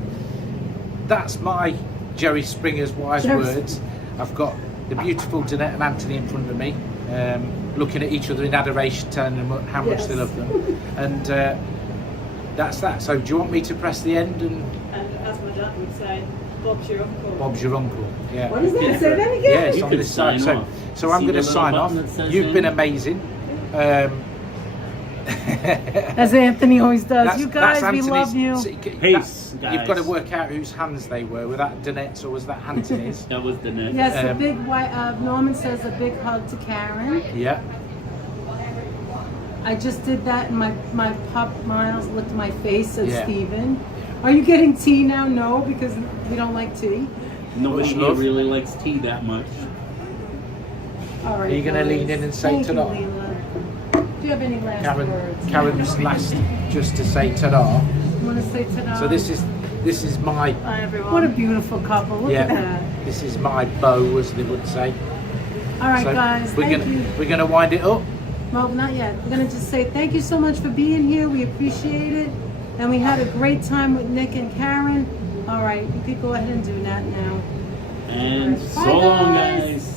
that's my Jerry Springer's wise words. I've got the beautiful Danette and Anthony in front of me, looking at each other in adoration, telling them how much they love them, and that's that. So do you want me to press the end and And as my dad would say, Bob's your uncle. Bob's your uncle? Yeah. What is that? Yeah. Say that again? Yeah, it's You on could this side. sign off. So I'm See going to the little sign off. button that says You've been end? amazing. As Anthony always does. That's- You guys, that's we Anthony's- love you. see, Peace, You've got to guys. work out whose hands they were. Were that Danette's or was that Anthony's? That was the next. Yes, a Um, big white, Norman says a big hug to Karen. Yeah. I just did that and my pup Miles licked my face, said Yeah. Steven. Are you getting tea now? No, because we don't like tea. Nobody Much here love. really likes tea that much. All right. Are you gonna guys. lean in and say Thank you, ta-da? Leela. Do you have any last words? Karen's last just to say ta-da. You want to say ta-da? So this is my Hi everyone. What a beautiful couple. Look at yeah. that. This is my bow, as they would say. All right, So guys. Thank you. we're gonna wind it up. Well, not yet. We're going to just say thank you so much for being here. We appreciate it. And we had a great time with Nick and Karen. All right, you could go ahead and do that now. And Bye, so long, guys. guys.